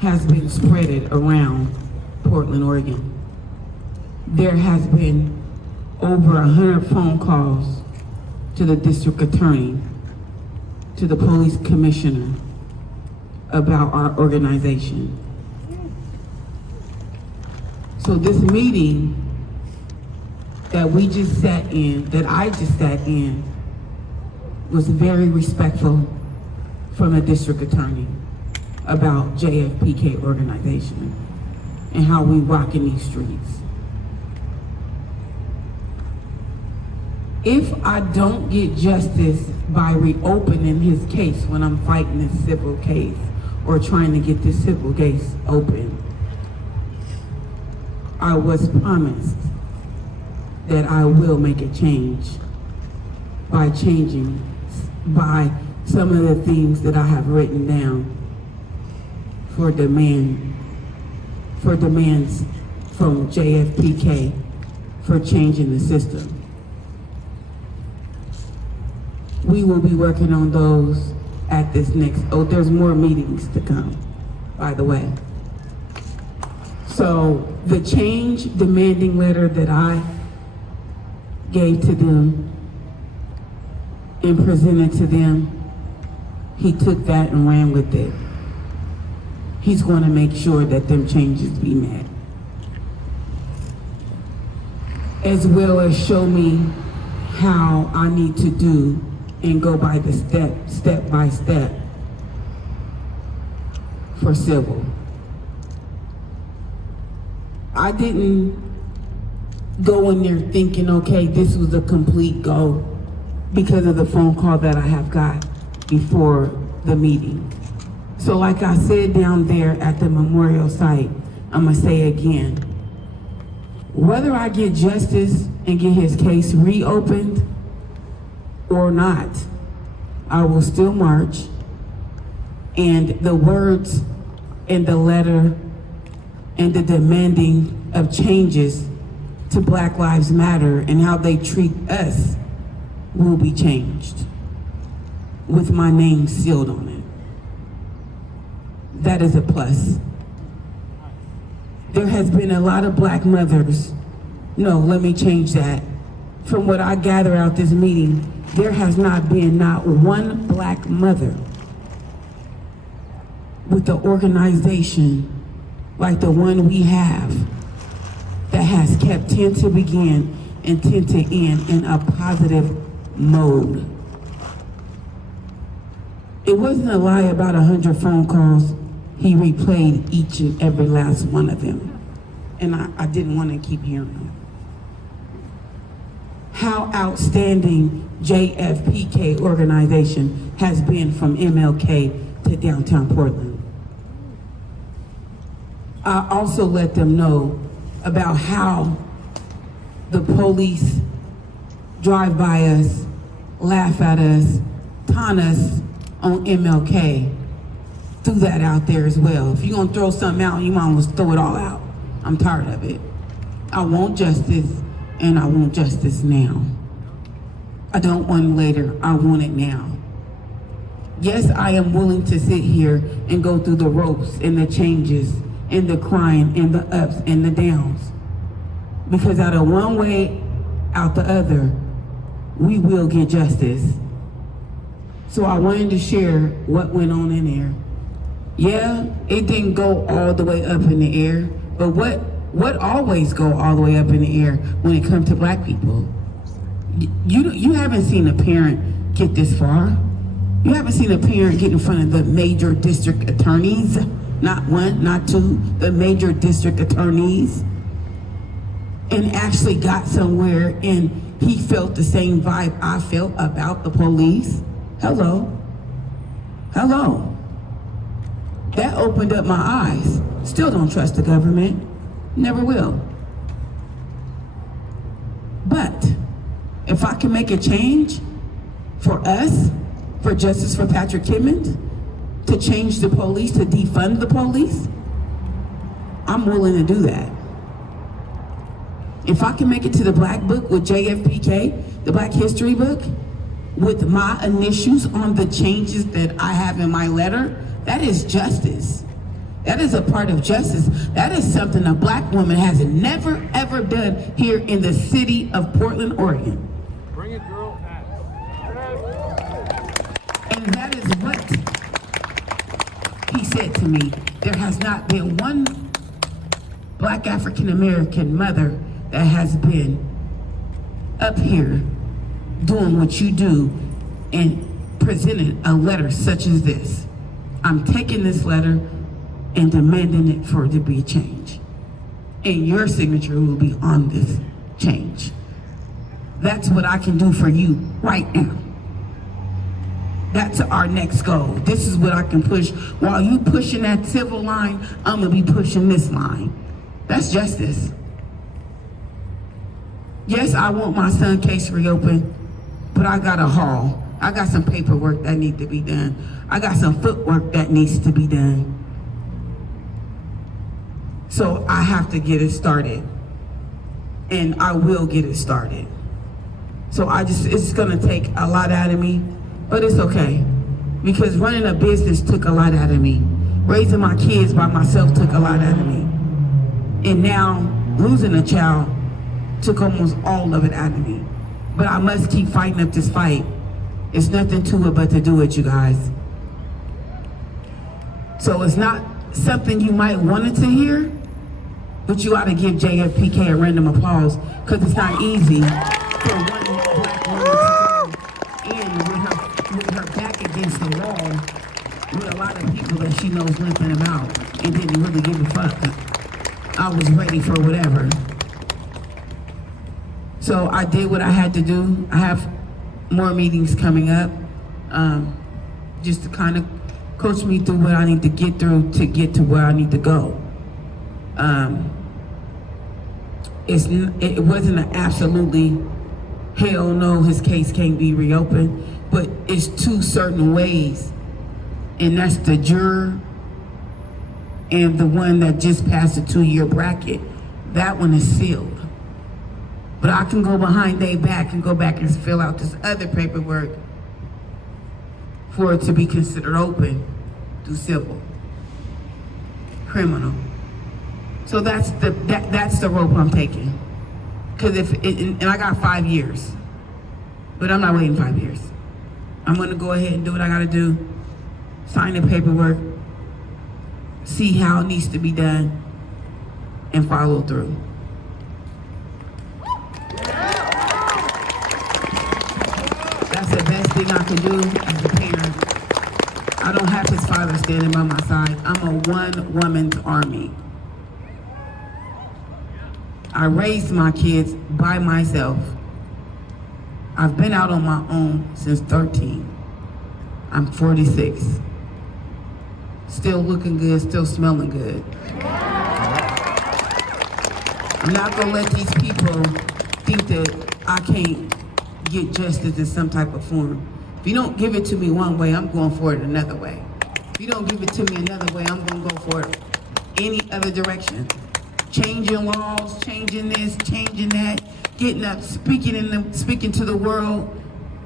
has been spreaded around Portland, Oregon. There has been over 100 phone calls to the district attorney, to the police commissioner about our organization. So this meeting that we just sat in, that I just sat in, was very respectful from the district attorney about JFPK organization and how we rock in these streets. If I don't get justice by reopening his case when I'm fighting this civil case or trying to get this civil case open, I was promised that I will make a change by changing, by some of the things that I have written down for demands from JFPK for changing the system. We will be working on those at this next, there's more meetings to come, by the way. So the change demanding letter that I gave to them and presented to them, he took that and ran with it. He's going to make sure that them changes be met, as well as show me how I need to do and go by the step by step for civil. I didn't go in there thinking, okay, this was a complete go because of the phone call that I have got before the meeting. So like I said down there at the memorial site, I'm gonna say again, whether I get justice and get his case reopened or not, I will still march, and the words in the letter and the demanding of changes to Black Lives Matter and how they treat us will be changed with my name sealed on it. That is a plus. There has been a lot of Black mothers. No, let me change that. From what I gather out this meeting, there has not been not one Black mother with the organization like the one we have that has kept 10 to begin and 10 to end in a positive mode. It wasn't a lie about 100 phone calls. He replayed each and every last one of them. And I didn't want to keep hearing them. How outstanding JFPK organization has been from MLK to downtown Portland. I also let them know about how the police drive by us, laugh at us, taunt us on MLK. Threw that out there as well. If you're gonna throw something out, you might as well throw it all out. I'm tired of it. I want justice, and I want justice now. I don't want it later, I want it now. Yes, I am willing to sit here and go through the ropes and the changes and the crying and the ups and the downs. Because out of one way, out the other, we will get justice. So I wanted to share what went on in there. Yeah, it didn't go all the way up in the air, but what always go all the way up in the air when it comes to black people? You haven't seen a parent get this far. You haven't seen a parent get in front of the major district attorneys, not one, not two, the major district attorneys, and actually got somewhere and he felt the same vibe I felt about the police. Hello. Hello. That opened up my eyes. Still don't trust the government. Never will. But if I can make a change for us, for justice for Patrick Kimmons, to change the police, to defund the police, I'm willing to do that. If I can make it to the Black Book with JFPK, the Black History book, with my initials on the changes that I have in my letter, that is justice. That is a part of justice. That is something a black woman has never, ever done here in the city of Portland, Oregon. Bring it, girl. And that is what he said to me. There has not been one black African-American mother that has been up here doing what you do and presented a letter such as this. I'm taking this letter and demanding it for it to be a change. And your signature will be on this change. That's what I can do for you right now. That's our next goal. This is what I can push. While you pushing that civil line, I'm gonna be pushing this line. That's justice. Yes, I want my son's case reopened, but I got a haul. I got some paperwork that needs to be done. I got some footwork that needs to be done. So I have to get it started. And I will get it started. So it's gonna take a lot out of me, but it's okay. Because running a business took a lot out of me. Raising my kids by myself took a lot out of me. And now losing a child took almost all of it out of me. But I must keep fighting up this fight. It's nothing to it but to do it, you guys. So it's not something you might want to hear, but you ought to give JFPK a random applause, because it's not easy for one black woman to go in with her back against the wall with a lot of people that she knows nothing about and didn't really give a fuck. I was ready for whatever. So I did what I had to do. I have more meetings coming up, just to kind of coach me through what I need to get through to get to where I need to go. It wasn't an absolutely hell no, his case can't be reopened, but it's two certain ways, and that's the juror and the one that just passed the 2-year bracket. That one is sealed. But I can go behind their back and go back and fill out this other paperwork for it to be considered open through civil, criminal. So that's the rope I'm taking. Because and I got 5 years, but I'm not waiting 5 years. I'm gonna go ahead and do what I gotta do, sign the paperwork, see how it needs to be done, and follow through. That's the best thing I can do as a parent. I don't have his father standing by my side. I'm a one-woman's army. I raised my kids by myself. I've been out on my own since 13. I'm 46. Still looking good, still smelling good. I'm not gonna let these people think that I can't get justice in some type of form. If you don't give it to me one way, I'm going for it another way. If you don't give it to me another way, I'm gonna go for it any other direction. Changing laws, changing this, changing that, getting up, speaking to the world,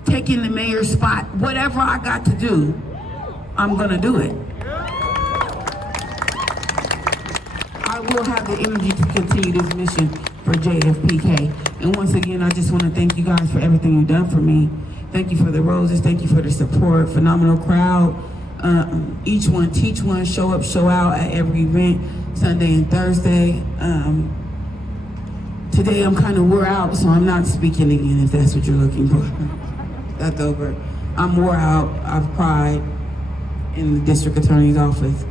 taking the mayor's spot, whatever I got to do, I'm gonna do it. I will have the energy to continue this mission for JFPK. And once again, I just want to thank you guys for everything you've done for me. Thank you for the roses, thank you for the support, phenomenal crowd. Each one, teach one, show up, show out at every event, Sunday and Thursday. Today I'm kind of wore out, so I'm not speaking again if that's what you're looking for. That's over. I'm wore out, I've cried in the district attorney's office.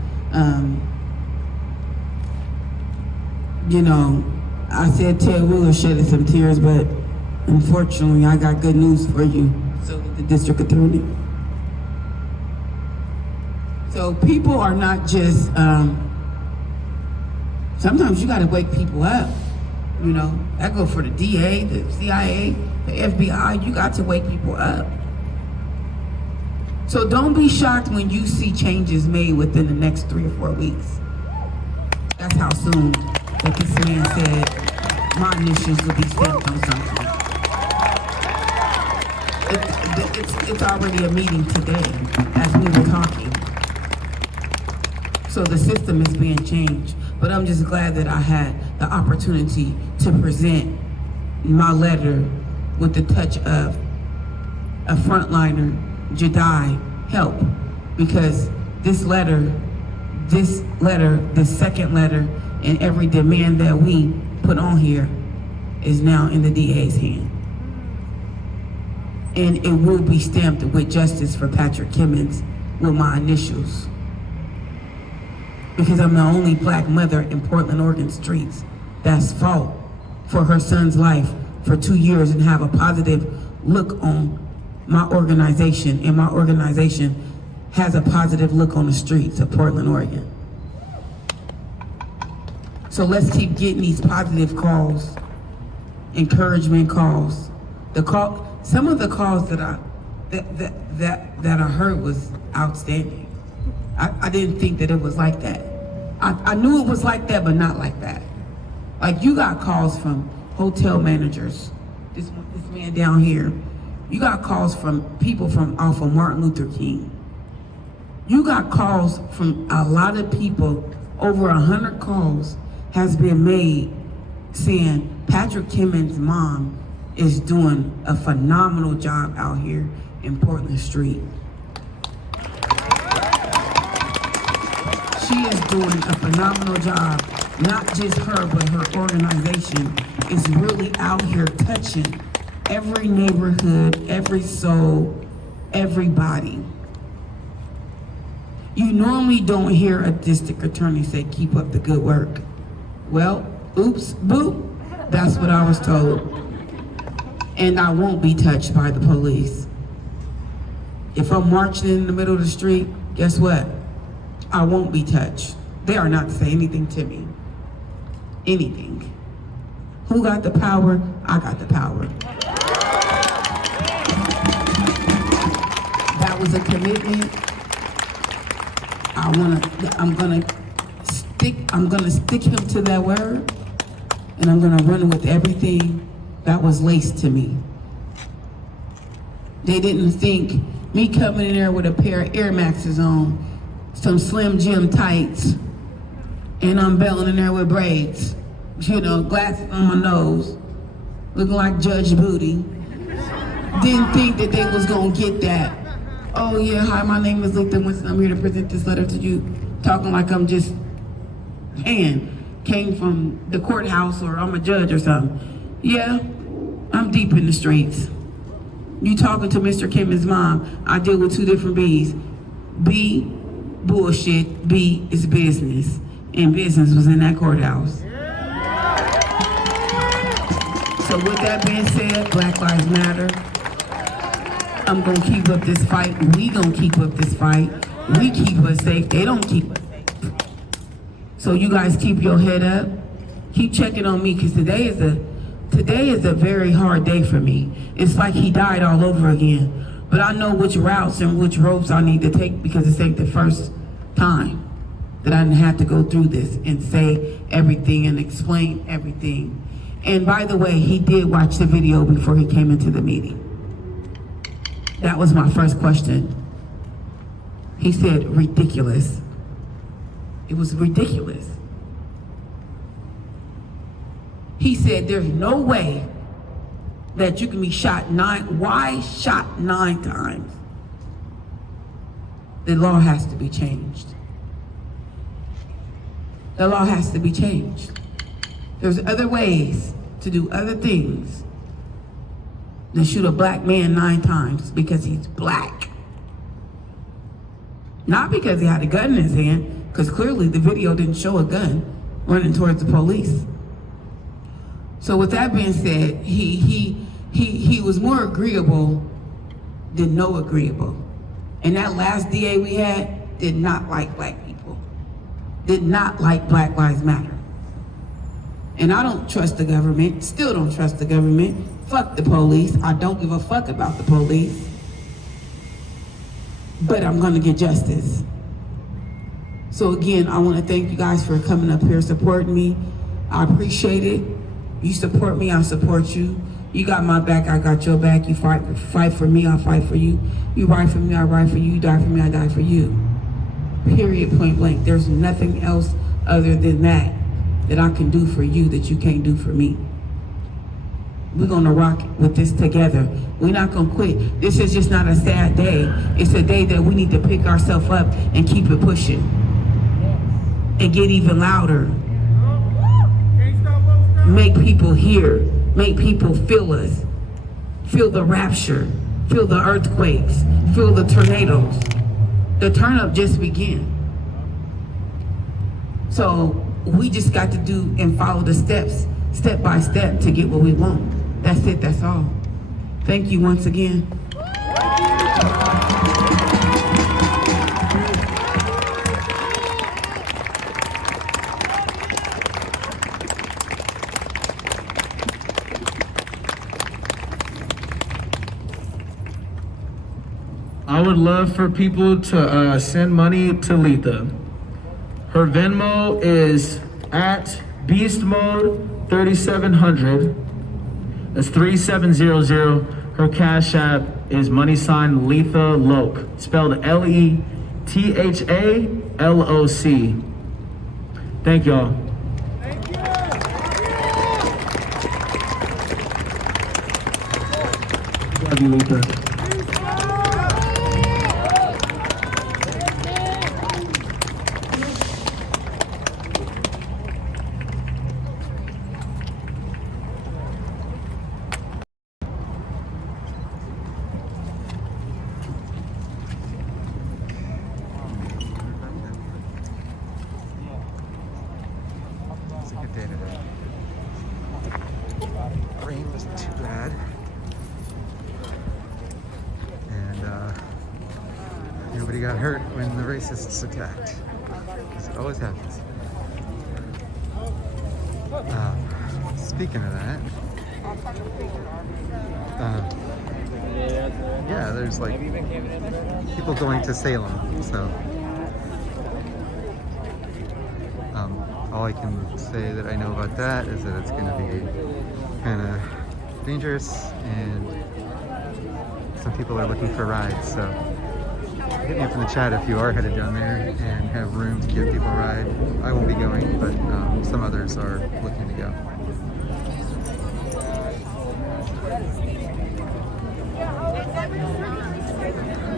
You know, I said Ted Wheeler shedded some tears, but unfortunately I got good news for you. So did the district attorney. So people are not just, sometimes you gotta wake people up, you know. That go for the DA, the CIA, the FBI, you got to wake people up. So don't be shocked when you see changes made within the next 3 or 4 weeks. That's how soon that this man said my initials will be stamped on something. It's already a meeting today as we were talking. So the system is being changed. But I'm just glad that I had the opportunity to present my letter with the touch of a frontliner, Jedi, help. Because this second letter, and every demand that we put on here is now in the DA's hand. And it will be stamped with justice for Patrick Kimmons with my initials. Because I'm the only black mother in Portland, Oregon streets that's fought for her son's life for 2 years and have a positive look on my organization. And my organization has a positive look on the streets of Portland, Oregon. So let's keep getting these positive calls, encouragement calls. Some of the calls that I heard was outstanding. I didn't think that it was like that. I knew it was like that, but not like that. Like you got calls from hotel managers, this man down here. You got calls from people from off of Martin Luther King. You got calls from a lot of people, over 100 calls has been made saying Patrick Kimmons' mom is doing a phenomenal job out here in Portland Street. She is doing a phenomenal job. Not just her, but her organization is really out here touching every neighborhood, every soul, everybody. You normally don't hear a district attorney say, keep up the good work. Well, oops, boop, that's what I was told. And I won't be touched by the police. If I'm marching in the middle of the street, guess what? I won't be touched. They are not to say anything to me. Anything. Who got the power? I got the power. That was a commitment. I'm gonna stick him to that word, and I'm gonna run with everything that was laced to me. They didn't think me coming in there with a pair of Air Maxes on, some Slim Jim tights, and I'm belling in there with braids, you know, glasses on my nose, looking like Judge Booty. Didn't think that they was gonna get that. Oh yeah, hi, my name is Letha Winston. I'm here to present this letter to you. talking like I'm just, came from the courthouse or I'm a judge or something. Yeah, I'm deep in the streets. You talking to Mr. Kimmons' mom, I deal with two different B's. B, bullshit, B is business. And business was in that courthouse. So with that being said, Black Lives Matter. I'm gonna keep up this fight. We gonna keep up this fight. We keep us safe. They don't keep us safe. So you guys keep your head up. Keep checking on me, because today is a very hard day for me. It's like he died all over again. But I know which routes and which ropes I need to take, because it's like the first time that I didn't have to go through this and say everything and explain everything. And by the way, he did watch the video before he came into the meeting. That was my first question. He said, ridiculous. It was ridiculous. He said, there's no way that you can be shot 9, why shot 9 times? The law has to be changed. The law has to be changed. There's other ways to do other things than shoot a black man 9 times because he's black. Not because he had a gun in his hand, because clearly the video didn't show a gun running towards the police. So with that being said, he was more agreeable than no agreeable. And that last DA we had did not like black people, did not like Black Lives Matter. And I don't trust the government, still don't trust the government. Fuck the police, I don't give a fuck about the police. But I'm gonna get justice. So again, I wanna thank you guys for coming up here supporting me. I appreciate it. You support me, I support you. You got my back, I got your back. You fight for me, I fight for you. You ride for me, I ride for you. You die for me, I die for you. Period, point blank. There's nothing else other than that I can do for you that you can't do for me. We're gonna rock with this together. We're not gonna quit. This is just not a sad day. It's a day that we need to pick ourselves up and keep it pushing. And get even louder. Make people hear. Make people feel us. Feel the rapture. Feel the earthquakes. Feel the tornadoes. The turn up just began. So we just got to do and follow the steps, step by step, to get what we want. That's it, that's all. Thank you once again. I would love for people to send money to Letha. Her Venmo is at Beast Mode 3700. That's 3700. Her Cash App is _lethaloc, spelled LETHALOC. Thank y'all. Love you, Letha. It's a good day today. Rain wasn't too bad. And nobody got hurt when the racists attacked. Because it always happens. Speaking of that, yeah, there's like people going to Salem, so all I can say that I know about that is that it's going to be kind of dangerous, and some people are looking for rides, so hit me up in the chat if you are headed down there and have room to give people a ride. I won't be going, but some others are looking to go.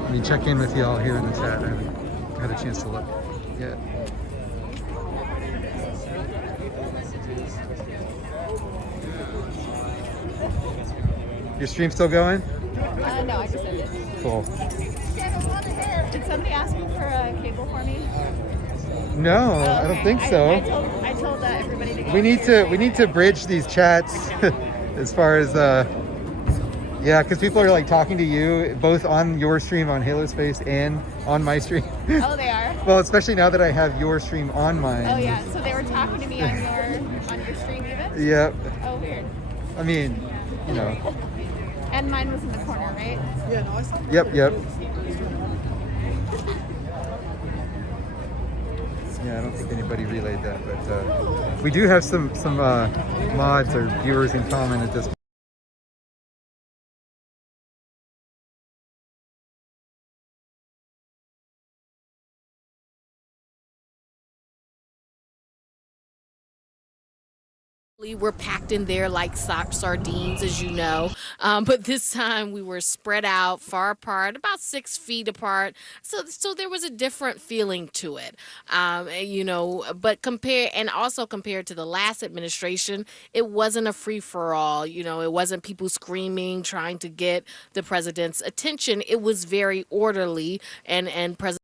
Let me check in with y'all here in the chat. I haven't had a chance to look. Yeah. Your stream still going? No, I just ended. Cool. Did somebody ask you for a cable for me? No, Oh, I don't okay. think so. I told everybody to go. We need to bridge these chats as far as yeah, because people are like talking to you both on your stream on Halospace and on my stream. Oh, they are? Well, especially now that I have your stream on mine. Oh yeah, so they were talking to me on your stream even? Yep. Oh, weird. I mean, you know. And mine was in the corner, right? Yeah, no, I saw that. Yep. Yeah, I don't think anybody relayed that, but we do have some mods or viewers in common at this point. We're packed in there like sardines, as you know. But this time we were spread out, far apart, about 6 feet apart. So there was a different feeling to it, you know. But compared to the last administration, it wasn't a free for all. You know, it wasn't people screaming, trying to get the president's attention. It was very orderly, and President